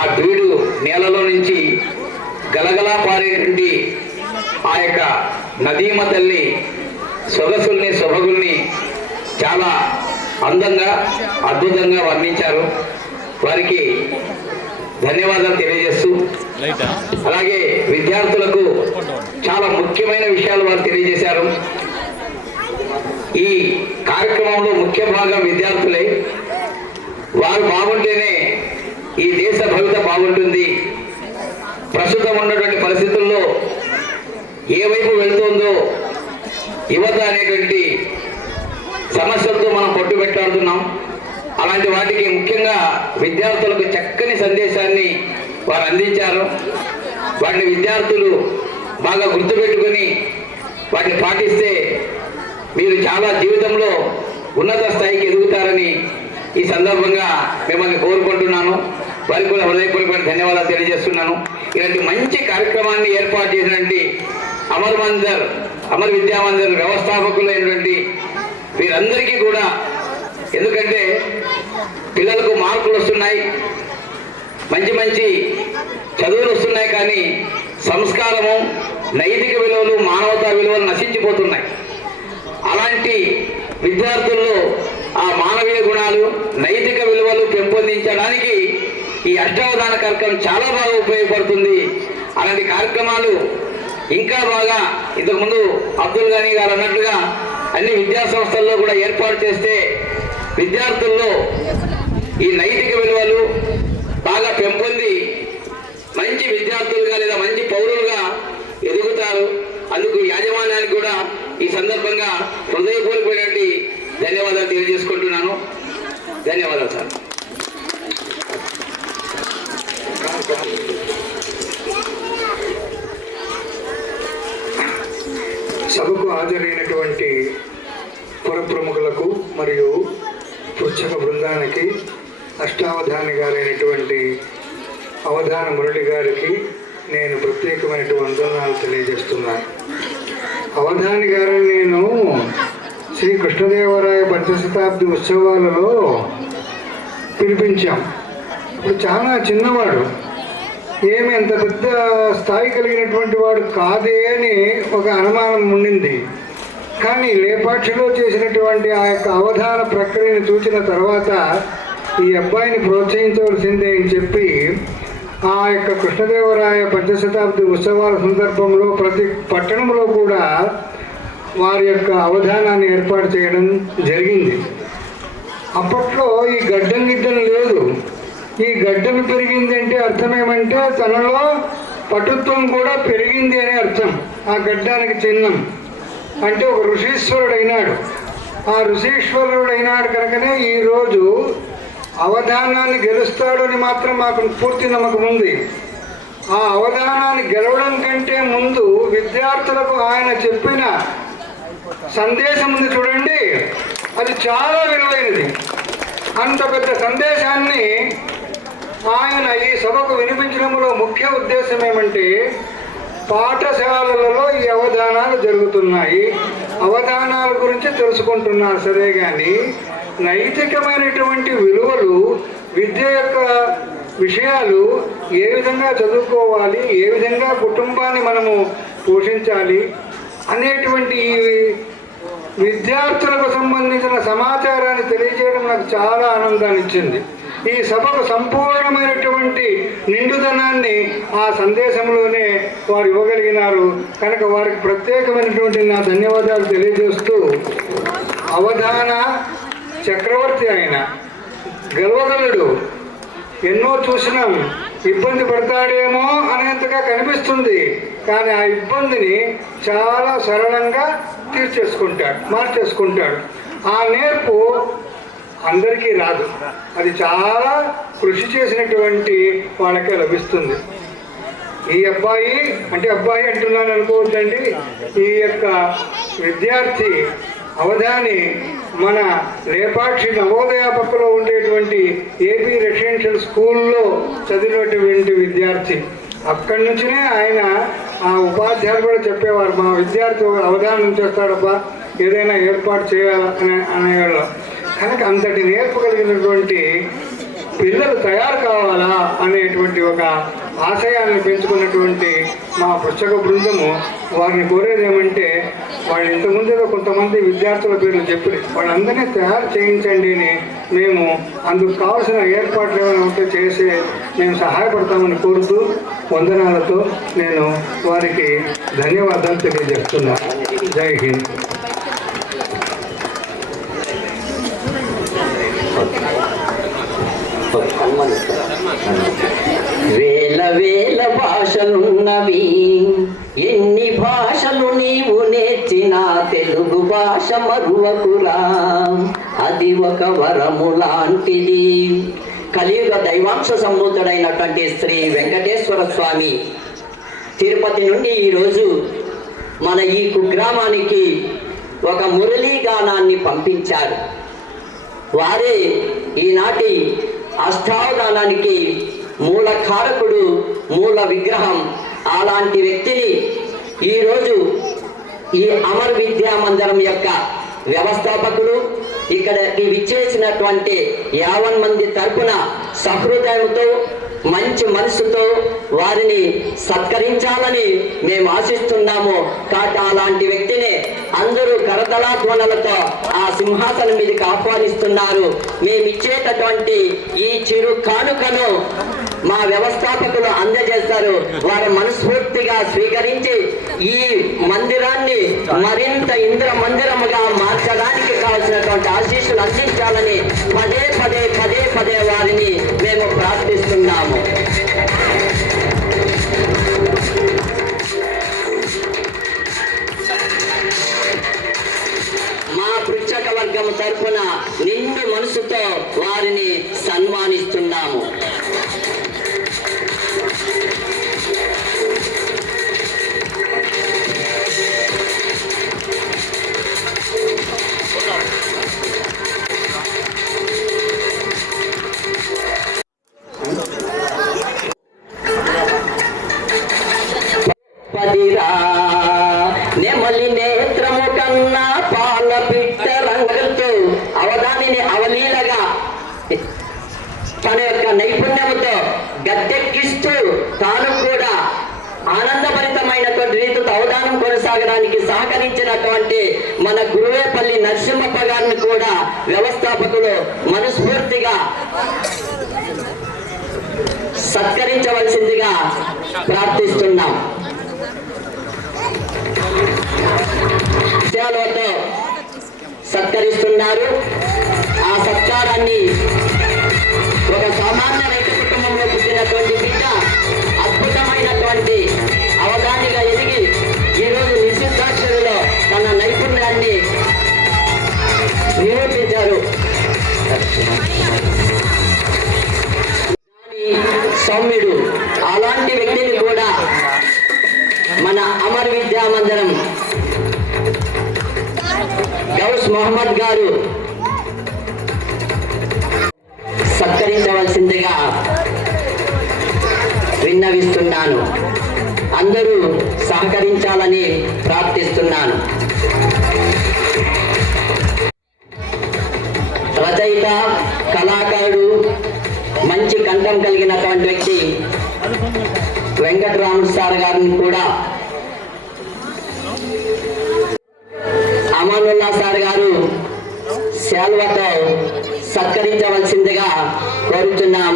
ఆ బీడు నేలలో నుంచి గలగలా పారేటువంటి ఆ యొక్క నదీమ తల్లి సొగసుల్ని, సొబగుల్ని చాలా అందంగా, అద్భుతంగా వర్ణించారు. వారికి ధన్యవాదాలు తెలియజేస్తూ, అలాగే విద్యార్థులకు చాలా ముఖ్యమైన విషయాలు వారు తెలియజేశారు. ఈ కార్యక్రమంలో ముఖ్య భాగం విద్యార్థులే. వారు బాగుంటేనే ఈ దేశ భవిత బాగుంటుంది. ప్రస్తుతం ఉన్నటువంటి పరిస్థితుల్లో ఏ వైపు వెళ్తుందో యువత అనేటువంటి సమస్యలతో మనం పట్టుబెట్టాడుతున్నాం. అలాంటి వాటికి ముఖ్యంగా విద్యార్థులకు చక్కని సందేశాన్ని వారు అందించారు. వాటిని విద్యార్థులు బాగా గుర్తుపెట్టుకొని వాటిని పాటిస్తే మీరు చాలా జీవితంలో ఉన్నత స్థాయికి ఎదుగుతారని ఈ సందర్భంగా మిమ్మల్ని కోరుకుంటున్నాను. వారికి కూడా హృదయపూర్వకమైన ధన్యవాదాలు తెలియజేస్తున్నాను. ఇలాంటి మంచి కార్యక్రమాన్ని ఏర్పాటు చేసినటువంటి అమర్ విద్యామందిర్ వ్యవస్థాపకులైనటువంటి వీరందరికీ కూడా, ఎందుకంటే పిల్లలకు మార్కులు వస్తున్నాయి, మంచి మంచి చదువులు వస్తున్నాయి, కానీ సంస్కారము, నైతిక విలువలు, మానవతా విలువలు నశించిపోతున్నాయి. అలాంటి విద్యార్థుల్లో ఆ మానవీయ గుణాలు, నైతిక విలువలు పెంపొందించడానికి ఈ అష్టావధాన కార్యక్రమం చాలా బాగా ఉపయోగపడుతుంది. అలాంటి కార్యక్రమాలు ఇంకా బాగా ఇంతకుముందు అబ్దుల్ గనీ గారు అన్నట్లుగా అన్ని విద్యా సంస్థల్లో కూడా ఏర్పాటు చేస్తే విద్యార్థుల్లో ఈ నైతిక విలువలు బాగా పెంపొంది మంచి విద్యార్థులుగా లేదా మంచి పౌరులుగా ఎదుగుతారు. అందుకు యాజమాన్యానికి కూడా ఈ సందర్భంగా హృదయపూర్వకమైనటువంటి ధన్యవాదాలు తెలియజేసుకుంటున్నాను. ధన్యవాదాలు సార్. సభకు హాజరైనటువంటి పుర ప్రముఖులకు మరియు పుస్తక బృందానికి, అష్టావధాని గారైనటువంటి అవధాన మురళి గారికి నేను ప్రత్యేకమైనటువంటి వందనాలు తెలియజేస్తున్నాను. అవధాని గారిని నేను శ్రీ కృష్ణదేవరాయ పంచశతాబ్ది ఉత్సవాలలో పిలిపించాం. ఇప్పుడు చాలా చిన్నవాడు, ఏమి అంత పెద్ద స్థాయి కలిగినటువంటి వాడు కాదే అని ఒక అనుమానం ఉండింది. కానీ లేపాక్షిలో చేసినటువంటి ఆ యొక్క అవధాన ప్రక్రియను చూసిన తర్వాత ఈ అబ్బాయిని ప్రోత్సహించవలసిందే అని చెప్పి ఆ యొక్క కృష్ణదేవరాయ పంచశతాబ్ది ఉత్సవాల సందర్భంలో ప్రతి పట్టణంలో కూడా వారి యొక్క అవధానాన్ని ఏర్పాటు చేయడం జరిగింది. అప్పట్లో ఈ గడ్డం లేదు. ఈ గడ్డం పెరిగింది అంటే అర్థం ఏమంటే తనలో పటుత్వం కూడా పెరిగింది అనే అర్థం. ఆ గడ్డానికి చిహ్నం అంటే ఒక ఋషీశ్వరుడు అయినాడు. ఆ ఋషీశ్వరుడు అయినాడు కనుకనే ఈరోజు అవధానాన్ని గెలుస్తాడని మాత్రం మాకు పూర్తి నమ్మకం ఉంది. ఆ అవధానాన్ని గెలవడం కంటే ముందు విద్యార్థులకు ఆయన చెప్పిన సందేశం ఉంది చూడండి, అది చాలా విలువైనది. అంత పెద్ద సందేశాన్ని ఆయన ఈ సభకు వినిపించడంలో ముఖ్య ఉద్దేశం ఏమంటే, పాఠశాలలలో ఈ అవధానాలు జరుగుతున్నాయి, అవధానాల గురించి తెలుసుకుంటున్నారు సరే, కానీ నైతికమైనటువంటి విలువలు, విద్య యొక్క విషయాలు ఏ విధంగా చదువుకోవాలి, ఏ విధంగా కుటుంబాన్ని మనము పోషించాలి అనేటువంటి విద్యార్థులకు సంబంధించిన సమాచారాన్ని తెలియజేయడం నాకు చాలా ఆనందాన్ని ఇచ్చింది. ఈ సభకు సంపూర్ణమైనటువంటి నిండుదనాన్ని ఆ సందేశంలోనే వారు ఇవ్వగలిగినారు కనుక వారికి ప్రత్యేకమైనటువంటి నా ధన్యవాదాలు తెలియజేస్తూ, అవధాన చక్రవర్తి ఆయన గెలవగలడు, ఎన్నో చూసినాం, ఇబ్బంది పడతాడేమో అనేంతగా కనిపిస్తుంది, కానీ ఆ ఇబ్బందిని చాలా సరళంగా మార్చేసుకుంటాడు. ఆ నేర్పు అందరికీ రాదు, అది చాలా కృషి చేసినటువంటి వాళ్ళకే లభిస్తుంది. ఈ అబ్బాయి అంటున్నాను అనుకోవద్దండి, ఈ యొక్క విద్యార్థి అవధాని మన లేపాక్షి నవోదయ పక్కలో ఉండేటువంటి ఏపీ రెసిడెన్షియల్ స్కూల్లో చదివినటువంటి విద్యార్థి. అక్కడి నుంచినే ఆయన ఆ ఉపాధ్యాయులు కూడా చెప్పేవారు, మా విద్యార్థి అవధానం చేస్తాడబ్బా, ఏదైనా ఏర్పాటు చేయాలని అనేవాళ్ళు. కనుక అంతటి నేర్పు కలిగినటువంటి పిల్లలు తయారు కావాలా అనేటువంటి ఒక ఆశయాన్ని పెంచుకున్నటువంటి మా పుస్తక బృందము వారిని కోరేది ఏమంటే, వాళ్ళు ఇంతకుముందులో కొంతమంది విద్యార్థుల పేర్లు చెప్పి వాళ్ళందరినీ తయారు చేయించండి అని మేము అందుకు కావాల్సిన ఏర్పాట్లు ఏమైనా ఉంటే మేము సహాయపడతామని కోరుతూ వందనాలతో నేను వారికి ధన్యవాదాలు తెలియజేస్తున్నా. జై హింద్. వేల వేల భాషలున్నవి, ఎన్ని భాషలు నీవు నేర్చినా తెలుగు భాష మరువకురా, అది ఒక వరము లాంటిది. కలియుగ దైవాంశ సంభూతుడైనటువంటి శ్రీ వెంకటేశ్వర స్వామి తిరుపతి నుండి ఈరోజు మన ఈ కుగ్రామానికి ఒక మురళీ గానాన్ని పంపించారు. వారే ఈనాటి అష్టావధానానికి మూల కారకుడు, మూల విగ్రహం. అలాంటి వ్యక్తిని ఈరోజు ఈ అమర్ విద్యా మందిరం యొక్క వ్యవస్థాపకులు ఇక్కడికి విచ్చేసినటువంటి 50 మంది తరపున సహృదయంతో మంచి మనసుతో వారిని సత్కరించాలని మేము ఆశిస్తున్నాము. కాట అలాంటి వ్యక్తిని అందరూ కరతలాధ్వనులతో ఆ సింహాసనం మీదకి ఆహ్వానిస్తున్నారు. మేమిచ్చేటటువంటి ఈ చిరు కానుకను మా వ్యవస్థాపకులు అందజేస్తారు. వారు మనస్ఫూర్తిగా స్వీకరించి ఈ మందిరాన్ని మరింత ఇంద్ర మందిరముగా మార్చడానికి కావాల్సినటువంటి ఆశీస్సులు అందించాలని పదే పదే పదే పదే వారిని మేము ప్రార్థిస్తున్నాము. మా పృచ్ఛక వర్గం తరఫున నిండు మనసుతో వారిని సన్మానిస్తున్నాము. నెమలి నేత్రము కన్నా పాల పిట్ట రంగుతో అవధానిని అవలీలగా తన యొక్క నైపుణ్యంతో గద్దెక్కిస్తూ తాను కూడా ఆనందభరితమైనటువంటి రీతితో అవధానం కొనసాగడానికి సహకరించినటువంటి మన గురువేపల్లి నరసింహప్ప గారిని కూడా వ్యవస్థాపకులు మనస్ఫూర్తిగా సత్కరించవలసిందిగా ప్రార్థిస్తున్నాం. సేవలతో సత్కరిస్తున్నారు. ఆ సత్కారాన్ని ఒక సామాన్య రైతు కుటుంబంలో పుట్టినటువంటి బిడ్డ అద్భుతమైనటువంటి అవధానిగా ఎదిగి ఈరోజు నిశ్చితాక్షరిలో తన నైపుణ్యాన్ని నిరూపించారు. సౌమ్యుడు అలాంటి వ్యక్తిని కూడా మన అమర్ విద్యా మందిరం గౌస్ మొహమ్మద్ గారు సత్కరించవలసిందిగా విన్నవిస్తున్నాను. అందరూ సహకరించాలని ప్రార్థిస్తున్నాను. రచయిత, కళాకారుడు, మంచి కంఠం కలిగినటువంటి వ్యక్తి వెంకటరాముడు సార్ గారిని కూడా అమానుల్లా సార్ గారు శాల్వతో సత్కరించవలసిందిగా కోరుతున్నాం.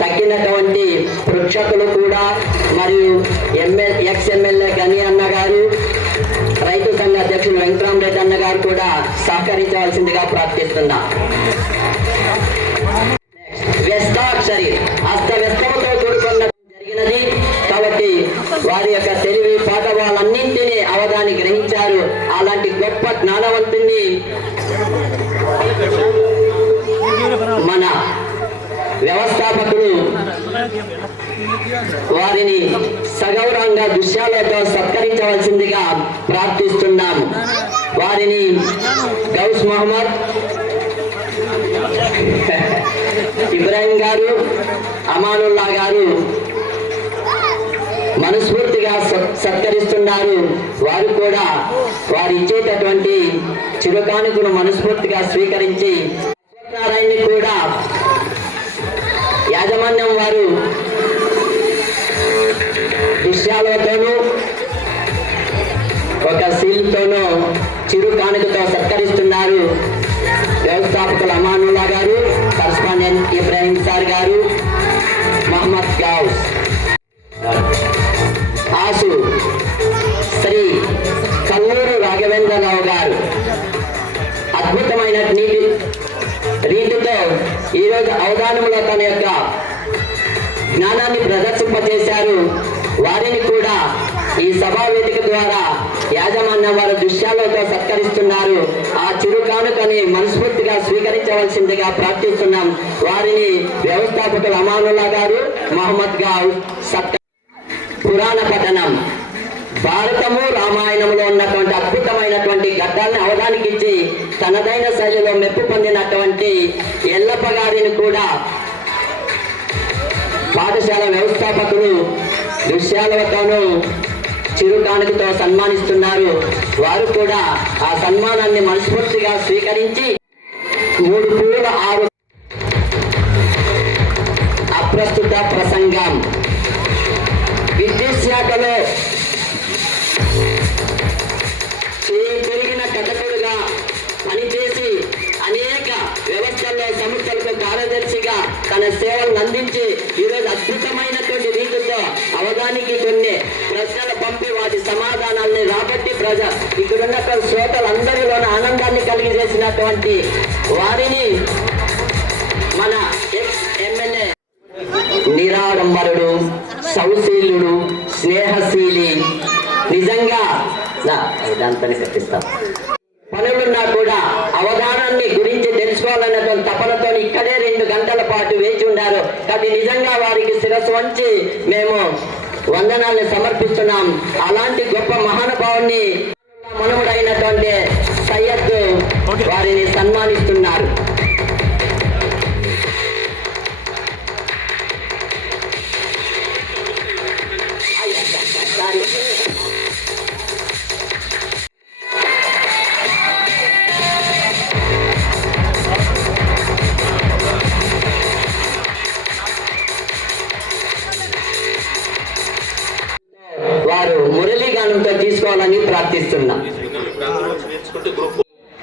తగ్గినటువంటి పృక్షకులు కూడా మరియు ఎక్స్ఎమ్మెల్యే గని అన్న గారు, రైతు సంఘ అధ్యక్షులు వెంకటరామరెడ్డి అన్న గారు కూడా సహకరించవలసిందిగా ప్రార్థిస్తున్నాం. వ్యస్తాక్షరి అస్తవ్యస్తముతో కూడుకున్న జరిగినది కాబట్టి వారి యొక్క తెలివి పాఠవాలన్నింటినీ అవధాని గ్రహించారు. అలాంటి గొప్ప జ్ఞానవంతుని మన వ్యవస్థాపకులు వారిని సగౌరవంగా దృశ్యాలతో సత్కరించవలసిందిగా ప్రార్థిస్తున్నాము. వారిని గౌస్ మొహమ్మద్ ఇబ్రాహిం గారు, అమానుల్లా గారు మనస్ఫూర్తిగా సత్కరిస్తున్నారు. వారు కూడా వారు ఇచ్చేటటువంటి చిరుకానుకను మనస్ఫూర్తిగా స్వీకరించి నారాయణని కూడా యాజమాన్యం వారు దృశ్యాలతోనూ ఒక సీల్తోనూ చిరుకానుకతో సత్కరిస్తున్నారు. వ్యవస్థాపకులు అమానుల్లా గారు, కరస్పాండెంట్ ఇబ్రాహిం సార్ గారు, జ్ఞానాన్ని ప్రదర్శింపజేశారు. వారిని కూడా ఈ సభా వేదిక ద్వారా యాజమాన్యం వారు దృశ్యాలతో సత్కరిస్తున్నారు. ఆ చిరు కానుకని మనస్ఫూర్తిగా స్వీకరించవలసిందిగా ప్రార్థిస్తున్నాం. వారిని వ్యవస్థాపకులు అమానుల్లా గారు, మహమ్మద్ గారు పురాణ పఠనం. భారతము రామాయణంలో ఉన్నటువంటి అద్భుతమైనటువంటి ఘట్టాలను అవధానికి ఇచ్చి తనదైన శైలిలో మెప్పు పొందినటువంటి ఎల్లప్ప గారిని కూడా పాఠశాల వ్యవస్థాపకులు దృశ్యాలతోనూ చిరుకానుకతో సన్మానిస్తున్నారు. వారు కూడా ఆ సన్మానాన్ని మనస్ఫూర్తిగా స్వీకరించి 3 పూల 6 అప్రస్తుత ప్రసంగం. విద్యుత్ శాఖలో పెరిగిన కథకుడుగా పనిచేసి అనేక వ్యవస్థల్లో సంస్థలకు కార్యదర్శిగా తన సేవలను అందించి ఈరోజు అద్భుతమైనటువంటి రీతితో అవగానికి కొన్ని ప్రశ్నలు పంపి వాటి సమాధానాన్ని రాబట్టి ఇక్కడున్న శ్రోతలందరిలోనూ ఆనందాన్ని కలిగజేసినటువంటి వారిని మన ఎక్స్ ఎమ్మెల్యే నిరాడంబరుడు, సౌశీలుడు, స్నేహశీలి, నిజంగా దాంతోనే కట్టిస్తాం. పనులున్నా కూడా అవధానాన్ని గురించి తెలుసుకోవాలన్నటువంటి తపనతో ఇక్కడే 2 గంటల పాటు వేచి ఉన్నారు. అది నిజంగా వారికి శిరస్సు వంచి మేము వందనాలను సమర్పిస్తున్నాం. అలాంటి గొప్ప మహానుభావుని మనుమడైనటువంటి సయ్యద్ వారిని సన్మానిస్తున్నారు. వారు మురళీగానంతో తీసుకోవాలని ప్రార్థిస్తున్నాం.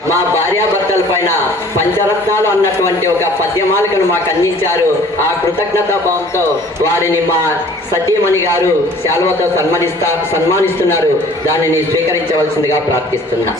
మా భార్యాభర్తల పైన పంచరత్నాలు అన్నటువంటి ఒక పద్యమాలికను మాకు అందించారు. ఆ కృతజ్ఞతా భావంతో వారిని మా సతీమణి గారు శాలువతో సన్మానిస్తున్నారు. దానిని స్వీకరించవలసిందిగా ప్రార్థిస్తున్నా.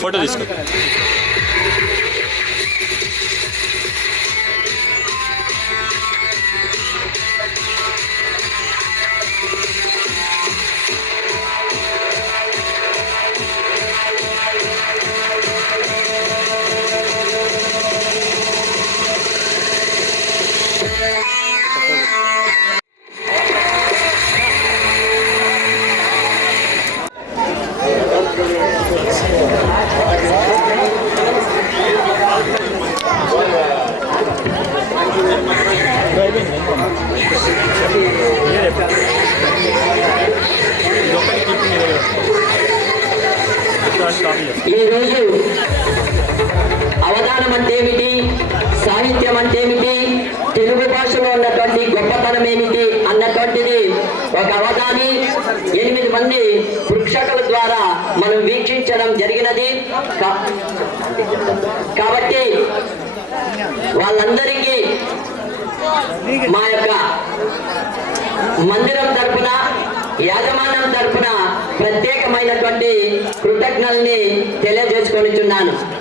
ఫోటో తీసుకో. ఈరోజు అవధానం అంటే ఏమిటి, సాహిత్యం అంటే ఏమిటి, తెలుగు భాషలో ఉన్నటువంటి గొప్పతనం ఏమిటి అన్నటువంటిది ఒక అవధాని 8 మంది ప్రేక్షకుల ద్వారా మనం వీక్షించడం జరిగినది. కాబట్టి వాళ్ళందరికీ మా యొక్క మందిరం తరపున, యాజమాన్యం తరపున ప్రత్యేకమైనటువంటి కృతజ్ఞతల్ని తెలియజేసుకొనిచున్నాను.